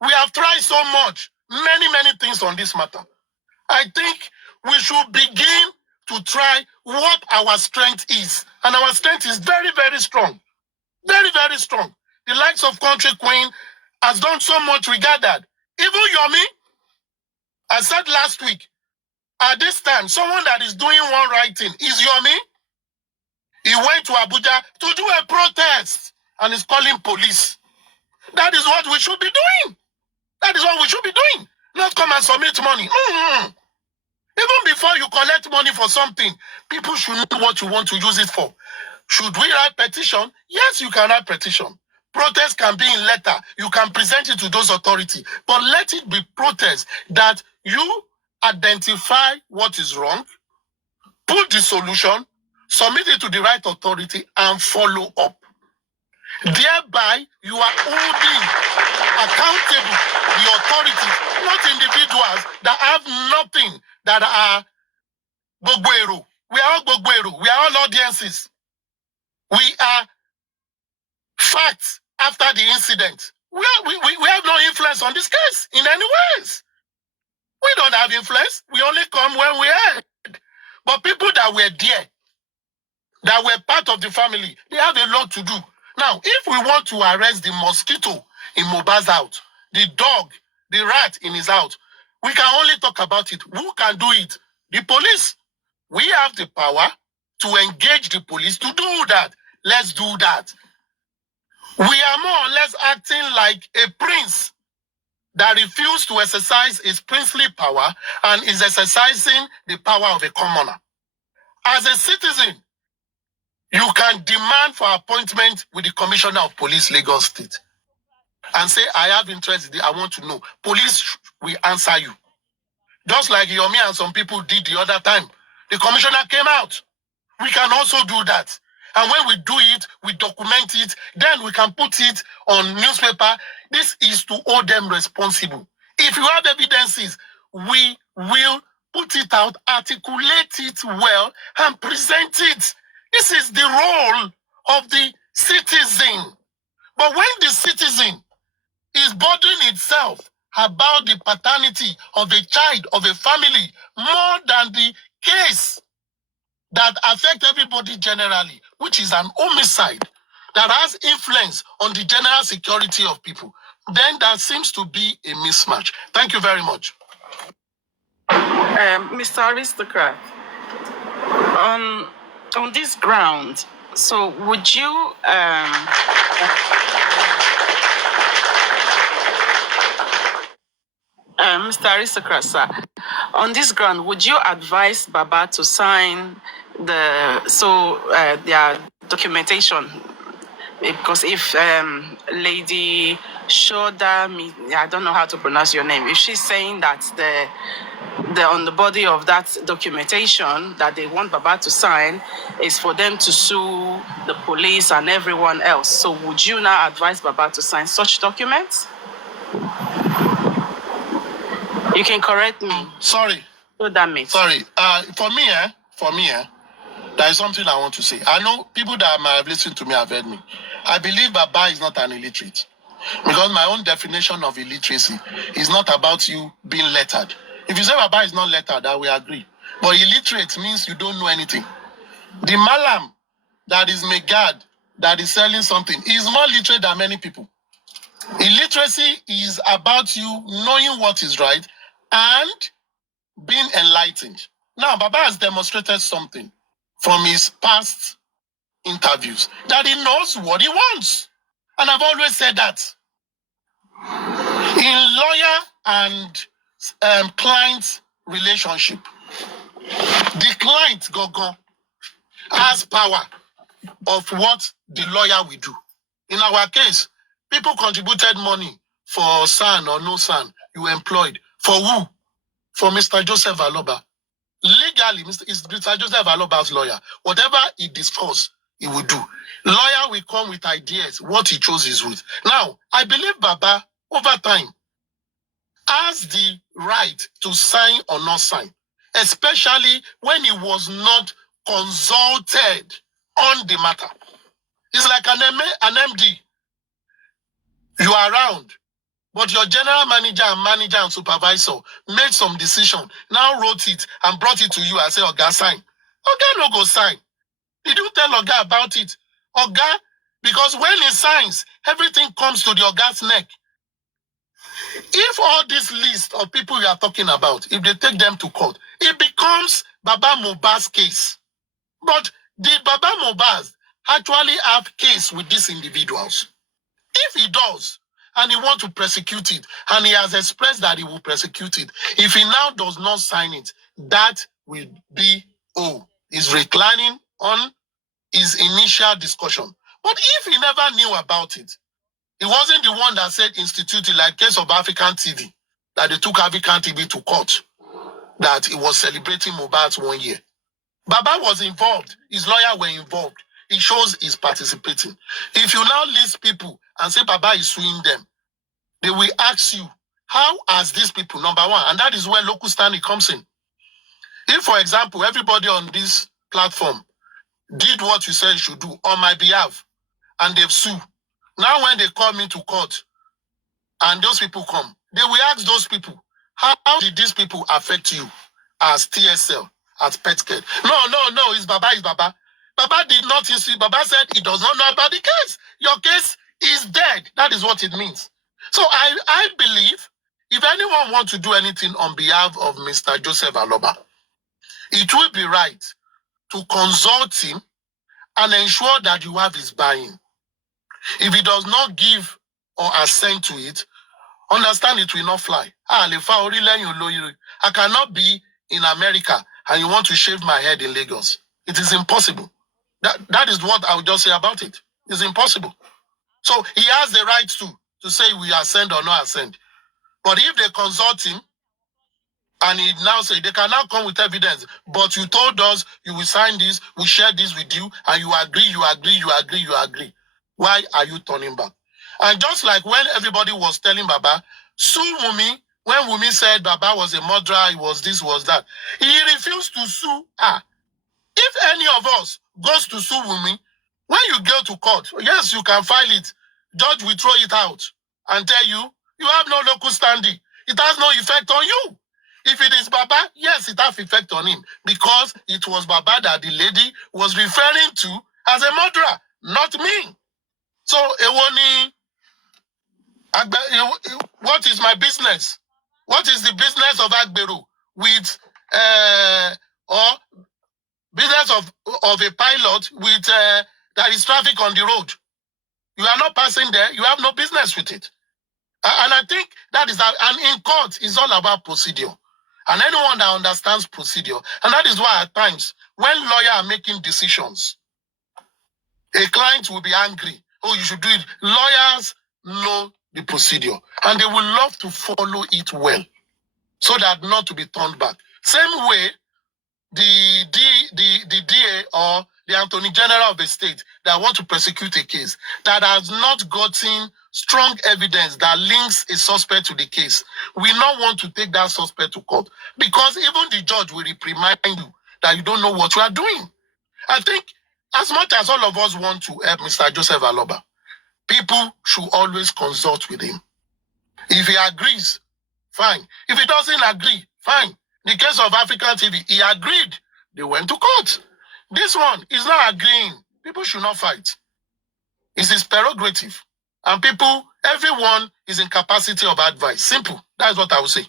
we have tried so much, many things on this matter. I think we should begin to try what our strength is. And our strength is very strong. Very strong. The likes of Country Queen has done so much regarded. Even Yomi, I said last week, at this time, someone that is doing one right thing is Yomi. He went to Abuja to do a protest and is calling police. That is what we should be doing. That is what we should be doing. Not come and submit money. Even before you collect money for something, people should know what you want to use it for. Should we write petition? Yes, you can write petition. Protest can be in letter. You can present it to those authorities. But let it be protest that you identify what is wrong, put the solution, submit it to the right authority, and follow up. Thereby, you are holding accountable the authorities, not individuals that have nothing, that are Gogwero. We are all Gogwero. We are all audiences. We are facts after the incident. We have no influence on this case in any ways. We don't have influence. We only come when we are. But people that were there, that were part of the family, they have a lot to do. Now, if we want to arrest the mosquito in Mohbad's house, the dog, the rat in his house, we can only talk about it. Who can do it? The police. We have the power to engage the police to do that. Let's do that. We are more or less acting like a prince that refused to exercise his princely power and is exercising the power of a commoner. As a citizen, you can demand for appointment with the Commissioner of Police, Lagos State, and say, I have interest in it, I want to know. Police will answer you. Just like Yomi and some people did the other time. The commissioner came out. We can also do that. And when we do it, we document it, then we can put it on newspaper. This is to hold them responsible. If you have evidences, we will put it out, articulate it well, and present it. This is the role of the citizen. But when the citizen is bothering itself about the paternity of a child, of a family, more than the case that affects everybody generally, which is an homicide that has influence on the general security of people, then that seems to be a mismatch. Thank you very much. Mr. Aristocrat, on this ground, so would you Mr. Aristocrat, sir, on this ground, would you advise Baba to sign their documentation? Because if Lady Shoda, I don't know how to pronounce your name, if she's saying that on the body of that documentation that they want Baba to sign is for them to sue the police and everyone else, so would you now advise Baba to sign such documents? You can correct me. Sorry. So that means. Sorry. For me, there is something I want to say. I know people that have listened to me have heard me. I believe Baba is not an illiterate. Because my own definition of illiteracy is not about you being lettered. If you say Baba is not lettered, I will agree. But illiterate means you don't know anything. The malam that is Megad, that is selling something, is more literate than many people. Illiteracy is about you knowing what is right and being enlightened. Now, Baba has demonstrated something from his past interviews, that he knows what he wants. And I've always said that. In lawyer and client relationship, the client, Gogo, has power of what the lawyer will do. In our case, people contributed money for son or no son, you employed. For who? For Mr. Joseph Aloba. Legally, Mr. Joseph Aloba's lawyer. Whatever he discussed, he will do. Lawyer will come with ideas, what he chose is with. Now, I believe Baba, over time, has the right to sign or not sign, especially when he was not consulted on the matter. It's like an MD. You are around, but your general manager and supervisor made some decision, now wrote it and brought it to you and said, Oga, sign. Oga no go sign. Did you tell Oga about it? Oga, because when he signs, everything comes to the Oga's neck. If all this list of people you are talking about, if they take them to court, it becomes Baba Mohbad's case. But did Baba Mohbad actually have case with these individuals? If he does, and he wants to prosecute it, and he has expressed that he will prosecute it, if he now does not sign it, that will be, he's reclining on his initial discussion. But if he never knew about it, he wasn't the one that said instituted, like case of African TV, that they took African TV to court, that he was celebrating Mohbad's 1 year. Baba was involved. His lawyer were involved. It shows he's participating. If you now list people and say Baba is suing them, they will ask you, how has these people, number one, and that is where local standing comes in. If, for example, everybody on this platform did what you said you should do on my behalf, and they've sued, now when they call me to court, and those people come, they will ask those people, how did these people affect you as TSL, as Petcare? No, it's Baba, it's Baba. Baba did not insist. Baba said he does not know about the case. Your case is dead. That is what it means. So I believe if anyone wants to do anything on behalf of Mr. Joseph Aloba, it will be right to consult him and ensure that you have his buy-in. If he does not give or assent to it, understand it will not fly. I cannot be in America and you want to shave my head in Lagos. It is impossible. That is what I would just say about it. It's impossible. So he has the right to say we assent or not assent. But if they consult him and he now say they can now come with evidence, but you told us you will sign this, we share this with you, and you agree. Why are you turning back? And just like when everybody was telling Baba, sue Wumi, when Wumi said Baba was a murderer, he was this, was that, he refused to sue her. If any of us goes to sue Wumi, when you go to court, yes, you can file it. Judge will throw it out and tell you, you have no local standing. It has no effect on you. If it is Baba, yes, it has effect on him because it was Baba that the lady was referring to as a murderer, not me. So, Ewoni, what is my business? What is the business of Agberu with or business of a pilot with there is traffic on the road? You are not passing there. You have no business with it. And I think that is that. And in court, it's all about procedure. And anyone that understands procedure, and that is why at times when lawyers are making decisions, a client will be angry. Oh, you should do it. Lawyers know the procedure, and they will love to follow it well, so that not to be turned back. Same way, the DA or the Attorney General of the state that want to prosecute a case that has not gotten strong evidence that links a suspect to the case, we not want to take that suspect to court because even the judge will reprimand you that you don't know what you are doing. I think as much as all of us want to help Mr. Joseph Aloba, people should always consult with him. If he agrees, fine. If he doesn't agree, fine. The case of African TV, he agreed. They went to court. This one is not agreeing. People should not fight. It's his prerogative. And people, everyone is in capacity of advice. Simple. That's what I would say.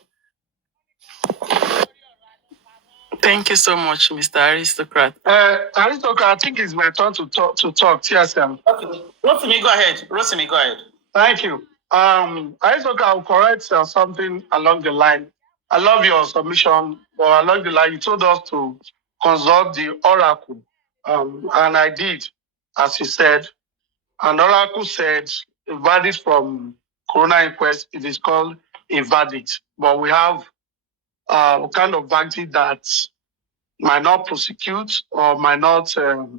Thank you so much, Mr. Aristocrat. Aristocrat, I think it's my turn to talk. TSM. Okay. Rotimi, go ahead. Thank you. Aristocrat, I'll correct something along the line. I love your submission, but along the line, you told us to consult the oracle. And I did, as you said. An oracle said a verdict from Corona inquest, it is called a verdict. But we have a kind of verdict that might not prosecute or might not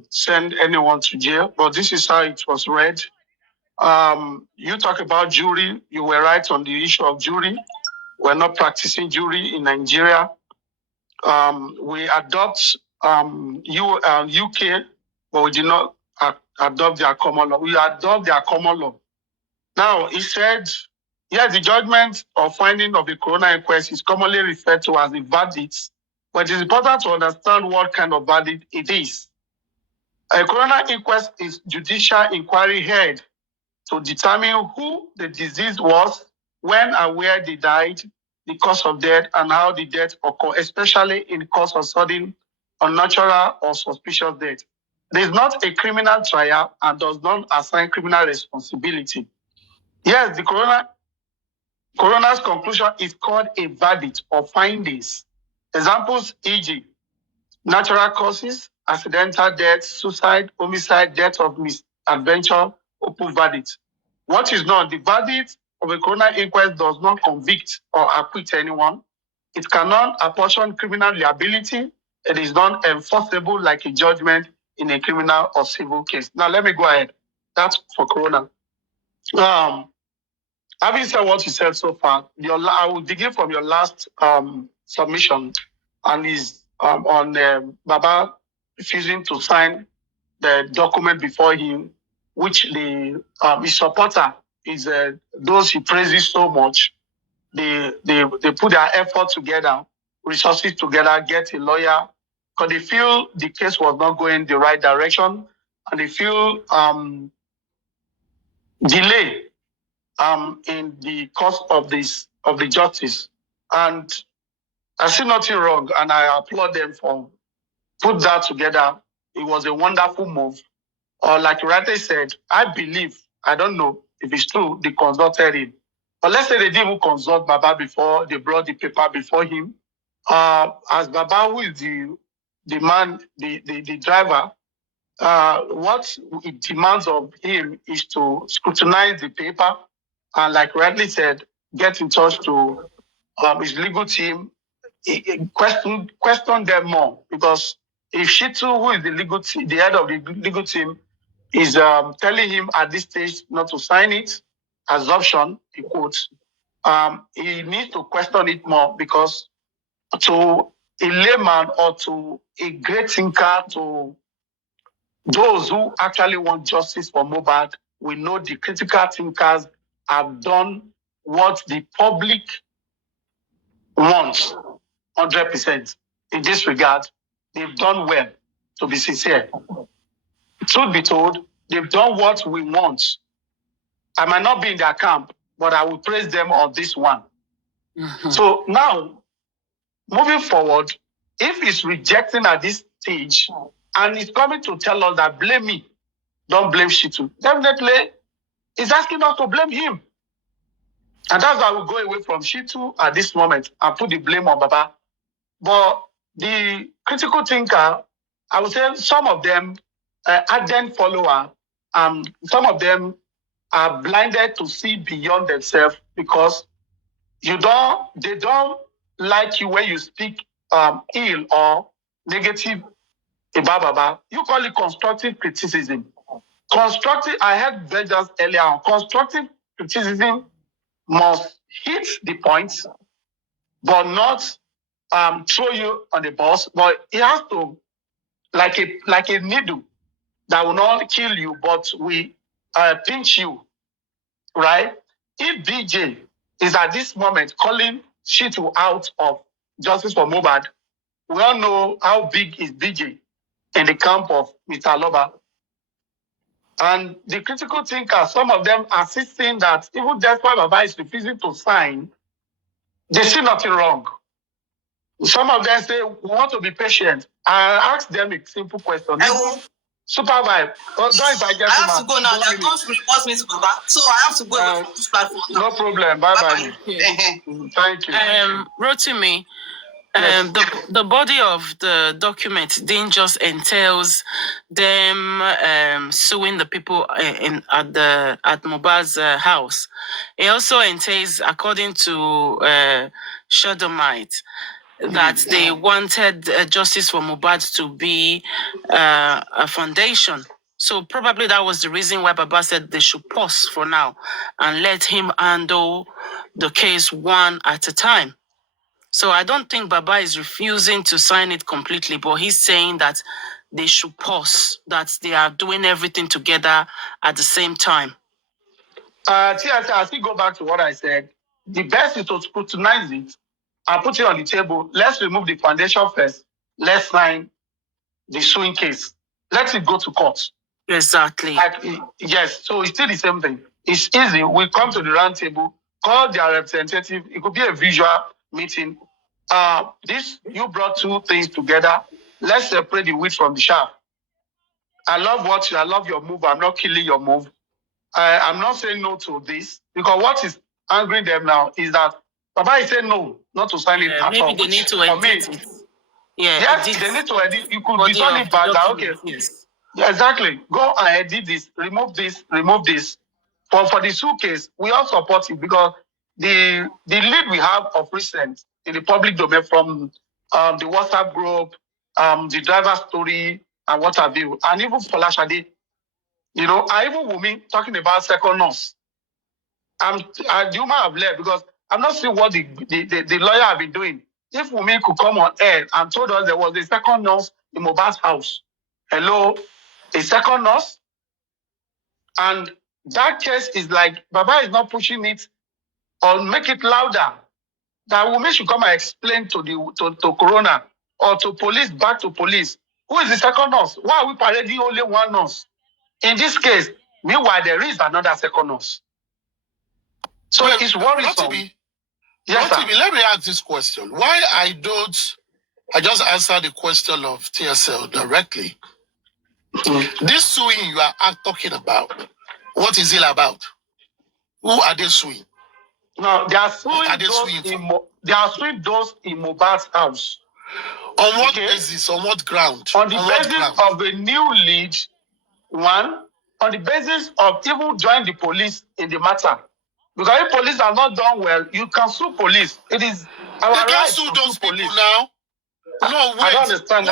send anyone to jail. But this is how it was read. You talk about jury. You were right on the issue of jury. We're not practicing jury in Nigeria. We adopt UK, but we did not adopt their common law. We adopt their common law. Now, he said, yes, the judgment or finding of the Corona inquest is commonly referred to as a verdict, but it's important to understand what kind of verdict it is. A Corona inquest is judicial inquiry held to determine who the disease was, when and where they died, the cause of death, and how the death occurred, especially in case of sudden, unnatural, or suspicious death. There is not a criminal trial and does not assign criminal responsibility. Yes, the coroner's conclusion is called a verdict or findings. Examples, e.g., natural causes, accidental death, suicide, homicide, death of misadventure, open verdict. What is not? The verdict of a coroner inquest does not convict or acquit anyone. It cannot apportion criminal liability it is not enforceable like a judgment in a criminal or civil case. Now, let me go ahead. That's for Corona. Having said what you said so far, I will begin from your last submission, and is on Baba refusing to sign the document before him, which his supporter is those he praises so much. They put their effort together, resources together, get a lawyer, because they feel the case was not going the right direction, and they feel delay in the course of the justice. And I see nothing wrong, and I applaud them for put that together. It was a wonderful move. Or like Rate said, I believe, I don't know if it's true, they consulted him. But let's say they didn't even consult Baba before they brought the paper before him. As Baba, who is the man, the driver, what it demands of him is to scrutinize the paper and, like rightly said, get in touch to his legal team, question them more. Because if Shitu, who is the head of the legal team, is telling him at this stage not to sign it as option, he quotes, he needs to question it more, because to a layman or to a great thinker, to those who actually want justice for Mohbad, we know the critical thinkers have done what the public wants 100%. In this regard, they've done well, to be sincere. Truth be told, they've done what we want. I might not be in their camp, but I will praise them on this one. Mm-hmm. So now, moving forward, if he's rejecting at this stage and he's coming to tell us that blame me, don't blame Shitu, definitely he's asking us to blame him. And that's why we go away from Shitu at this moment and put the blame on Baba. But the critical thinker, I would say some of them ardent follower, some of them are blinded to see beyond themselves, because they don't like you when you speak ill or negative about Baba. You call it constructive criticism. I heard Vegas earlier on. Constructive criticism must hit the points, but not throw you on the bus. But it has to, like a needle that will not kill you, but will pinch you, right? If BJ is at this moment calling Shitu out of justice for Mohbad, we all know how big is BJ in the camp of Mr. Aloba. And the critical thinkers, some of them are insisting that even despite Baba is refusing to sign, they see nothing wrong. Some of them say, we want to be patient. I ask them a simple question. Super vibe. I have to go now. They're going to report me to Baba. So I have to go from this platform now. No problem. Bye-bye. Thank you. Rotimi, yes. the body of the document didn't just entails them suing the people at Mohbad's house. It also entails, according to Shadomite, that they wanted justice for Mohbad to be a foundation. So probably that was the reason why Baba said they should pause for now and let him handle the case one at a time. So I don't think Baba is refusing to sign it completely, but he's saying that they should pause, that they are doing everything together at the same time. I still go back to what I said. The best is to scrutinize it and put it on the table. Let's remove the foundation first. Let's sign the suing case. Let it go to court. Exactly. Yes, so it's still the same thing. It's easy. We come to the round table, call their representative. It could be a visual meeting. You brought two things together. Let's separate the wheat from the chaff. I love your move. I'm not killing your move. I'm not saying no to this, because what is angering them now is that Baba is saying no, not to sign it at all. Maybe they need to edit it. Yes, they need to edit. You could be turning back that, okay. Yes. Yeah, exactly. Go and edit this, remove this, remove this. For the suitcase, we all support it, because the lead we have of recent in the public domain from the WhatsApp group, the driver's story and what have you, and even Folashade, you know, I even Wumi talking about second nurse. You might have left because I'm not seeing what the lawyer have been doing. If Wumi could come on air and told us there was a second nurse in Mohbad's house, hello, a second nurse, and that case is like Baba is not pushing it or make it louder. That Wumi should come and explain to Corona or to police, back to police. Who is the second nurse? Why are we parading only one nurse? In this case, meanwhile, there is another second nurse. So it's worrisome. Yes, sir. Let me ask this question. Why I just answer the question of TSL directly. This suing you are talking about, what is it about? Who are they suing? No, they are suing those in Mohbad's house. On what basis? On what ground? On the basis of a new lead, one, on the basis of even joining the police in the matter. Because if police are not done well, you can sue police. It is our right to sue those people now. No, wait. I don't understand.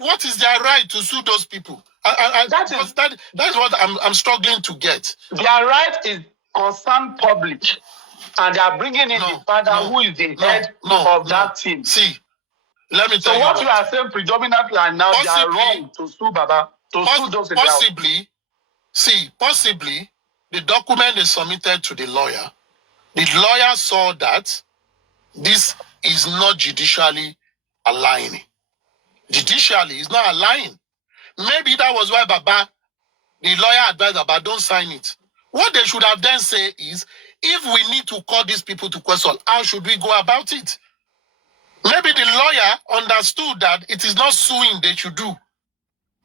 What is their right to sue those people? That's what I'm struggling to get. Their right is concerned public, and they are bringing in the father who is the head of that team. See, let me tell you. So what you are saying predominantly and now they are wrong to sue Baba, to sue those in the house. Possibly, the document is submitted to the lawyer. The lawyer saw that this is not judicially aligning. Judicially is not aligning. Maybe that was why Baba, the lawyer advised Baba, don't sign it. What they should have then said is, if we need to call these people to question, how should we go about it? Maybe the lawyer understood that it is not suing they should do.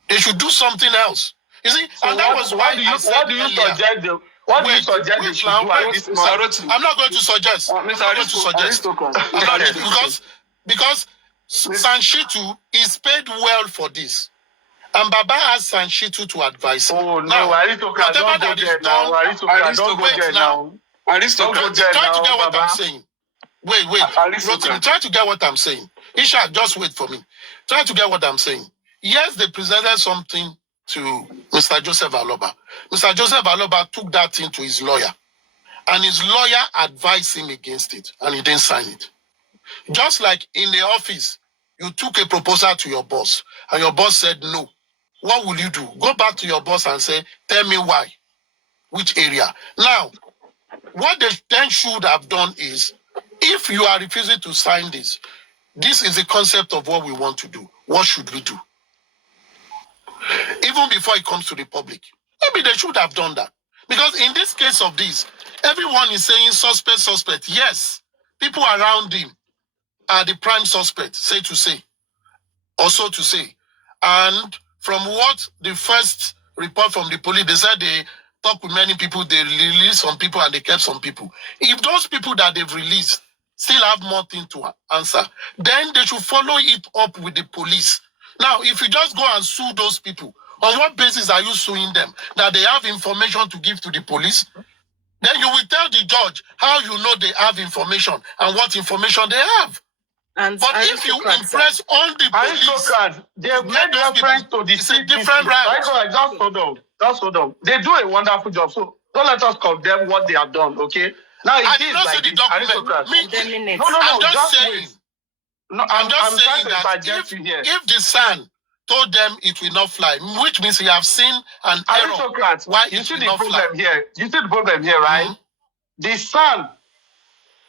They should do something else. You see, so and that was why what do you suggest they should do at this point? I'm not going to suggest. I'm not going to suggest. Because Sanshitu is paid well for this. And Baba asked Sanshitu to advise him. Oh, no, Aristocrat, don't go there now. Aristocrat, don't go there now. Aristocrat, try to get what I'm saying. Wait. Rotimi, try to get what I'm saying. Isha, just wait for me. Try to get what I'm saying. Yes, they presented something to Mr. Joseph Aloba. Mr. Joseph Aloba took that thing to his lawyer. And his lawyer advised him against it. And he didn't sign it. Just like in the office, you took a proposal to your boss. And your boss said no. What will you do? Go back to your boss and say, tell me why. Which area? Now, what they then should have done is, if you are refusing to sign this, this is the concept of what we want to do. What should we do? Even before it comes to the public. Maybe they should have done that. Because in this case of this, everyone is saying suspect. Yes, people around him are the prime suspect, so to say. And from what the first report from the police, they said they talked with many people, they released some people and they kept some people. If those people that they've released still have more things to answer, then they should follow it up with the police. Now, if you just go and sue those people, on what basis are you suing them? That they have information to give to the police? Then you will tell the judge how you know they have information and what information they have. And but if you impress all the police, they have made reference to the different right. Just hold on. They do a wonderful job. So don't let us condemn what they have done, okay? Now it is like the document. No, I'm just saying. Wait. No, I'm saying that if the son told them it will not fly, which means you have seen an error. Why you see the problem here? You see the problem here, right? Mm-hmm. The son,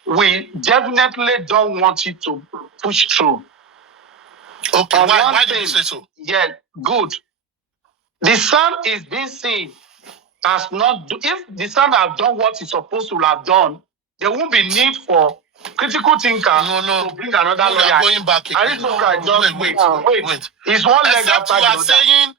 we definitely don't want it to push through. Okay, why did you say so? Yeah, good. The son is being seen as not. If the son have done what he's supposed to have done, there won't be need for critical thinker to bring another lawyer. Going back again. Wait. It's one leg after the other.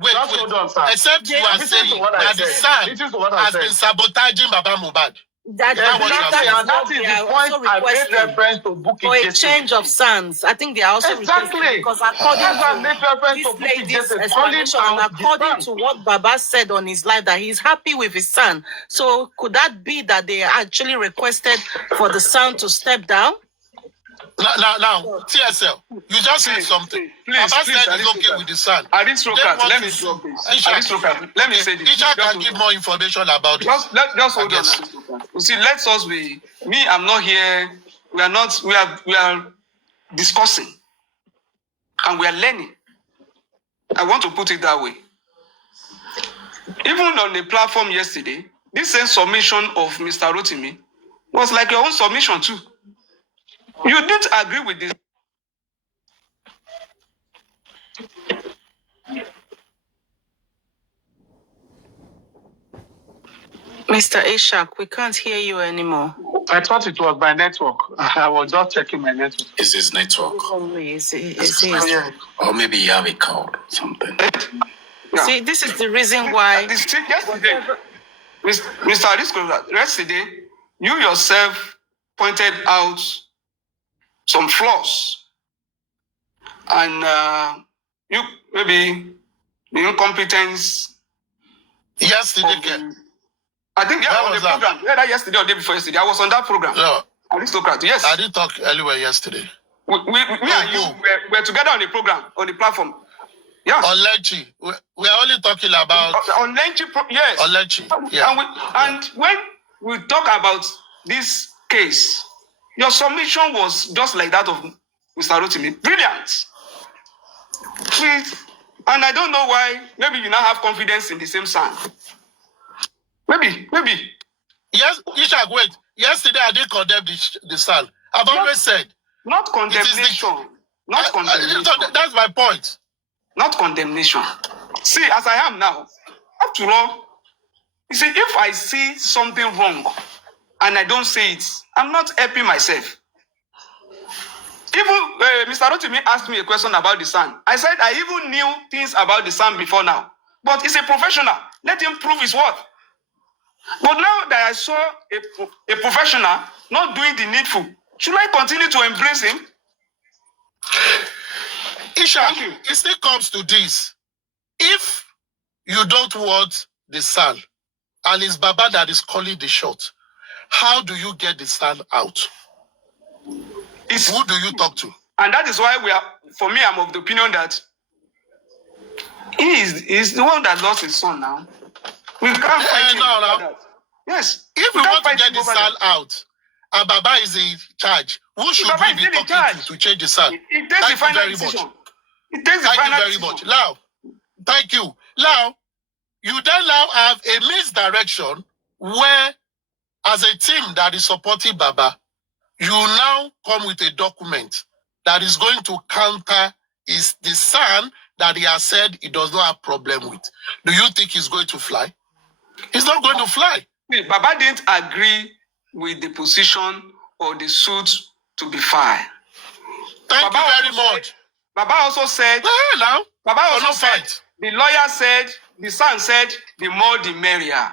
Hold on, sir. Except you are saying that the son has been sabotaging Baba Mohbad. That is the point I made reference to booking for a change of sons. I think they are also requesting because according to this lady's explanation and according to what Baba said on his life that he's happy with his son. So could that be that they actually requested for the son to step down? Now, TSL, you just said something. Please, Baba please, said it's okay with the son. Aristocrat, Then what let me you drop this. Isha, Aristocrat, let me say this. Isha can give more information about it. Just hold on, Aristocrat. You see, let us be. Me, I'm not here. We are not. We are discussing, and we are learning. I want to put it that way. Even on the platform yesterday, this same submission of Mr. Rotimi was like your own submission too. You didn't agree with this. Mr. Ishak, we can't hear you anymore. I thought it was my network. I was just checking my network. Is his network? Probably is it? Or maybe you have a call or something. Yeah. See, this is the reason why. Yesterday, Mr. Arisco, yesterday, you yourself pointed out some flaws, and you maybe the incompetence. Yesterday, I think on the program. Yeah, that yesterday or day before yesterday. I was on that program. Yeah. Aristocrat, yes. I didn't talk anywhere yesterday. Me and you were together on the program, on the platform. Yeah. On Lechi. We are only talking about... On Lechi, yes. On Lechi, yeah. And when we talk about this case, your submission was just like that of Mr. Rotimi. Brilliant. Please. And I don't know why, maybe you now have confidence in the same son. Maybe. Yes, Ishak, wait. Yesterday I didn't condemn the son. I've always said... Not condemnation. That's my point. Not condemnation. See, as I am now, after all, you see, if I see something wrong and I don't say it, I'm not helping myself. Even Mr. Rotimi asked me a question about the son. I said I even knew things about the son before now. But he's a professional. Let him prove his worth. But now that I saw a professional not doing the needful, should I continue to embrace him? Isha, it still comes to this. If you don't want the son, and it's Baba that is calling the shot, how do you get the son out? Who do you talk to? And that is why I'm of the opinion that he is the one that lost his son now. We can't fight him over that. Yes. If we want to get the son out, and Baba is in charge, who should we be talking to change the son? It takes the final decision. It takes the final decision. Thank you very much. Now, thank you. Now, you then now have a misdirection where, as a team that is supporting Baba, you now come with a document that is going to counter the son that he has said he does not have problem with. Do you think he's going to fly? He's not going to fly. Baba didn't agree with the position or the suit to be filed. Thank you very much. Baba also said, Baba also said, the lawyer said, the son said, the more the merrier.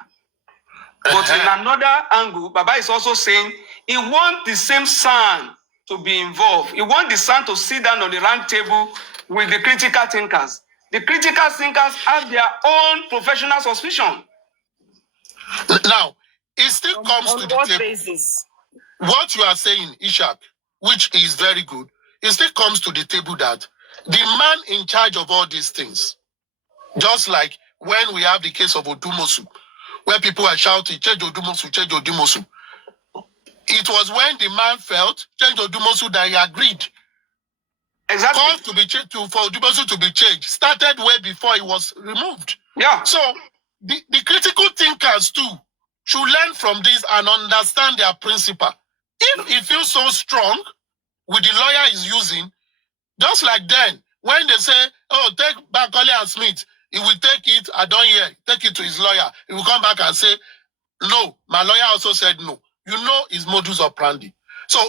But in another angle, Baba is also saying he wants the same son to be involved. He wants the son to sit down on the round table with the critical thinkers. The critical thinkers have their own professional suspicion. Now, it still comes to the table. Basis? What you are saying, Ishak, which is very good, it still comes to the table that the man in charge of all these things, just like when we have the case of Odumosu, where people are shouting, change Odumosu, change Odumosu. It was when the man felt, change Odumosu, that he agreed. Exactly. Calls to be changed for Odumosu to be changed started way before he was removed. Yeah. So the critical thinkers too should learn from this and understand their principle. If he feels so strong with the lawyer he's using, just like then, when they say, oh, take back Collier and Smith, he will take it, I don't hear, take it to his lawyer. He will come back and say, no, my lawyer also said no. You know his modus operandi. So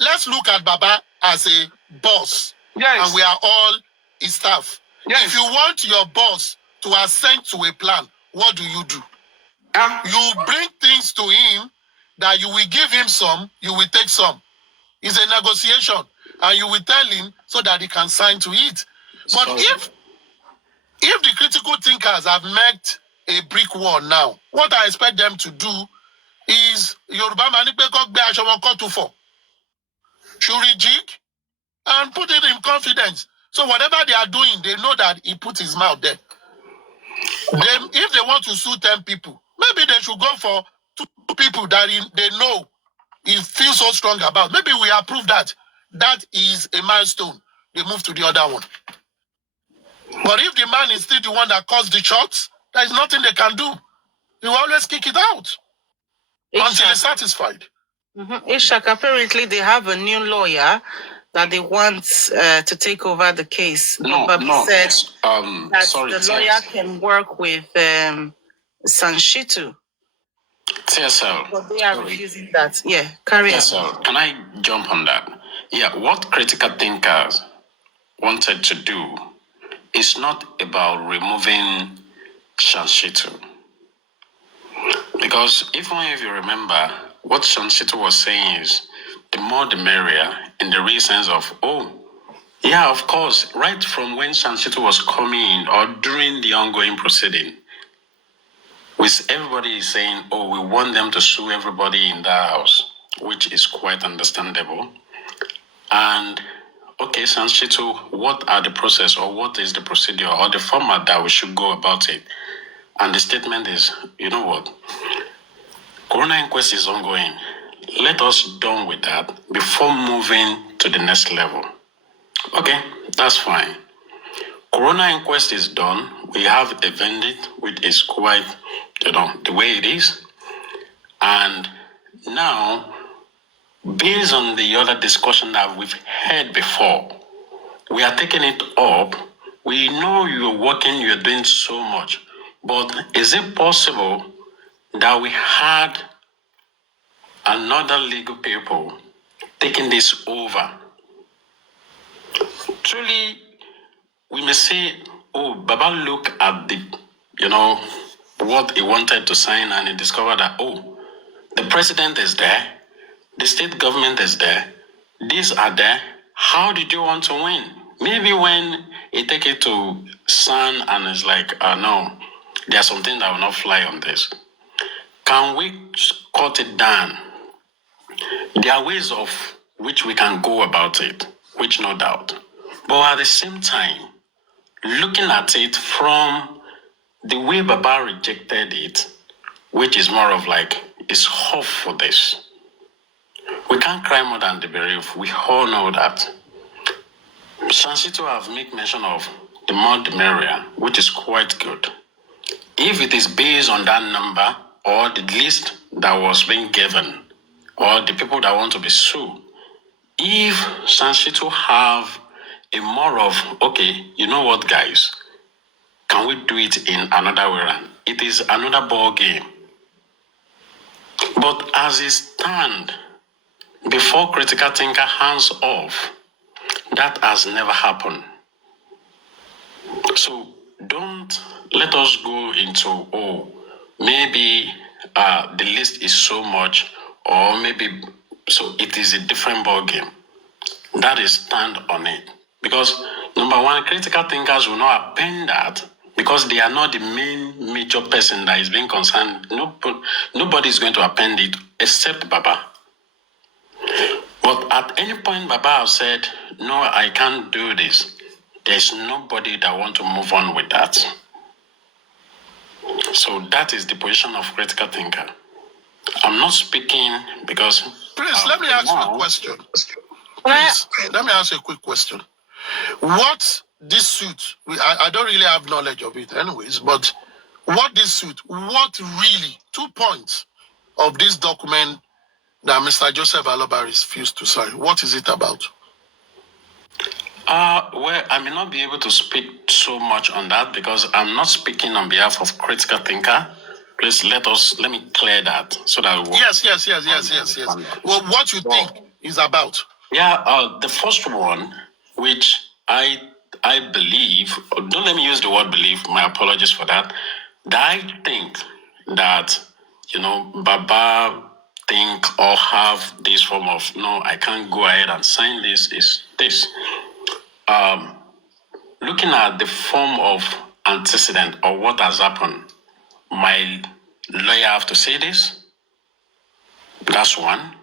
let's look at Baba as a boss. Yes. And we are all his staff. Yes. If you want your boss to assent to a plan, what do? You bring things to him that you will give him some, you will take some. It's a negotiation. And you will tell him so that he can sign to it. But if the critical thinkers have met a brick wall now, what I expect them to do is Yoruba Manipe Kokbe Ashomon Kotufo. should rejig and put it in confidence. So whatever they are doing, they know that he put his mouth there. Then, if they want to sue 10 people, maybe they should go for 2 people that they know he feels so strong about. Maybe we approve that. That is a milestone. They move to the other one. But if the man is still the one that caused the shots, there is nothing they can do. You always kick it out until he's satisfied. Ishak, apparently they have a new lawyer that they want to take over the case. No, But said that sorry, the lawyer can work with Sanshitu. TSL. But they are refusing that. Yeah, carry on. TSL, can I jump on that? Yeah, what critical thinkers wanted to do is not about removing Sanshitu. Because even if you remember, what Sanshitu was saying is, the more the merrier, in the real sense of, yeah, of course, right from when Sanshitu was coming in or during the ongoing proceeding, with everybody is saying, we want them to sue everybody in that house, which is quite understandable. And, okay, Sanshitu, what are the process or what is the procedure or the format that we should go about it? And the statement is, you know what? Corona inquest is ongoing. Let us done with that before moving to the next level. Okay, that's fine. Corona inquest is done. We have a verdict, which is quite, the way it is. And now, based on the other discussion that we've had before, we are taking it up. We know you're working, you're doing so much. But is it possible that we had another legal people taking this over? Truly, we may say, Baba look at the, what he wanted to sign and he discovered that, the president is there, the state government is there, these are there. How did you want to win? Maybe when he take it to San and it's like, no, there's something that will not fly on this. Can we cut it down? There are ways of which we can go about it, which no doubt. But at the same time, looking at it from the way Baba rejected it, which is more of like, it's hope for this. We can't cry more than the bereaved. We all know that. Sanshitu have made mention of the more the merrier, which is quite good. If it is based on that number or the list that was being given or the people that want to be sued, if Sanshitu have a more of, okay, you know what, guys, can we do it in another way around? It is another ball game. But as it stands, before critical thinker hands off, that has never happened. So don't let us go into, maybe the list is so much, or maybe, so it is a different ball game. That is stand on it. Because number one, critical thinkers will not append that because they are not the main major person that is being concerned. Nobody is going to append it except Baba. But at any point, Baba has said, no, I can't do this. There's nobody that wants to move on with that. So that is the position of critical thinker. I'm not speaking because... Please, let me ask you a question. Please, let me ask you a quick question. What this suit, I don't really have knowledge of it anyways, but what this suit, what really, 2 points of this document that Mr. Joseph Aloba refused to sign, what is it about? Well, I may not be able to speak so much on that because I'm not speaking on behalf of critical thinker. Please let me clear that so that we Yes. Well, what you think is about? Yeah, the first one, which I believe, don't let me use the word believe, my apologies for that. I think that, Baba think or have this form of, no, I can't go ahead and sign this, is this. Looking at the form of antecedent or what has happened, my lawyer have to say this. That's one.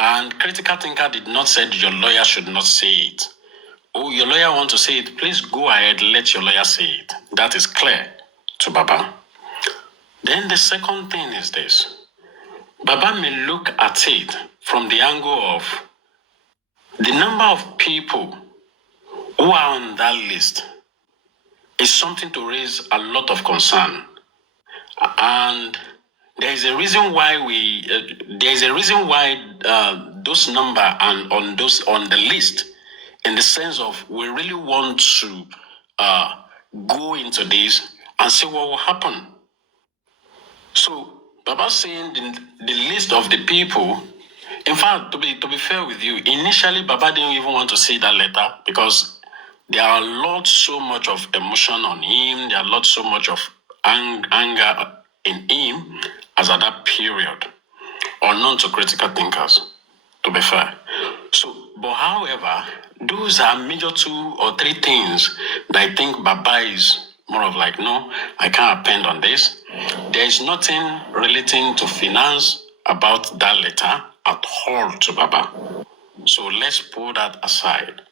And critical thinker did not say your lawyer should not say it. Oh, your lawyer want to say it, please go ahead, let your lawyer say it. That is clear to Baba. Then the second thing is this. Baba may look at it from the angle of the number of people who are on that list is something to raise a lot of concern. And there is a reason why those number and on the list, in the sense of we really want to go into this and see what will happen. So Baba saying the list of the people. In fact, to be fair with you, initially Baba didn't even want to see that letter because there are so much of emotion on him. There are so much of anger in him as at that period, unknown to critical thinkers, to be fair. So, but however, those are major 2 or 3 things that I think Baba is more of like, no, I can't append on this. There is nothing relating to finance about that letter at all to Baba. So let's put that aside.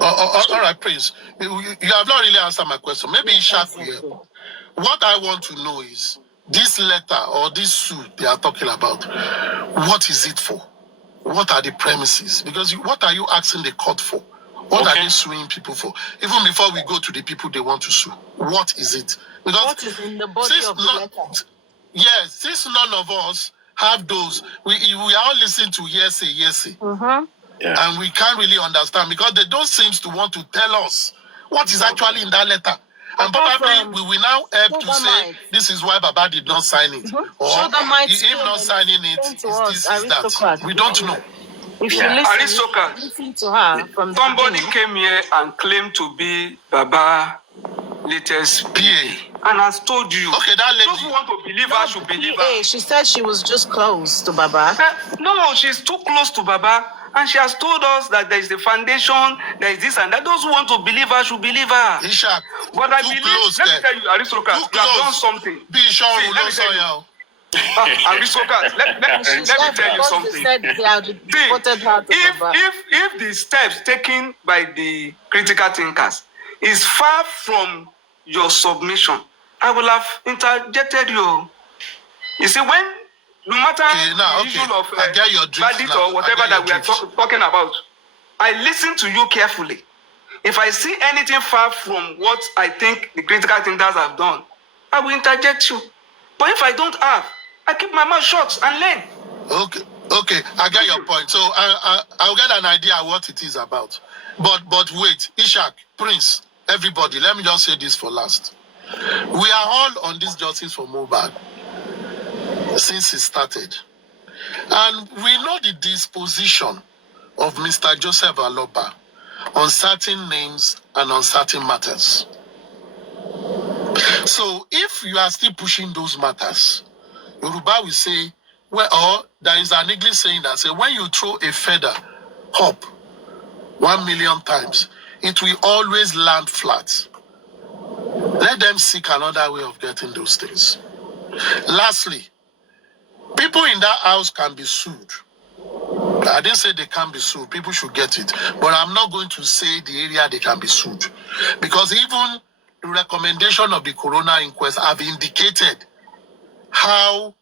All right, Prince. You have not really answered my question. Maybe Ishaq will. What I want to know is this letter or this suit they are talking about, what is it for? What are the premises? Because what are you asking the court for? What are they suing people for? Even before we go to the people they want to sue, what is it? Because what is in the body of the letter? Yes, since none of us have those, we are all listening to hearsay. Yeah. And we can't really understand because they don't seem to want to tell us what is actually in that letter. And probably we will now help to say this is why Baba did not sign it. Or him not signing it is this, is that. We don't know. If you listen to her from somebody came here and claimed to be Baba latest PA. And has told you, okay, that lady, those who want to believe her should believe her. She said she was just close to Baba. No, she's too close to Baba. And she has told us that there is the foundation, there is this and that. Those who want to believe her should believe her. Ishaq, but I believe, let me tell you, Aristocat, you have done something. Be sure let me tell you. Aristocat, let me tell you something. If the steps taken by the critical thinkers is far from your submission, I will have interjected you. You see, when no matter the issue of bandit or whatever that we are talking about, I listen to you carefully. If I see anything far from what I think the critical thinkers have done, I will interject you. But if I don't have, I keep my mouth shut and learn. Okay, I get your point. So I'll get an idea what it is about. But wait, Ishaq, Prince, everybody, let me just say this for last. We are all on this justice for Mohbad since it started. And we know the disposition of Mr. Joseph Aloba on certain names and on certain matters. So if you are still pushing those matters, Yoruba will say, well, or there is an English saying that say, when you throw a feather up 1,000,000 times, it will always land flat. Let them seek another way of getting those things. Lastly, people in that house can be sued. I didn't say they can be sued. People should get it. But I'm not going to say the area they can be sued. Because even the recommendation of the coroner inquest have indicated how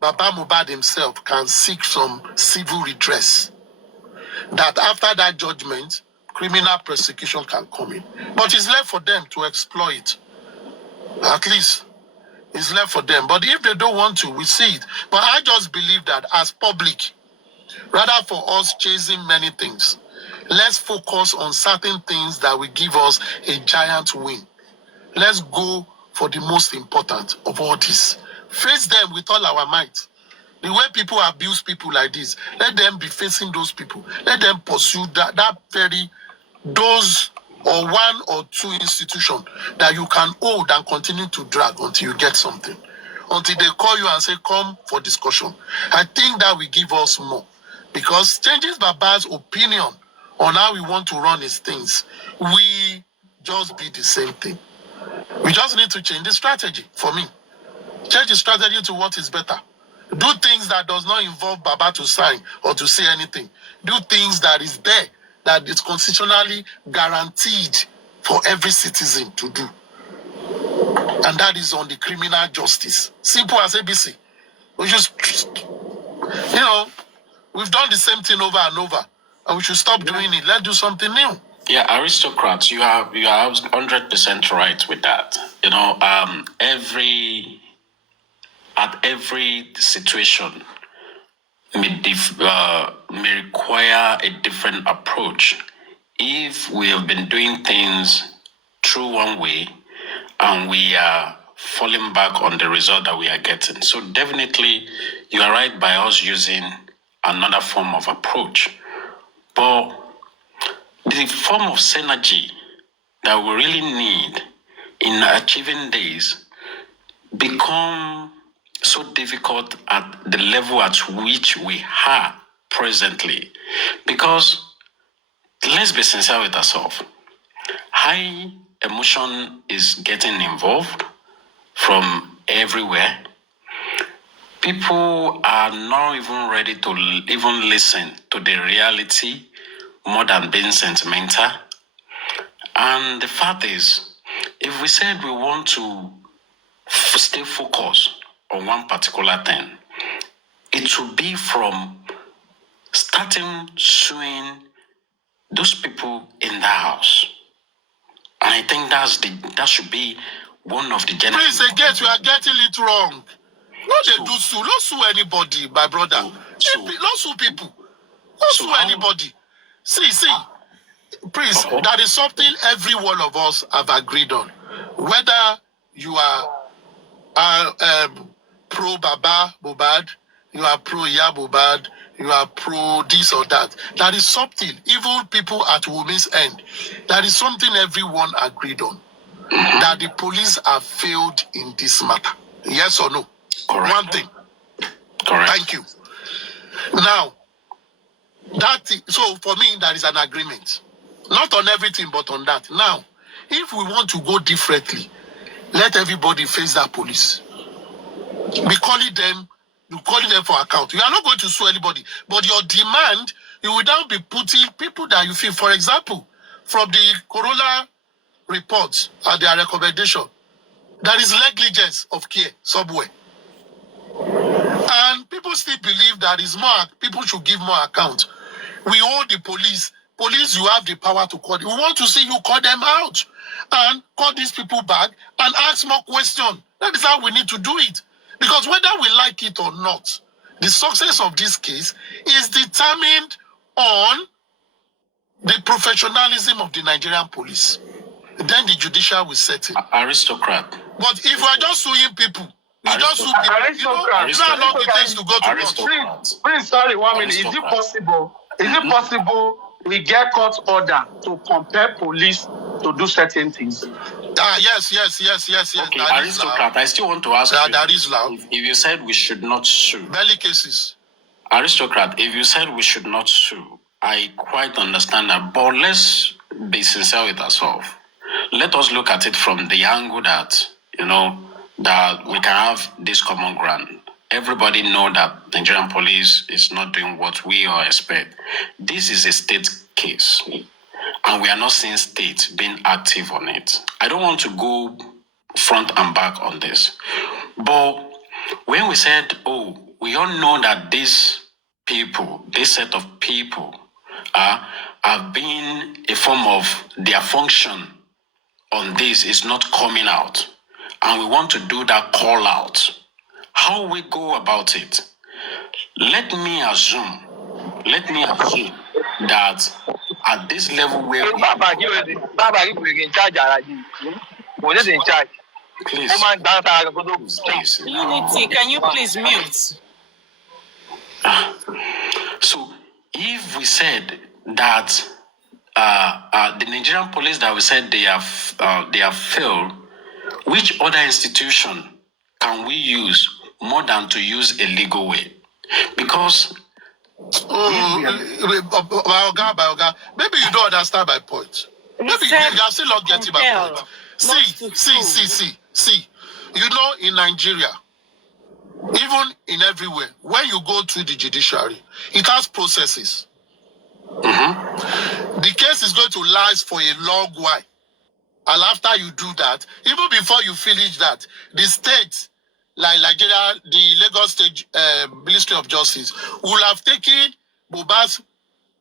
Baba Mohbad himself can seek some civil redress. That after that judgment, criminal prosecution can come in. But it's left for them to exploit. At least it's left for them. But if they don't want to, we see it. But I just believe that as public, rather for us chasing many things, let's focus on certain things that will give us a giant win. Let's go for the most important of all this. Face them with all our might. The way people abuse people like this, let them be facing those people. Let them pursue those or one or two institutions that you can hold and continue to drag until you get something. Until they call you and say, come for discussion. I think that will give us more. Because changes Baba's opinion on how we want to run his things, we just be the same thing. We just need to change the strategy for me. Change the strategy to what is better. Do things that does not involve Baba to sign or to say anything. Do things that is there, that is constitutionally guaranteed for every citizen to do. And that is on the criminal justice. Simple as ABC. We just, we've done the same thing over and over. And we should stop doing it. Let's do something new. Yeah, aristocrats, you are 100% right with that. At every situation may require a different approach. If we have been doing things through one way and we are falling back on the result that we are getting. So definitely you are right by us using another form of approach. But the form of synergy that we really need in achieving this become so difficult at the level at which we are presently. Because let's be sincere with ourselves. High emotion is getting involved from everywhere. People are not even ready to even listen to the reality more than being sentimental. And the fact is, if we said we want to stay focused on one particular thing, it will be from starting suing those people in that house. And I think that should be one of the genesis. Please, again, you are getting it wrong. Don't sue anybody, my brother. Don't sue people. Don't sue anybody. See, please, that is something every one of us have agreed on. Whether you are pro Baba Mohbad, you are pro Iya Mohbad, you are pro this or that. That is something, even people at women's end, that is something everyone agreed on. That the police have failed in this matter. Yes or no? Correct. One thing. Correct. Thank you. Now, so for me, that is an agreement. Not on everything, but on that. Now, if we want to go differently, let everybody face that police. You call them for account. You are not going to sue anybody, but your demand, you will now be putting people that you feel, for example, from the coroner reports and their recommendation, there is negligence of care somewhere. And people still believe that is more, people should give more account. We owe the police. Police, you have the power to call them. We want to see you call them out and call these people back and ask more questions. That is how we need to do it. Because whether we like it or not, the success of this case is determined on the professionalism of the Nigerian police. Then the judicial will set it. Aristocrat. But if we are just suing people, you just sue people, you know how long it takes to go to court. Please, sorry, 1 minute. Is it possible we get court order to compel police to do certain things? Yes. Okay, aristocrat, I still want to ask you. That is loud. If you said we should not sue. Belly cases. Aristocrat, if you said we should not sue, I quite understand that. But let's be sincere with ourselves. Let us look at it from the angle that, that we can have this common ground. Everybody know that Nigerian police is not doing what we all expect. This is a state case, and we are not seeing state being active on it. I don't want to go front and back on this, but when we said, we all know that this set of people, have been a form of their function on this is not coming out, and we want to do that call out. How we go about it? Let me assume that at this level where we... in charge. Please. Unity, can you please mute? So, if we said that the Nigerian police that we said they have failed, which other institution can we use more than to use a legal way? Because maybe you don't understand my point. Maybe you are still not getting my point. See. In Nigeria, Even in everywhere, when you go through the judiciary, it has processes. The case is going to last for a long while. And after you do that, even before you finish that, the state, like Nigeria, the Lagos State Ministry of Justice, will have taken Mohbad's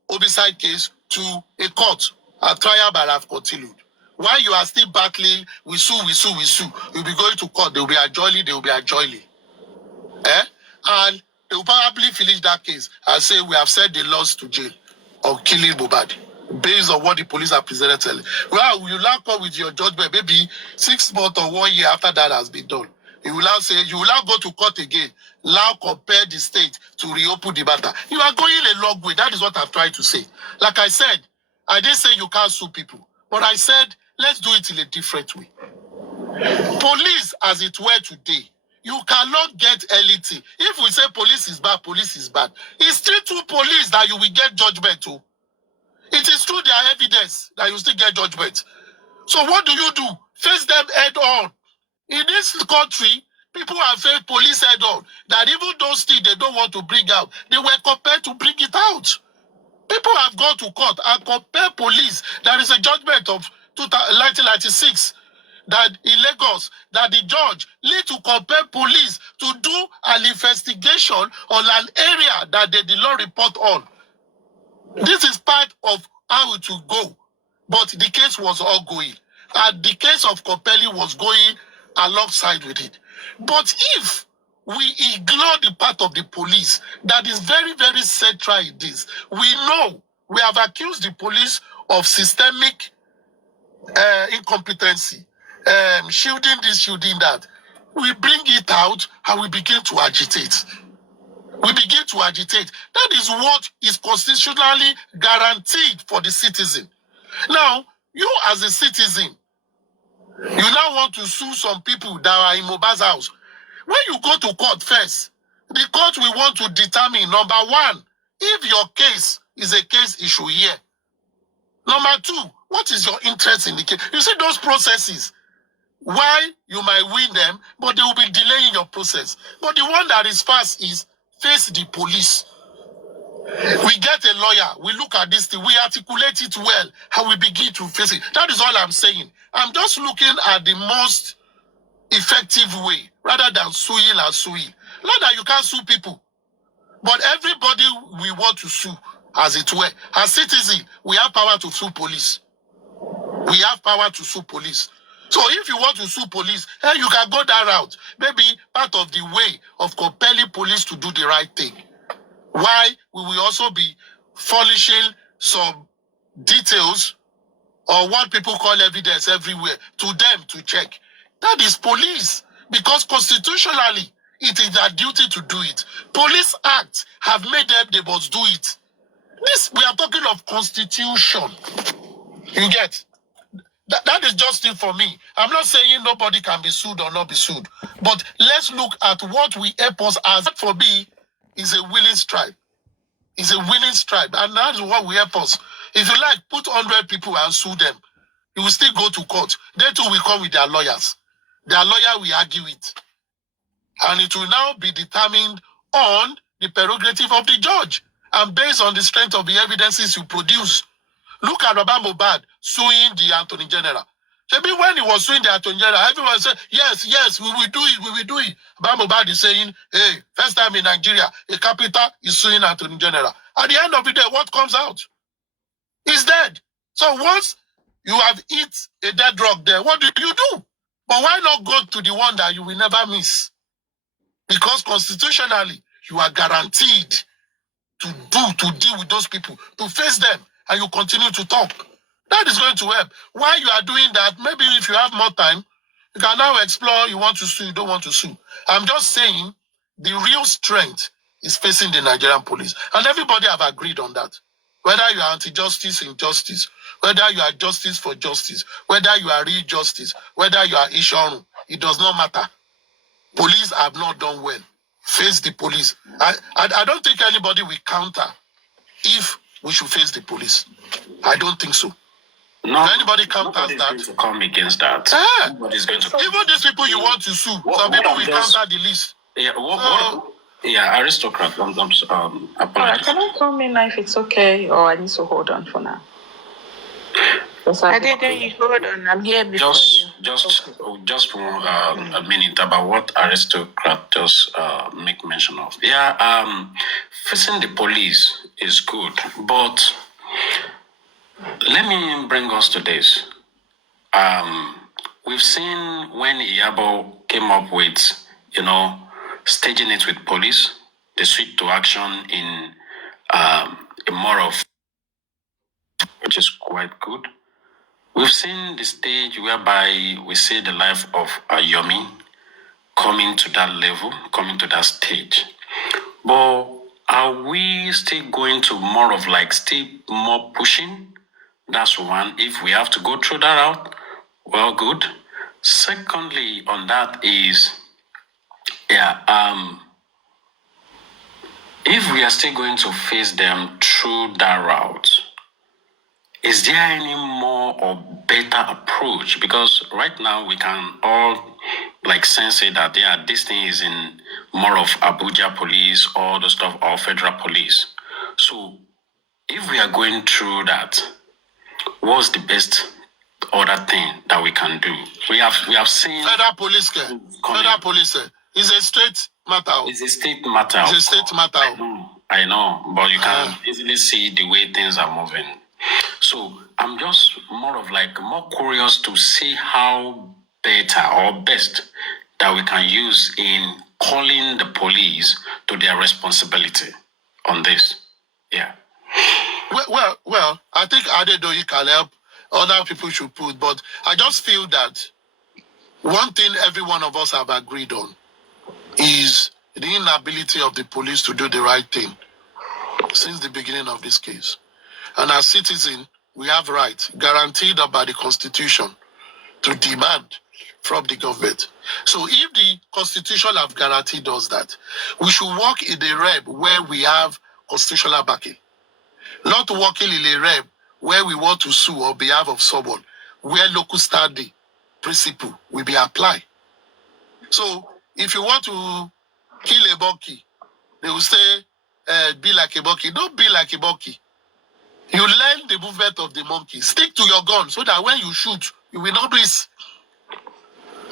homicide case to a court. A trial by have continued. While you are still battling, we sue, you'll be going to court, they will be adjoining. And they will probably finish that case and say, we have sent the laws to jail of killing Mohbad based on what the police have presented. Well, you now come with your judgment, maybe 6 months or 1 year after that has been done. You will now say, you will now go to court again, now compare the state to reopen the matter. You are going a long way. That is what I'm trying to say. Like I said, I didn't say you can't sue people, but I said, let's do it in a different way. Police, as it were today, you cannot get anything. If we say police is bad, it's still to police that you will get judgment to. It is through their evidence that you still get judgment. So what do? Face them head on. In this country, people have faced police head on. That even those things they don't want to bring out, they were compelled to bring it out. People have gone to court and compared police. There is a judgment of 1996 that in Lagos, that the judge need to compel police to do an investigation on an area that they did not report on. This is part of how it will go. But the case was ongoing. And the case of compelling was going alongside with it. But if we ignore the part of the police that is very, very central in this, we know we have accused the police of systemic incompetency, shielding this, shielding that. We bring it out and we begin to agitate. That is what is constitutionally guaranteed for the citizen. Now, you as a citizen, you now want to sue some people that are in Mohbad's house. When you go to court first, the court will want to determine, number one, if your case is a case issue here. Number two, what is your interest in the case? You see those processes. Why you might win them, but they will be delaying your process. But the one that is fast is face the police. We get a lawyer, we look at this thing, we articulate it well, and we begin to face it. That is all I'm saying. I'm just looking at the most effective way, rather than suing and suing. Not that you can't sue people, but everybody we want to sue, as it were. As citizens, we have power to sue police. We have power to sue police. So if you want to sue police, you can go that route. Maybe part of the way of compelling police to do the right thing. Why we will also be furnishing some details or what people call evidence everywhere to them to check. That is police. Because constitutionally, it is their duty to do it. Police Act have made them, they must do it. This, we are talking of constitution. You get? That is just it for me. I'm not saying nobody can be sued or not be sued. But let's look at what we help us as. For me, is a willing stripe. It's a willing stripe. And that's what we help us. If you like, put 100 people and sue them. You will still go to court. They too will come with their lawyers. Their lawyer will argue it. And it will now be determined on the prerogative of the judge. And based on the strength of the evidences you produce. Look at Baba Mohbad suing the Attorney General. Maybe when he was suing the Attorney General, everyone said, yes, we will do it. Baba Mohbad is saying, hey, first time in Nigeria, a capital is suing Attorney General. At the end of the day, what comes out? He's dead. So once you have hit a dead rock there, what do you do? But why not go to the one that you will never miss? Because constitutionally, you are guaranteed to deal with those people, to face them, and you continue to talk. That is going to help. While you are doing that, maybe if you have more time, you can now explore, you want to sue, you don't want to sue. I'm just saying the real strength is facing the Nigerian police. And everybody have agreed on that. Whether you are anti-justice, injustice, whether you are justice for justice, whether you are real justice, whether you are Ishorun, it does not matter. Police have not done well. Face the police. I don't think anybody will counter if we should face the police. I don't think so. No, if anybody counters that, to come against that. Nobody's going to. Even these people you want to sue, some people will counter the list. Yeah, yeah, aristocrat. Apologies. Can I come in now if it's okay, or I need to hold on for now? I didn't. You hold on. I'm here before you. Just a minute about what aristocrat just make mention of. Yeah, facing the police is good, but let me bring us to this. We've seen when Iyabo came up with, staging it with police, the switch to action in a more of, which is quite good. We've seen the stage whereby we see the life of Yomi coming to that level, coming to that stage. But are we still going to more of like still more pushing? That's one. If we have to go through that route, well, good. Secondly, on that is, if we are still going to face them through that route, is there any more or better approach? Because right now we can all sense it that this thing is in more of Abuja police, all the stuff, or federal police. So if we are going through that, what's the best other thing that we can do? We have seen federal police. Federal police is a state matter. It's a state matter. It's a state matter. I know, but you can easily see the way things are moving. So I'm just more curious to see how better or best that we can use in calling the police to their responsibility on this. Yeah. Well, I think Adedoyi can help. Other people should put, but I just feel that one thing every one of us have agreed on is the inability of the police to do the right thing since the beginning of this case. And as citizens, we have rights guaranteed by the Constitution to demand from the government. So if the Constitution have guaranteed us that, we should work in a realm where we have constitutional backing. Not working in a realm where we want to sue on behalf of someone, where local standing principle will be applied. So if you want to kill a monkey, they will say, be like a monkey. Don't be like a monkey. You learn the movement of the monkey. Stick to your gun so that when you shoot, you will not miss.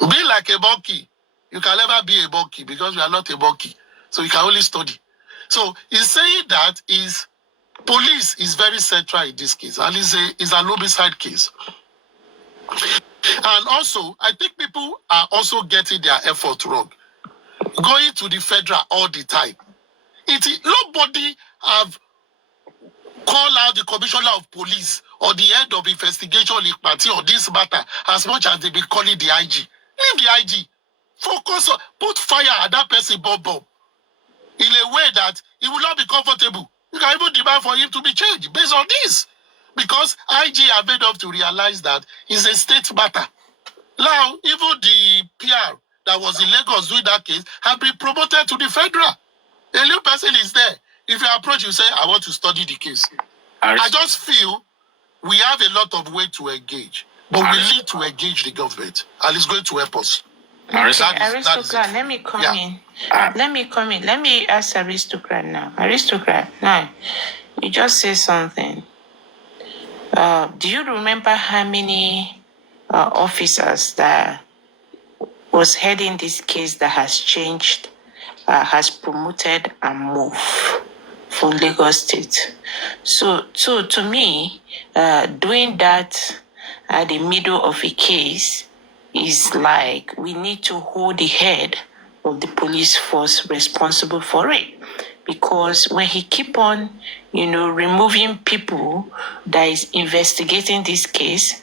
Be like a monkey. You can never be a monkey because you are not a monkey. So you can only study. So in saying that is police is very central in this case, and is an homicide case. And also, I think people are also getting their effort wrong. Going to the federal all the time. Nobody have called out the commissioner of police or the head of investigation on this matter as much as they be calling the IG. Leave the IG. Focus on, put fire at that person bomb in a way that he will not be comfortable. You can even demand for him to be changed based on this. Because IG are made up to realize that it's a state matter. Now, even the PR that was in Lagos doing that case have been promoted to the federal. A new person is there. If you approach, you say, I want to study the case. I just feel we have a lot of way to engage. But we need to engage the government. And it's going to help us. Okay, aristocrat, let me come in. Let me come in. Let me ask aristocrat now. Aristocrat, now, you just say something. Do you remember how many officers that was heading this case that has changed, has promoted and moved from Lagos State? So to me, doing that at the middle of a case is like we need to hold the head of the police force responsible for it. Because when he keep on, removing people that is investigating this case,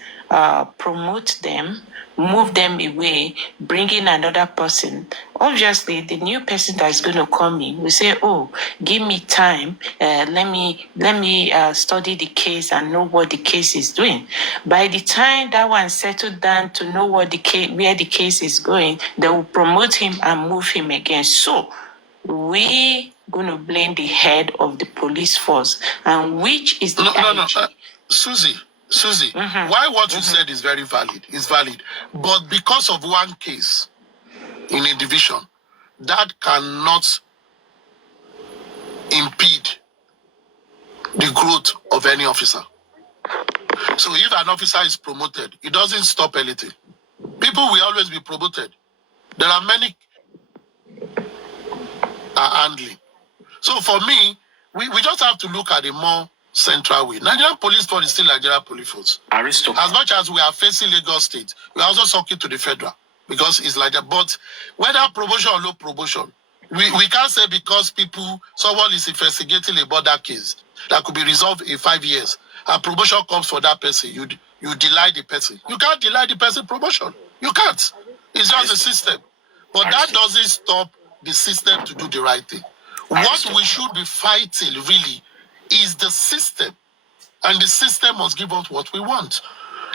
promote them, move them away, bring in another person, obviously the new person that is going to come in will say, oh, give me time, let me study the case and know what the case is doing. By the time that one settled down to know where the case is going, they will promote him and move him again. So we going to blame the head of the police force, and which is the IG. Susie, why what you said is very valid, but because of one case in a division, that cannot impede the growth of any officer. So if an officer is promoted, it doesn't stop anything. People will always be promoted. There are many handling. So for me, we just have to look at a more central way. Nigerian police force is still Nigerian police force. As much as we are facing Lagos State, we are also talking to the federal because it's like that. But whether promotion or no promotion, we can't say because someone is investigating a border case that could be resolved in 5 years, and promotion comes for that person, you deny the person. You can't deny the person promotion. You can't. It's just a system. But that doesn't stop the system to do the right thing. What we should be fighting really is the system. And the system must give us what we want.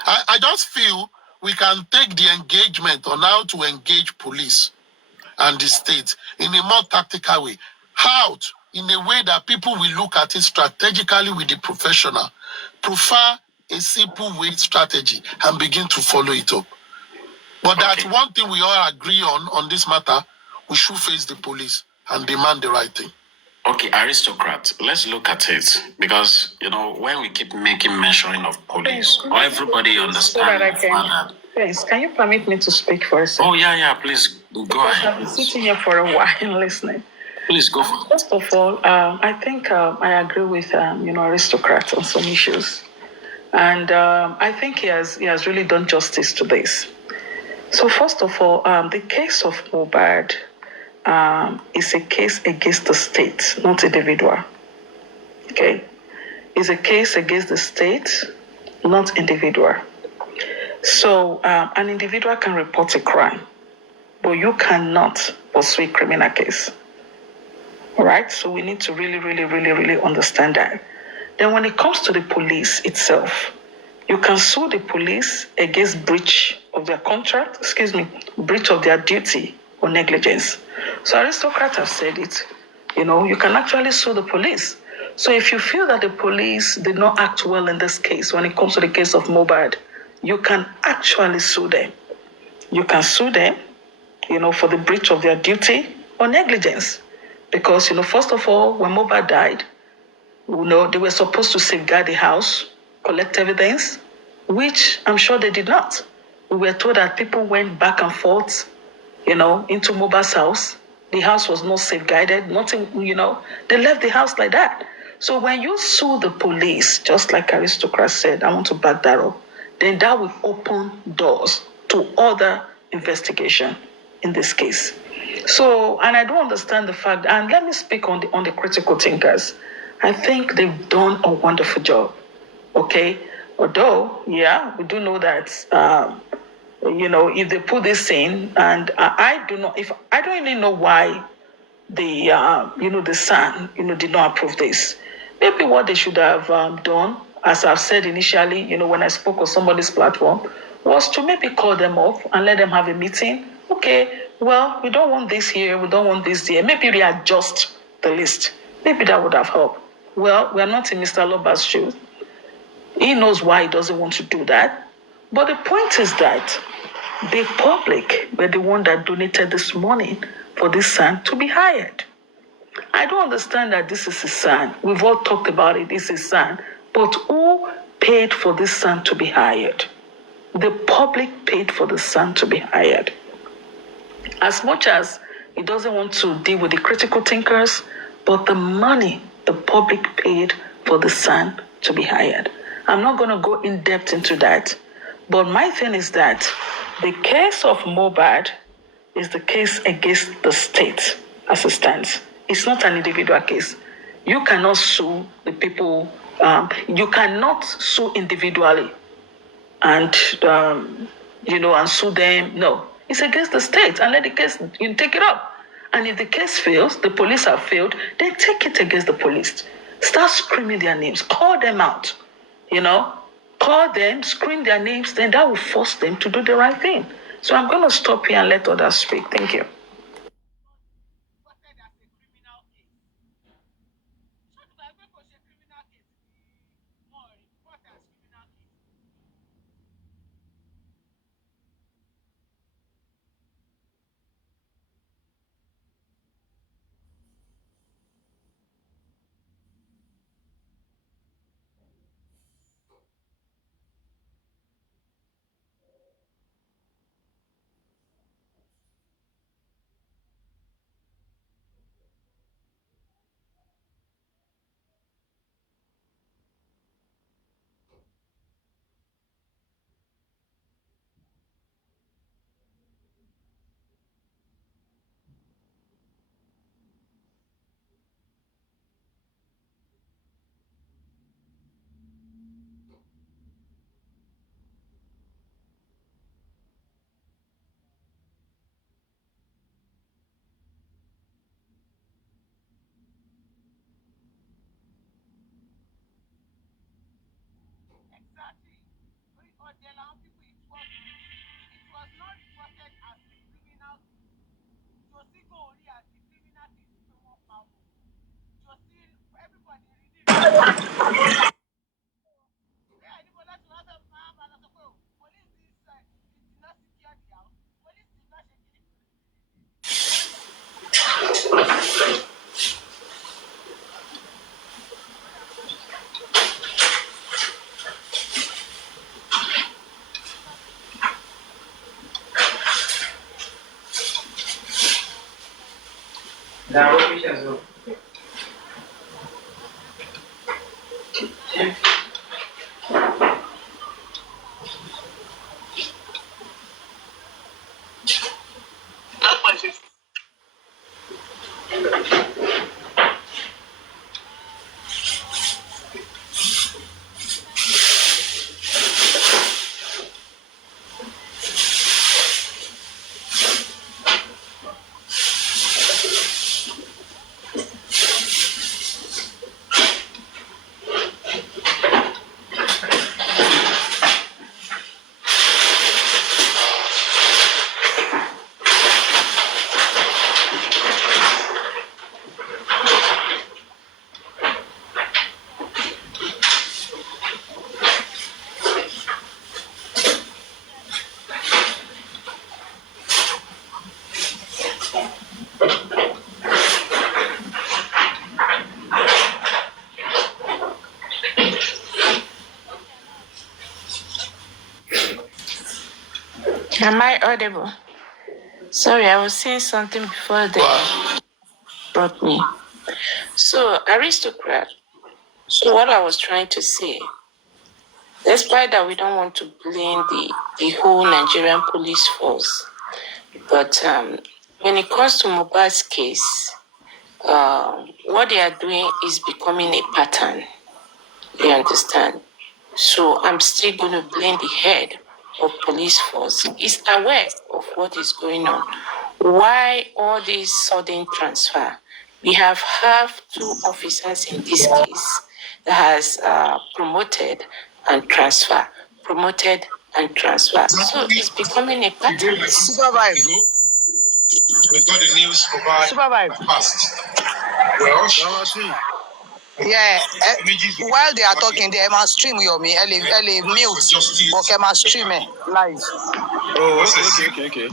I just feel we can take the engagement on how to engage police and the state in a more tactical way. How? In a way that people will look at it strategically with the professional, prefer a simple way strategy and begin to follow it up. But that's one thing we all agree on this matter. We should face the police and demand the right thing. Okay, aristocrat, let's look at it because, when we keep making mentioning of police, or everybody understands Please, can you permit me to speak for a second? Oh, yeah, please, go ahead. I've been sitting here for a while listening. Please go for it. First of all, I think I agree with, aristocrat on some issues. And I think he has really done justice to this. So first of all, the case of Mohbad is a case against the state, not individual. Okay? It's a case against the state, not individual. So an individual can report a crime, but you cannot pursue a criminal case. All right? So we need to really, really, really, really understand that. Then when it comes to the police itself, you can sue the police against breach of their contract, breach of their duty or negligence. So aristocrats have said it. You can actually sue the police. So if you feel that the police did not act well in this case, when it comes to the case of Mohbad, you can actually sue them. You can sue them, for the breach of their duty or negligence. Because, first of all, when Mohbad died, they were supposed to safeguard the house, collect evidence, which I'm sure they did not. We were told that people went back and forth, into Mohbad's house. The house was not safeguarded, nothing, they left the house like that. So when you sue the police, just like aristocrat said, I want to back that up, then that will open doors to other investigation in this case. So, and I don't understand the fact, and let me speak on the critical thinkers. I think they've done a wonderful job. Okay, although, we do know that, if they put this in, and I don't really know why the Sun, did not approve this. Maybe what they should have done, as I've said initially, when I spoke on somebody's platform, was to maybe call them up and let them have a meeting. Okay, well, we don't want this here, we don't want this there. Maybe readjust the list. Maybe that would have helped. Well, we are not in Mr. Aloba's shoes. He knows why he doesn't want to do that. But the point is that the public were the one that donated this money for this son to be hired. I don't understand that this is his son. We've all talked about it, this is his son. But who paid for this son to be hired? The public paid for the son to be hired. As much as he doesn't want to deal with the critical thinkers, but the money the public paid for the son to be hired. I'm not going to go in depth into that. But my thing is that the case of Mohbad is the case against the state as it stands. It's not an individual case. You cannot sue the people. You cannot sue individually and sue them. No, it's against the state and let the case, take it up. And if the case fails, the police have failed, then take it against the police. Start screaming their names. Call them out. Call them, scream their names, then that will force them to do the right thing. So I'm going to stop here and let others speak. Thank you. Am I audible? Sorry, I was saying something before they brought me. So, aristocrat. So, what I was trying to say, despite that we don't want to blame the whole Nigerian police force, but when it comes to Mohbad's case, what they are doing is becoming a pattern. You understand? So I'm still going to blame the head of police force. Is aware of what is going on. Why all this sudden transfer? We have two officers in this case that has promoted and transfer, promoted and transfer. So it's becoming a pattern. Supervise. We got the news about Supervise. past. Well, Yeah, while they are talking, they must stream your me, mute, okay, must stream it live. Oh, okay.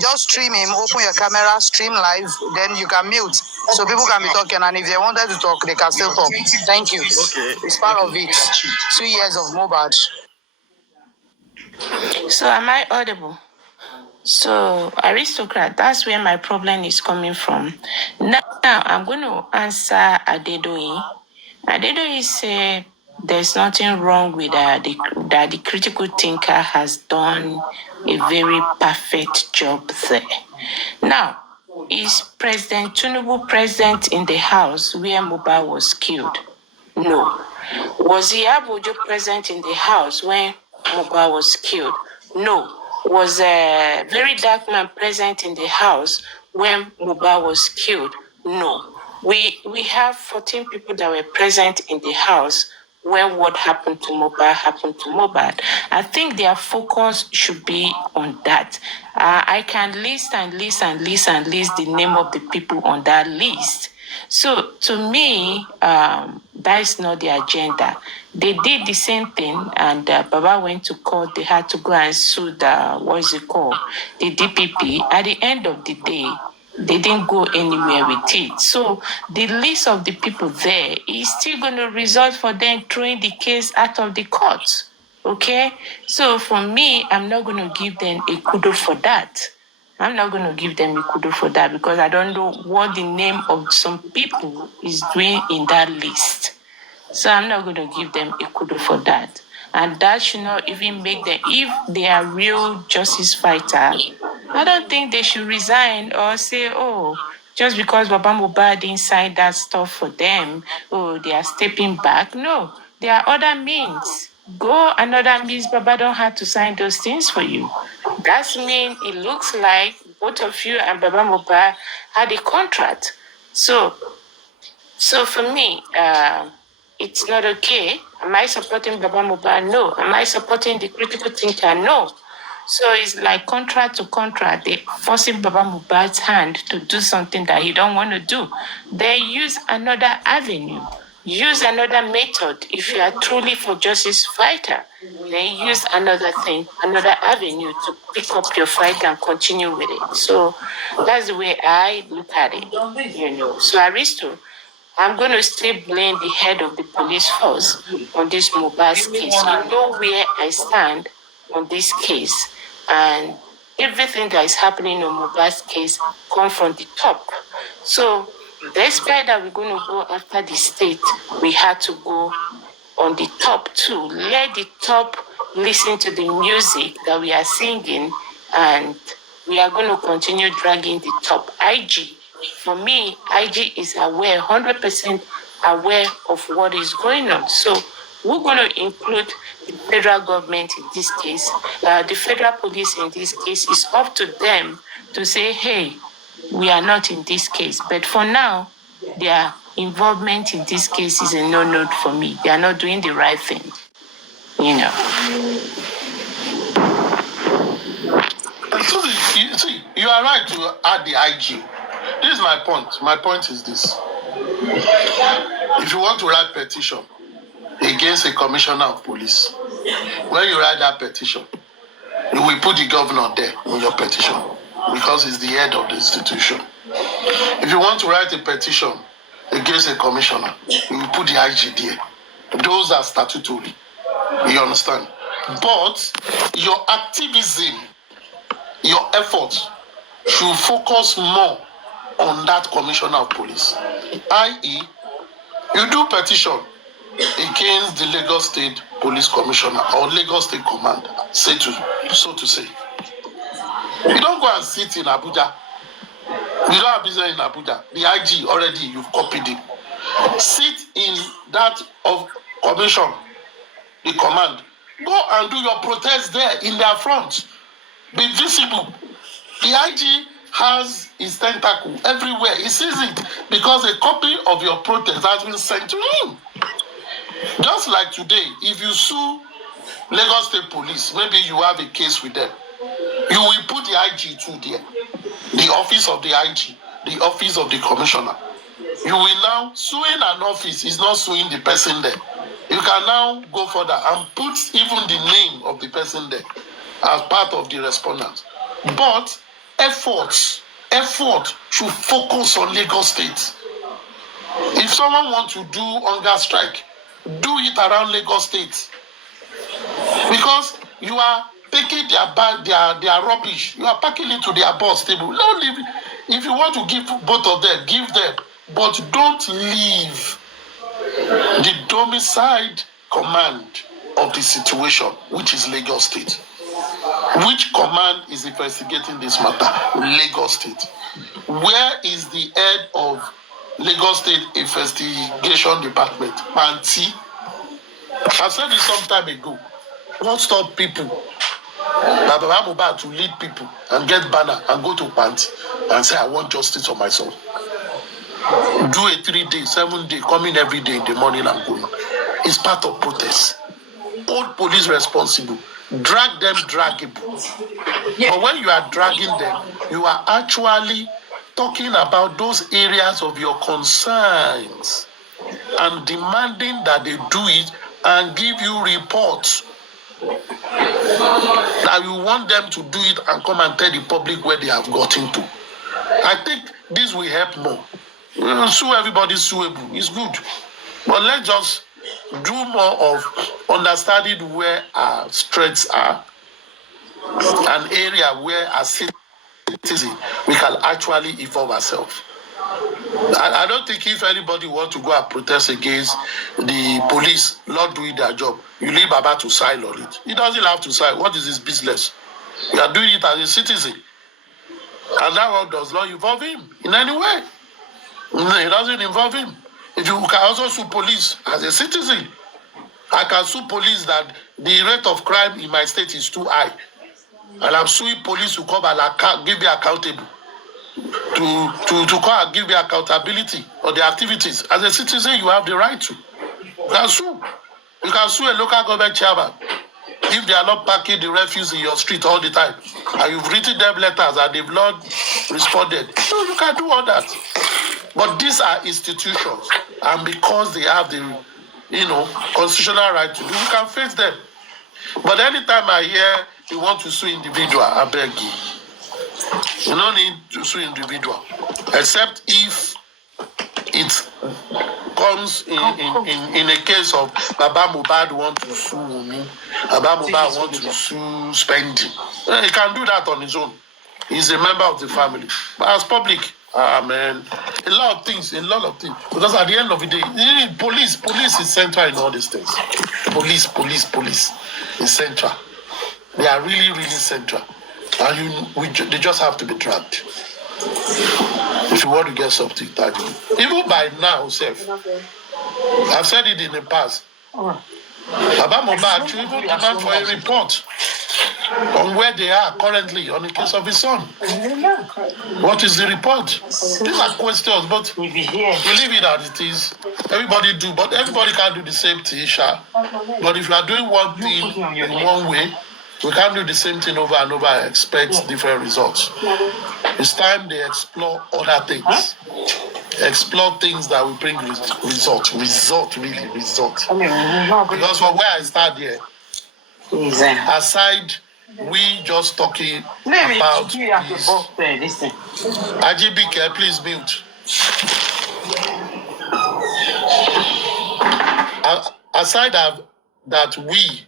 Just stream him, open your camera, stream live, then you can mute. So people can be talking, and if they wanted to talk, they can still talk. Thank you. Okay. It's part of it. 2 years of mobile. So am I audible? So, aristocrat, that's where my problem is coming from. Now, I'm going to answer Adedoyi. Adedoyi said there's nothing wrong with that the critical thinker has done a very perfect job there. Now, is President Tinubu present in the house where Mohbad was killed? No. Was Iyabojo present in the house when Mohbad was killed? No. Was a very dark man present in the house when Mohbad was killed? No. We have 14 people that were present in the house when what happened to Mohbad happened to Mohbad. I think their focus should be on that. I can list the name of the people on that list. So to me, that is not the agenda. They did the same thing, and Baba went to court. They had to go and sue the the DPP. At the end of the day, they didn't go anywhere with it. So the list of the people there is still going to result for them throwing the case out of the court. Okay? So for me, I'm not going to give them a kudo for that. I'm not going to give them a kudo for that because I don't know what the name of some people is doing in that list. So I'm not going to give them a kudo for that. And that should not even make them, if they are real justice fighters, I don't think they should resign or say, oh, just because Baba Mohbad didn't sign that stuff for them, oh, they are stepping back. No, there are other means. Go another means Baba don't have to sign those things for you. That means it looks like both of you and Baba Mohbad had a contract. So for me, it's not okay. Am I supporting Baba Mohbad? No. Am I supporting the critical thinker? No. So it's like contract to contract. They forcing Baba Mohbad's hand to do something that he don't want to do. They use another avenue, use another method. If you are truly for justice fighter, they use another thing, another avenue to pick up your fight and continue with it. So that's the way I look at it, So Aristo, I'm going to still blame the head of the police force on this Mohbad's case. You know where I stand on this case. And everything that is happening on Mohbad's case come from the top. So despite that we're going to go after the state, we had to go on the top too. Let the top listen to the music that we are singing, and we are going to continue dragging the top. IG, for me, IG is aware, 100% aware of what is going on. So we're going to include the federal government in this case. The federal police in this case, is up to them to say, hey, we are not in this case. But for now, their involvement in this case is a no-no for me. They are not doing the right thing, See, you are right to add the IG. This is my point. My point is this. If you want to write petition against a commissioner of police, when you write that petition, you will put the governor there in your petition because he's the head of the institution. If you want to write a petition against a commissioner, you will put the IG there. Those are statutory. You understand? But your activism, your effort should focus more on that commissioner of police. I.e., you do petition against the Lagos State Police Commissioner or Lagos State Command, so to say. You don't go and sit in Abuja. You don't have business in Abuja. The IG already, you've copied it. Sit in that of commission, the command. Go and do your protest there in their front. Be visible. The IG has his tentacle everywhere. He sees it because a copy of your protest has been sent to him. Just like today, if you sue Lagos State Police, maybe you have a case with them, you will put the IG too there. The office of the IG, the office of the commissioner. You will now, suing an office is not suing the person there. You can now go further and put even the name of the person there as part of the respondent. But effort should focus on Lagos State. If someone wants to do hunger strike, do it around Lagos State. Because you are taking their rubbish, you are packing it to their boss table. Don't leave. If you want to give both of them, give them. But don't leave the domiciled command of the situation, which is Lagos State. Which command is investigating this matter? Lagos State. Where is the head of Lagos State Investigation Department? Panti. I said it some time ago. What stop people, Baba Mohbad, to lead people and get banner and go to Panti and say, I want justice for myself. Do a 3-day, 7-day, coming every day in the morning and going. It's part of protest. Hold police responsible. Drag them draggable. But when you are dragging them, you are actually talking about those areas of your concerns and demanding that they do it and give you reports that you want them to do it and come and tell the public where they have gotten to. I think this will help more. Sue everybody suable. It's good. But let's just do more of understanding where our strengths are, an area where as citizens we can actually evolve ourselves. I don't think if anybody wants to go and protest against the police not doing their job, you leave Baba to sign on it. He doesn't have to sign. What is his business? You are doing it as a citizen. And that one does not involve him in any way. It doesn't involve him. If you can also sue police as a citizen, I can sue police that the rate of crime in my state is too high. And I'm suing police to come and give me accountable. To come and give me accountability on the activities. As a citizen, you have the right to. You can sue. You can sue a local government chairman If they are not packing the refuse in your street all the time, and you've written them letters and they've not responded, no, you can do all that. But these are institutions, and because they have the, constitutional right to do, we can face them. But anytime I hear you want to sue individual, I beg you. You don't need to sue individual, except if it comes in a case of Baba Mohbad want to sue me, Baba Mohbad want to sue Spendi. He can do that on his own. He's a member of the family. But as public, man, a lot of things. Because at the end of the day, police is central in all these things. Police is central. They are really, really central. And they just have to be tracked. If you want to get something tangible. Even by now, I've said it in the past. Baba Mohbad should even demand for a report on where they are currently on the case of his son. What is the report? These are questions, but we leave it as it is. Everybody do, but everybody can't do the same thing, Sha. But if you are doing one thing in one way, we can't do the same thing over and over and expect different results. It's time they explore other things. Explore things that will bring result. Because from where I start here, aside we just talking about this. IGBK, please mute. Aside that we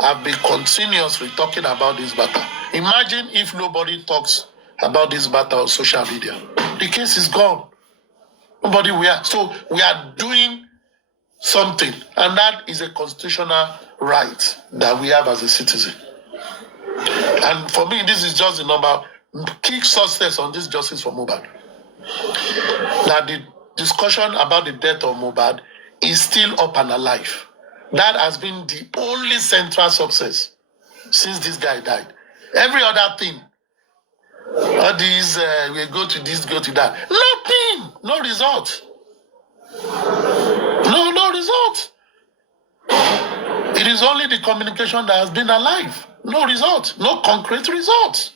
have been continuously talking about this matter. Imagine if nobody talks about this matter on social media. The case is gone. Nobody so we are doing something, and that is a constitutional right that we have as a citizen. And for me, this is just the number key success on this justice for Mohbad. That the discussion about the death of Mohbad is still up and alive. That has been the only central success since this guy died. Every other thing, all these, we go to this, go to that. Nothing, no result. No result. It is only the communication that has been alive. No result, no concrete result.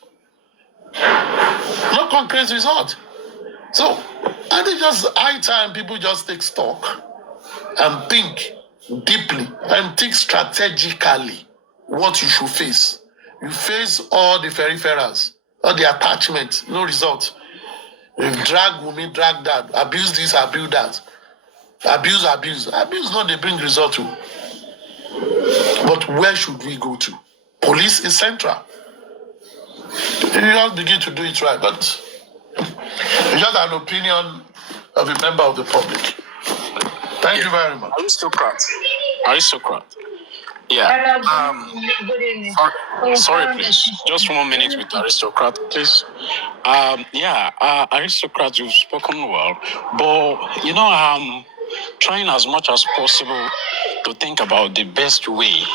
No concrete result. So, I think just high time people just take stock and think deeply and think strategically what you should face. You face all the peripherals, all the attachments, no result. You drag women, drag that, abuse this, abuse that. Abuse. Abuse not they bring result to. But where should we go to? Police is central. You just begin to do it right, but it's just an opinion of a member of the public. Thank you very much. Aristocrat. Yeah. Sorry, please. Just 1 minute with Aristocrat, please. Aristocrat, you've spoken well, but I'm trying as much as possible to think about the best way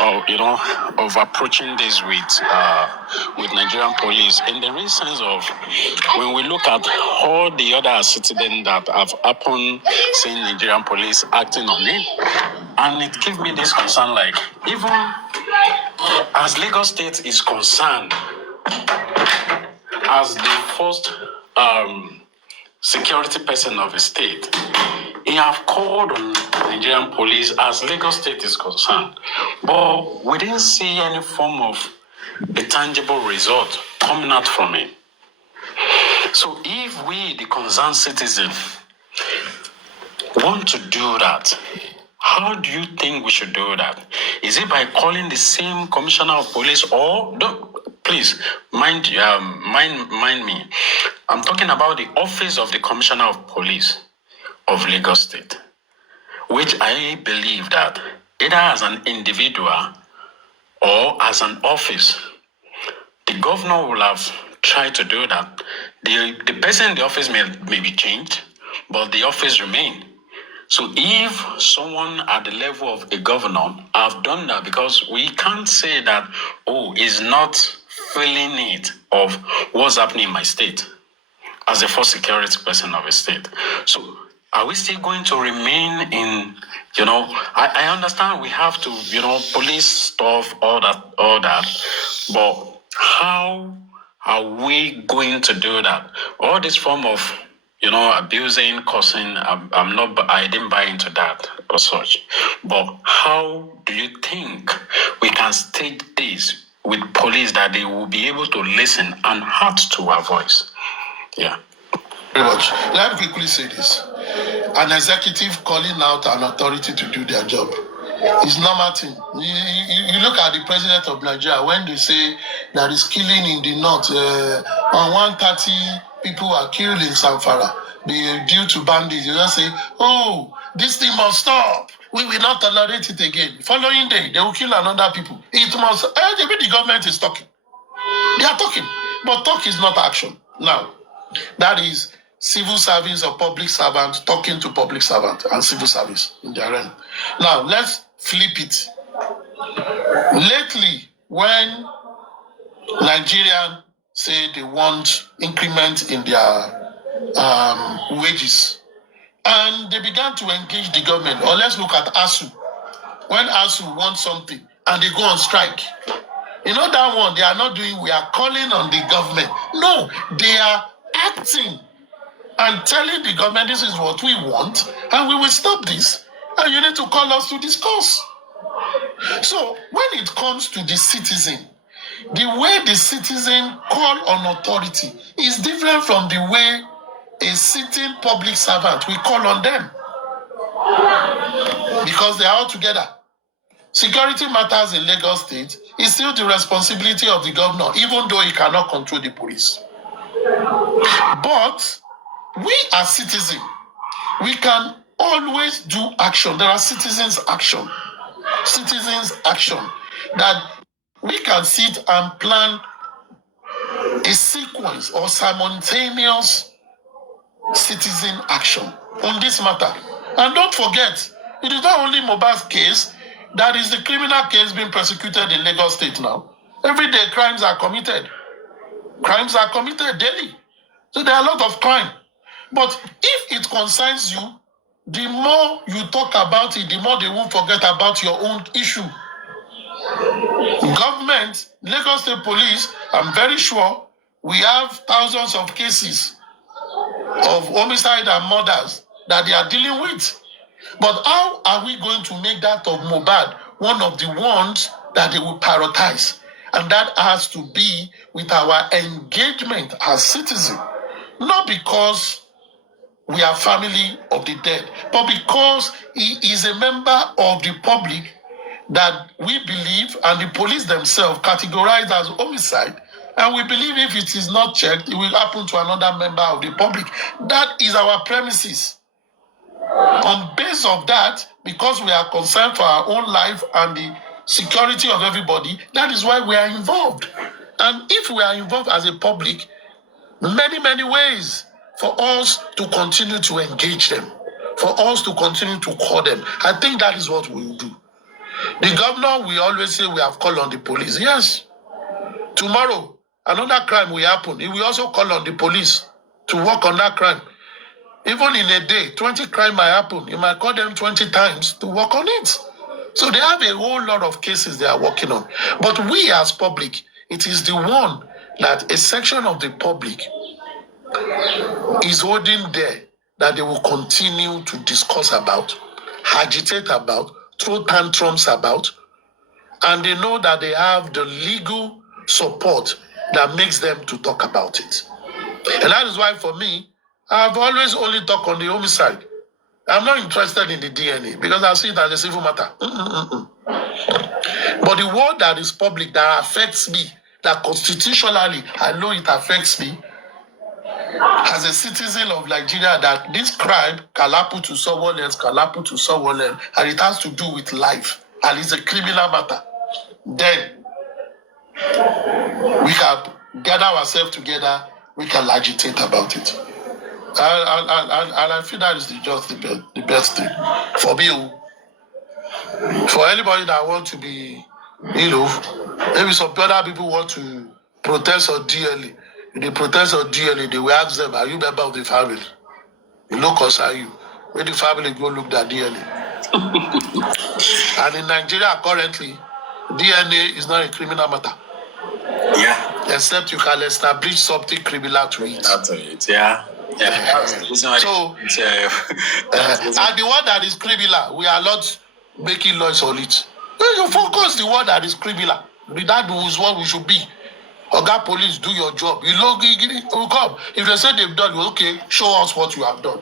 of approaching this with Nigerian police, in the real sense of when we look at all the other incidents that have happened, seeing Nigerian police acting on it, and it gives me this concern, like, even as Lagos State is concerned, as the first security person of the state, he have called on Nigerian police as Lagos State is concerned. But we didn't see any form of a tangible result coming out from it. So if we, the concerned citizen, want to do that, how do you think we should do that? Is it by calling the same commissioner of police, or please mind me? I'm talking about the office of the commissioner of police of Lagos State, which I believe that either as an individual or as an office, the governor will have tried to do that. The person in the office may be changed, but the office remain. So if someone at the level of a governor have done that, because we can't say that, is not feeling it of what's happening in my state as the first security person of a state. So Are we still going to remain in, I understand we have to, police stuff, all that, but how are we going to do that? All this form of, abusing, cursing, I didn't buy into that or such. But how do you think we can stage this with police that they will be able to listen and heart to our voice? Yeah. Very much. Let me quickly say this. An executive calling out an authority to do their job is normal thing. You look at the president of Nigeria, when they say there is killing in the north, on 130 people are killed in Zamfara due to bandits. You just say, oh, this thing must stop. We will not tolerate it again. Following day, they will kill another people. It must, the government is talking. They are talking, but talk is not action. Now, that is civil service or public servant talking to public servant and civil service in their realm. Now, let's flip it. Lately, when Nigerians say they want increment in their wages, and they began to engage the government, or let's look at ASU. When ASU wants something and they go on strike, that one, they are not doing, we are calling on the government. No, they are acting and telling the government this is what we want and we will stop this and you need to call us to discuss. So when it comes to the citizen, the way the citizen call on authority is different from the way a sitting public servant will call on them, because they are all together. Security matters in Lagos State is still the responsibility of the governor, even though he cannot control the police. But we as citizens, we can always do action. There are citizens' action that we can sit and plan a sequence or simultaneous citizen action on this matter. And don't forget, it is not only Mohbad's case, that is the criminal case being prosecuted in Lagos State now. Every day crimes are committed. Crimes are committed daily. So there are a lot of crime. But if it concerns you, the more you talk about it, the more they won't forget about your own issue. Government, Lagos State Police, I'm very sure we have thousands of cases of homicide and murders that they are dealing with. But how are we going to make that of Mohbad one of the ones that they will prioritize? And that has to be with our engagement as citizens. Not because we are family of the dead, but because he is a member of the public that we believe, and the police themselves categorize as homicide. And we believe if it is not checked, it will happen to another member of the public. That is our premises. On base of that, because we are concerned for our own life and the security of everybody, that is why we are involved. And if we are involved as a public, many ways for us to continue to engage them, for us to continue to call them. I think that is what we will do. The governor, we always say we have called on the police. Yes. Tomorrow, another crime will happen. He will also call on the police to work on that crime. Even in a day, 20 crime might happen. He might call them 20 times to work on it. So they have a whole lot of cases they are working on. But we as public, it is the one that a section of the public is holding there that they will continue to discuss about, agitate about, throw tantrums about, and they know that they have the legal support that makes them to talk about it. And that is why for me, I've always only talked on the homicide. I'm not interested in the DNA because I see it as a civil matter. But the word that is public, that affects me, that constitutionally I know it affects me, as a citizen of Nigeria, that this crime can happen to someone else, and it has to do with life, and it's a criminal matter, then we can gather ourselves together, we can agitate about it. And I feel that is just the best thing for me. For anybody that wants to be, maybe some other people want to protest or DLA. If they protest or DLA, they will ask them, are you a member of the family? It no concern you. where the family go look their DNA. And in Nigeria currently, DNA is not a criminal matter. Yeah. Except you can establish something criminal to it. Yeah. So, and the one that is criminal, we are not making laws on it. When you focus the one that is criminal, that is what we should be. Oga police, do your job. You come. If they say they've done, okay, show us what you have done.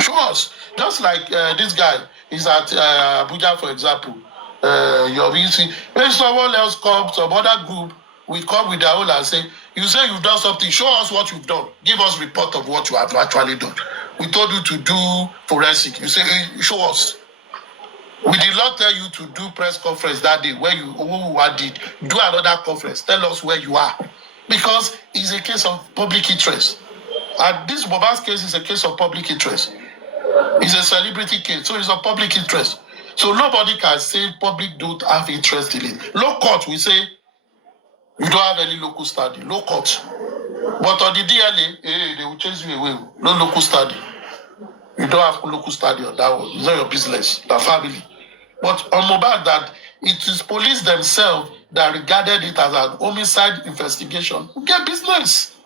Show us. Just like this guy is at Abuja, for example. When someone else comes, some other group, we come with their own and say, you say you've done something, show us what you've done. Give us report of what you have actually done. We told you to do forensic. You say, hey, show us. We did not tell you to do press conference that day where you did. Do another conference. Tell us where you are. Because it's a case of public interest. And this Boba's case is a case of public interest. It's a celebrity case, so it's a public interest. So nobody can say public don't have interest in it. Low court, we say, you don't have any local study. Low court. But on the DLA, they will chase you away. No local study. You don't have local study on that one. It's not your business, the family. But on Mohbad, that it is police themselves that regarded it as an homicide investigation. We get business.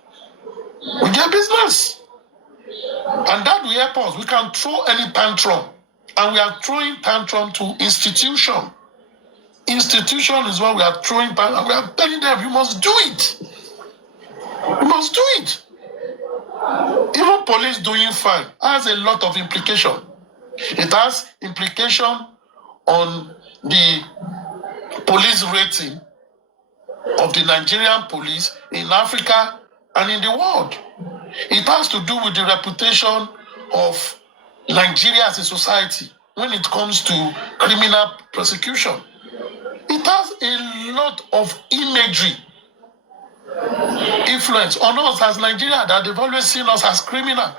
We get business. And that will help us. We can throw any tantrum. And we are throwing tantrum to institution. Institution is what we are throwing tantrum. We are telling them, you must do it. You must do it. Even police doing fine has a lot of implication. It has implication on the police rating of the Nigerian police in Africa and in the world. It has to do with the reputation of Nigeria as a society when it comes to criminal prosecution. It has a lot of imagery influence on us as Nigeria that they've always seen us as criminal.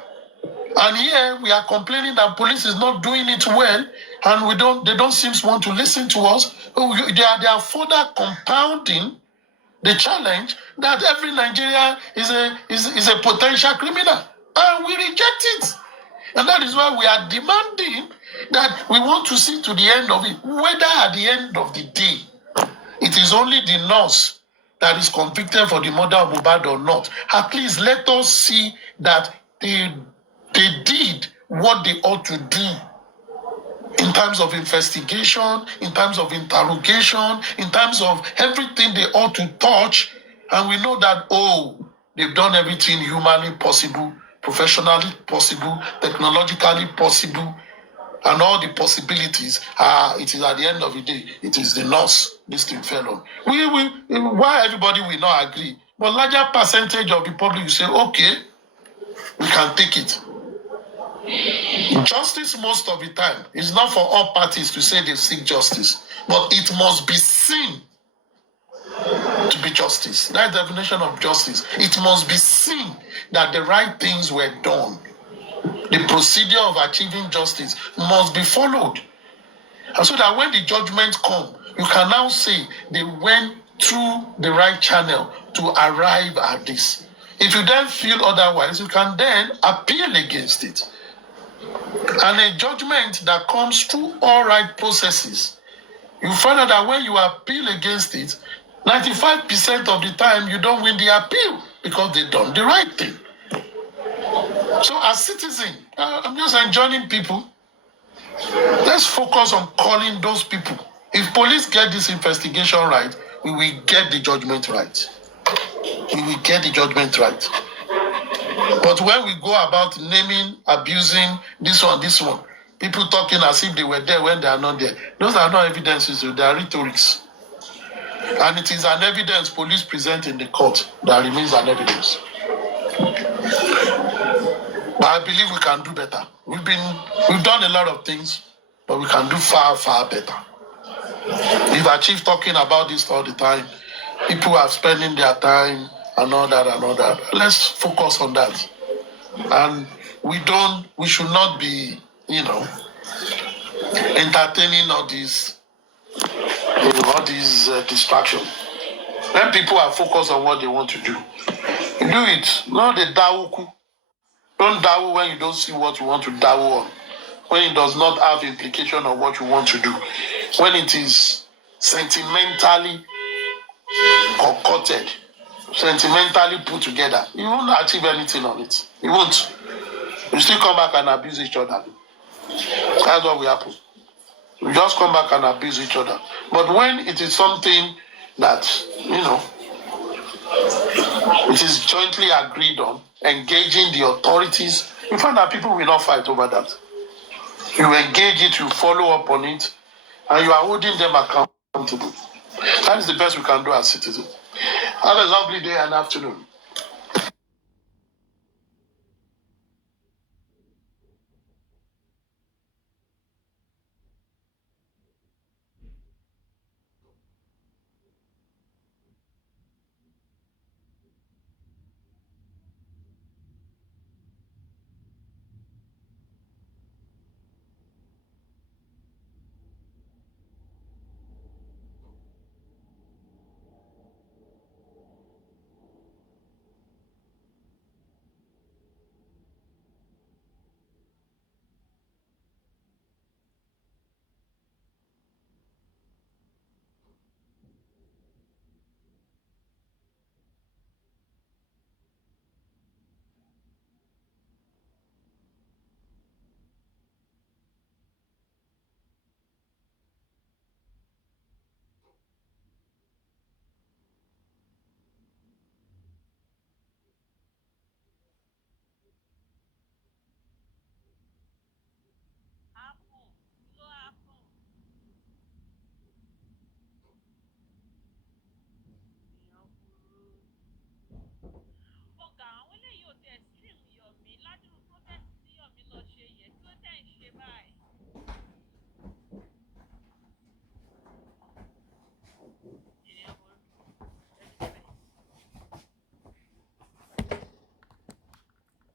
And here we are complaining that police is not doing it well, and they don't seem to want to listen to us. They are further compounding the challenge that every Nigerian is a potential criminal. And we reject it. And that is why we are demanding that we want to see to the end of it. Whether at the end of the day, it is only the nurse that is convicted for the murder of Mohbad or not. At least let us see that they did what they ought to do in terms of investigation, in terms of interrogation, in terms of everything they ought to touch. And we know that, they've done everything humanly possible, professionally possible, technologically possible, and all the possibilities. It is at the end of the day, it is the nurse this thing fell on. Why everybody will not agree, but larger percentage of the public will say, okay, we can take it. Justice most of the time is not for all parties to say they seek justice, but it must be seen to be justice. That's the definition of justice. It must be seen that the right things were done. The procedure of achieving justice must be followed. And so that when the judgment comes, you can now say they went through the right channel to arrive at this. If you then feel otherwise, you can then appeal against it. And a judgment that comes through all right processes, you find out that when you appeal against it, 95% of the time you don't win the appeal because they've done the right thing. So as citizens, I'm just enjoining people. Let's focus on calling those people. If police get this investigation right, we will get the judgment right. We will get the judgment right. But when we go about naming, abusing this one, people talking as if they were there when they are not there, those are not evidences, they are rhetorics. And it is an evidence police present in the court that remains an evidence. But I believe we can do better. We've done a lot of things, but we can do far, far better. We've achieved talking about this all the time. People are spending their time and all that. Let's focus on that. And we should not be, entertaining all these distractions. When people are focused on what they want to do, you do it. Not the dauku. Don't dabble when you don't see what you want to dabble on. When it does not have implication on what you want to do. When it is sentimentally concocted, sentimentally put together, you won't achieve anything on it. You won't. You still come back and abuse each other. That's what will happen. We just come back and abuse each other. But when it is something that, it is jointly agreed on, engaging the authorities, you find that people will not fight over that. You engage it, you follow up on it, and you are holding them accountable. That is the best we can do as citizens. Have a lovely day and afternoon.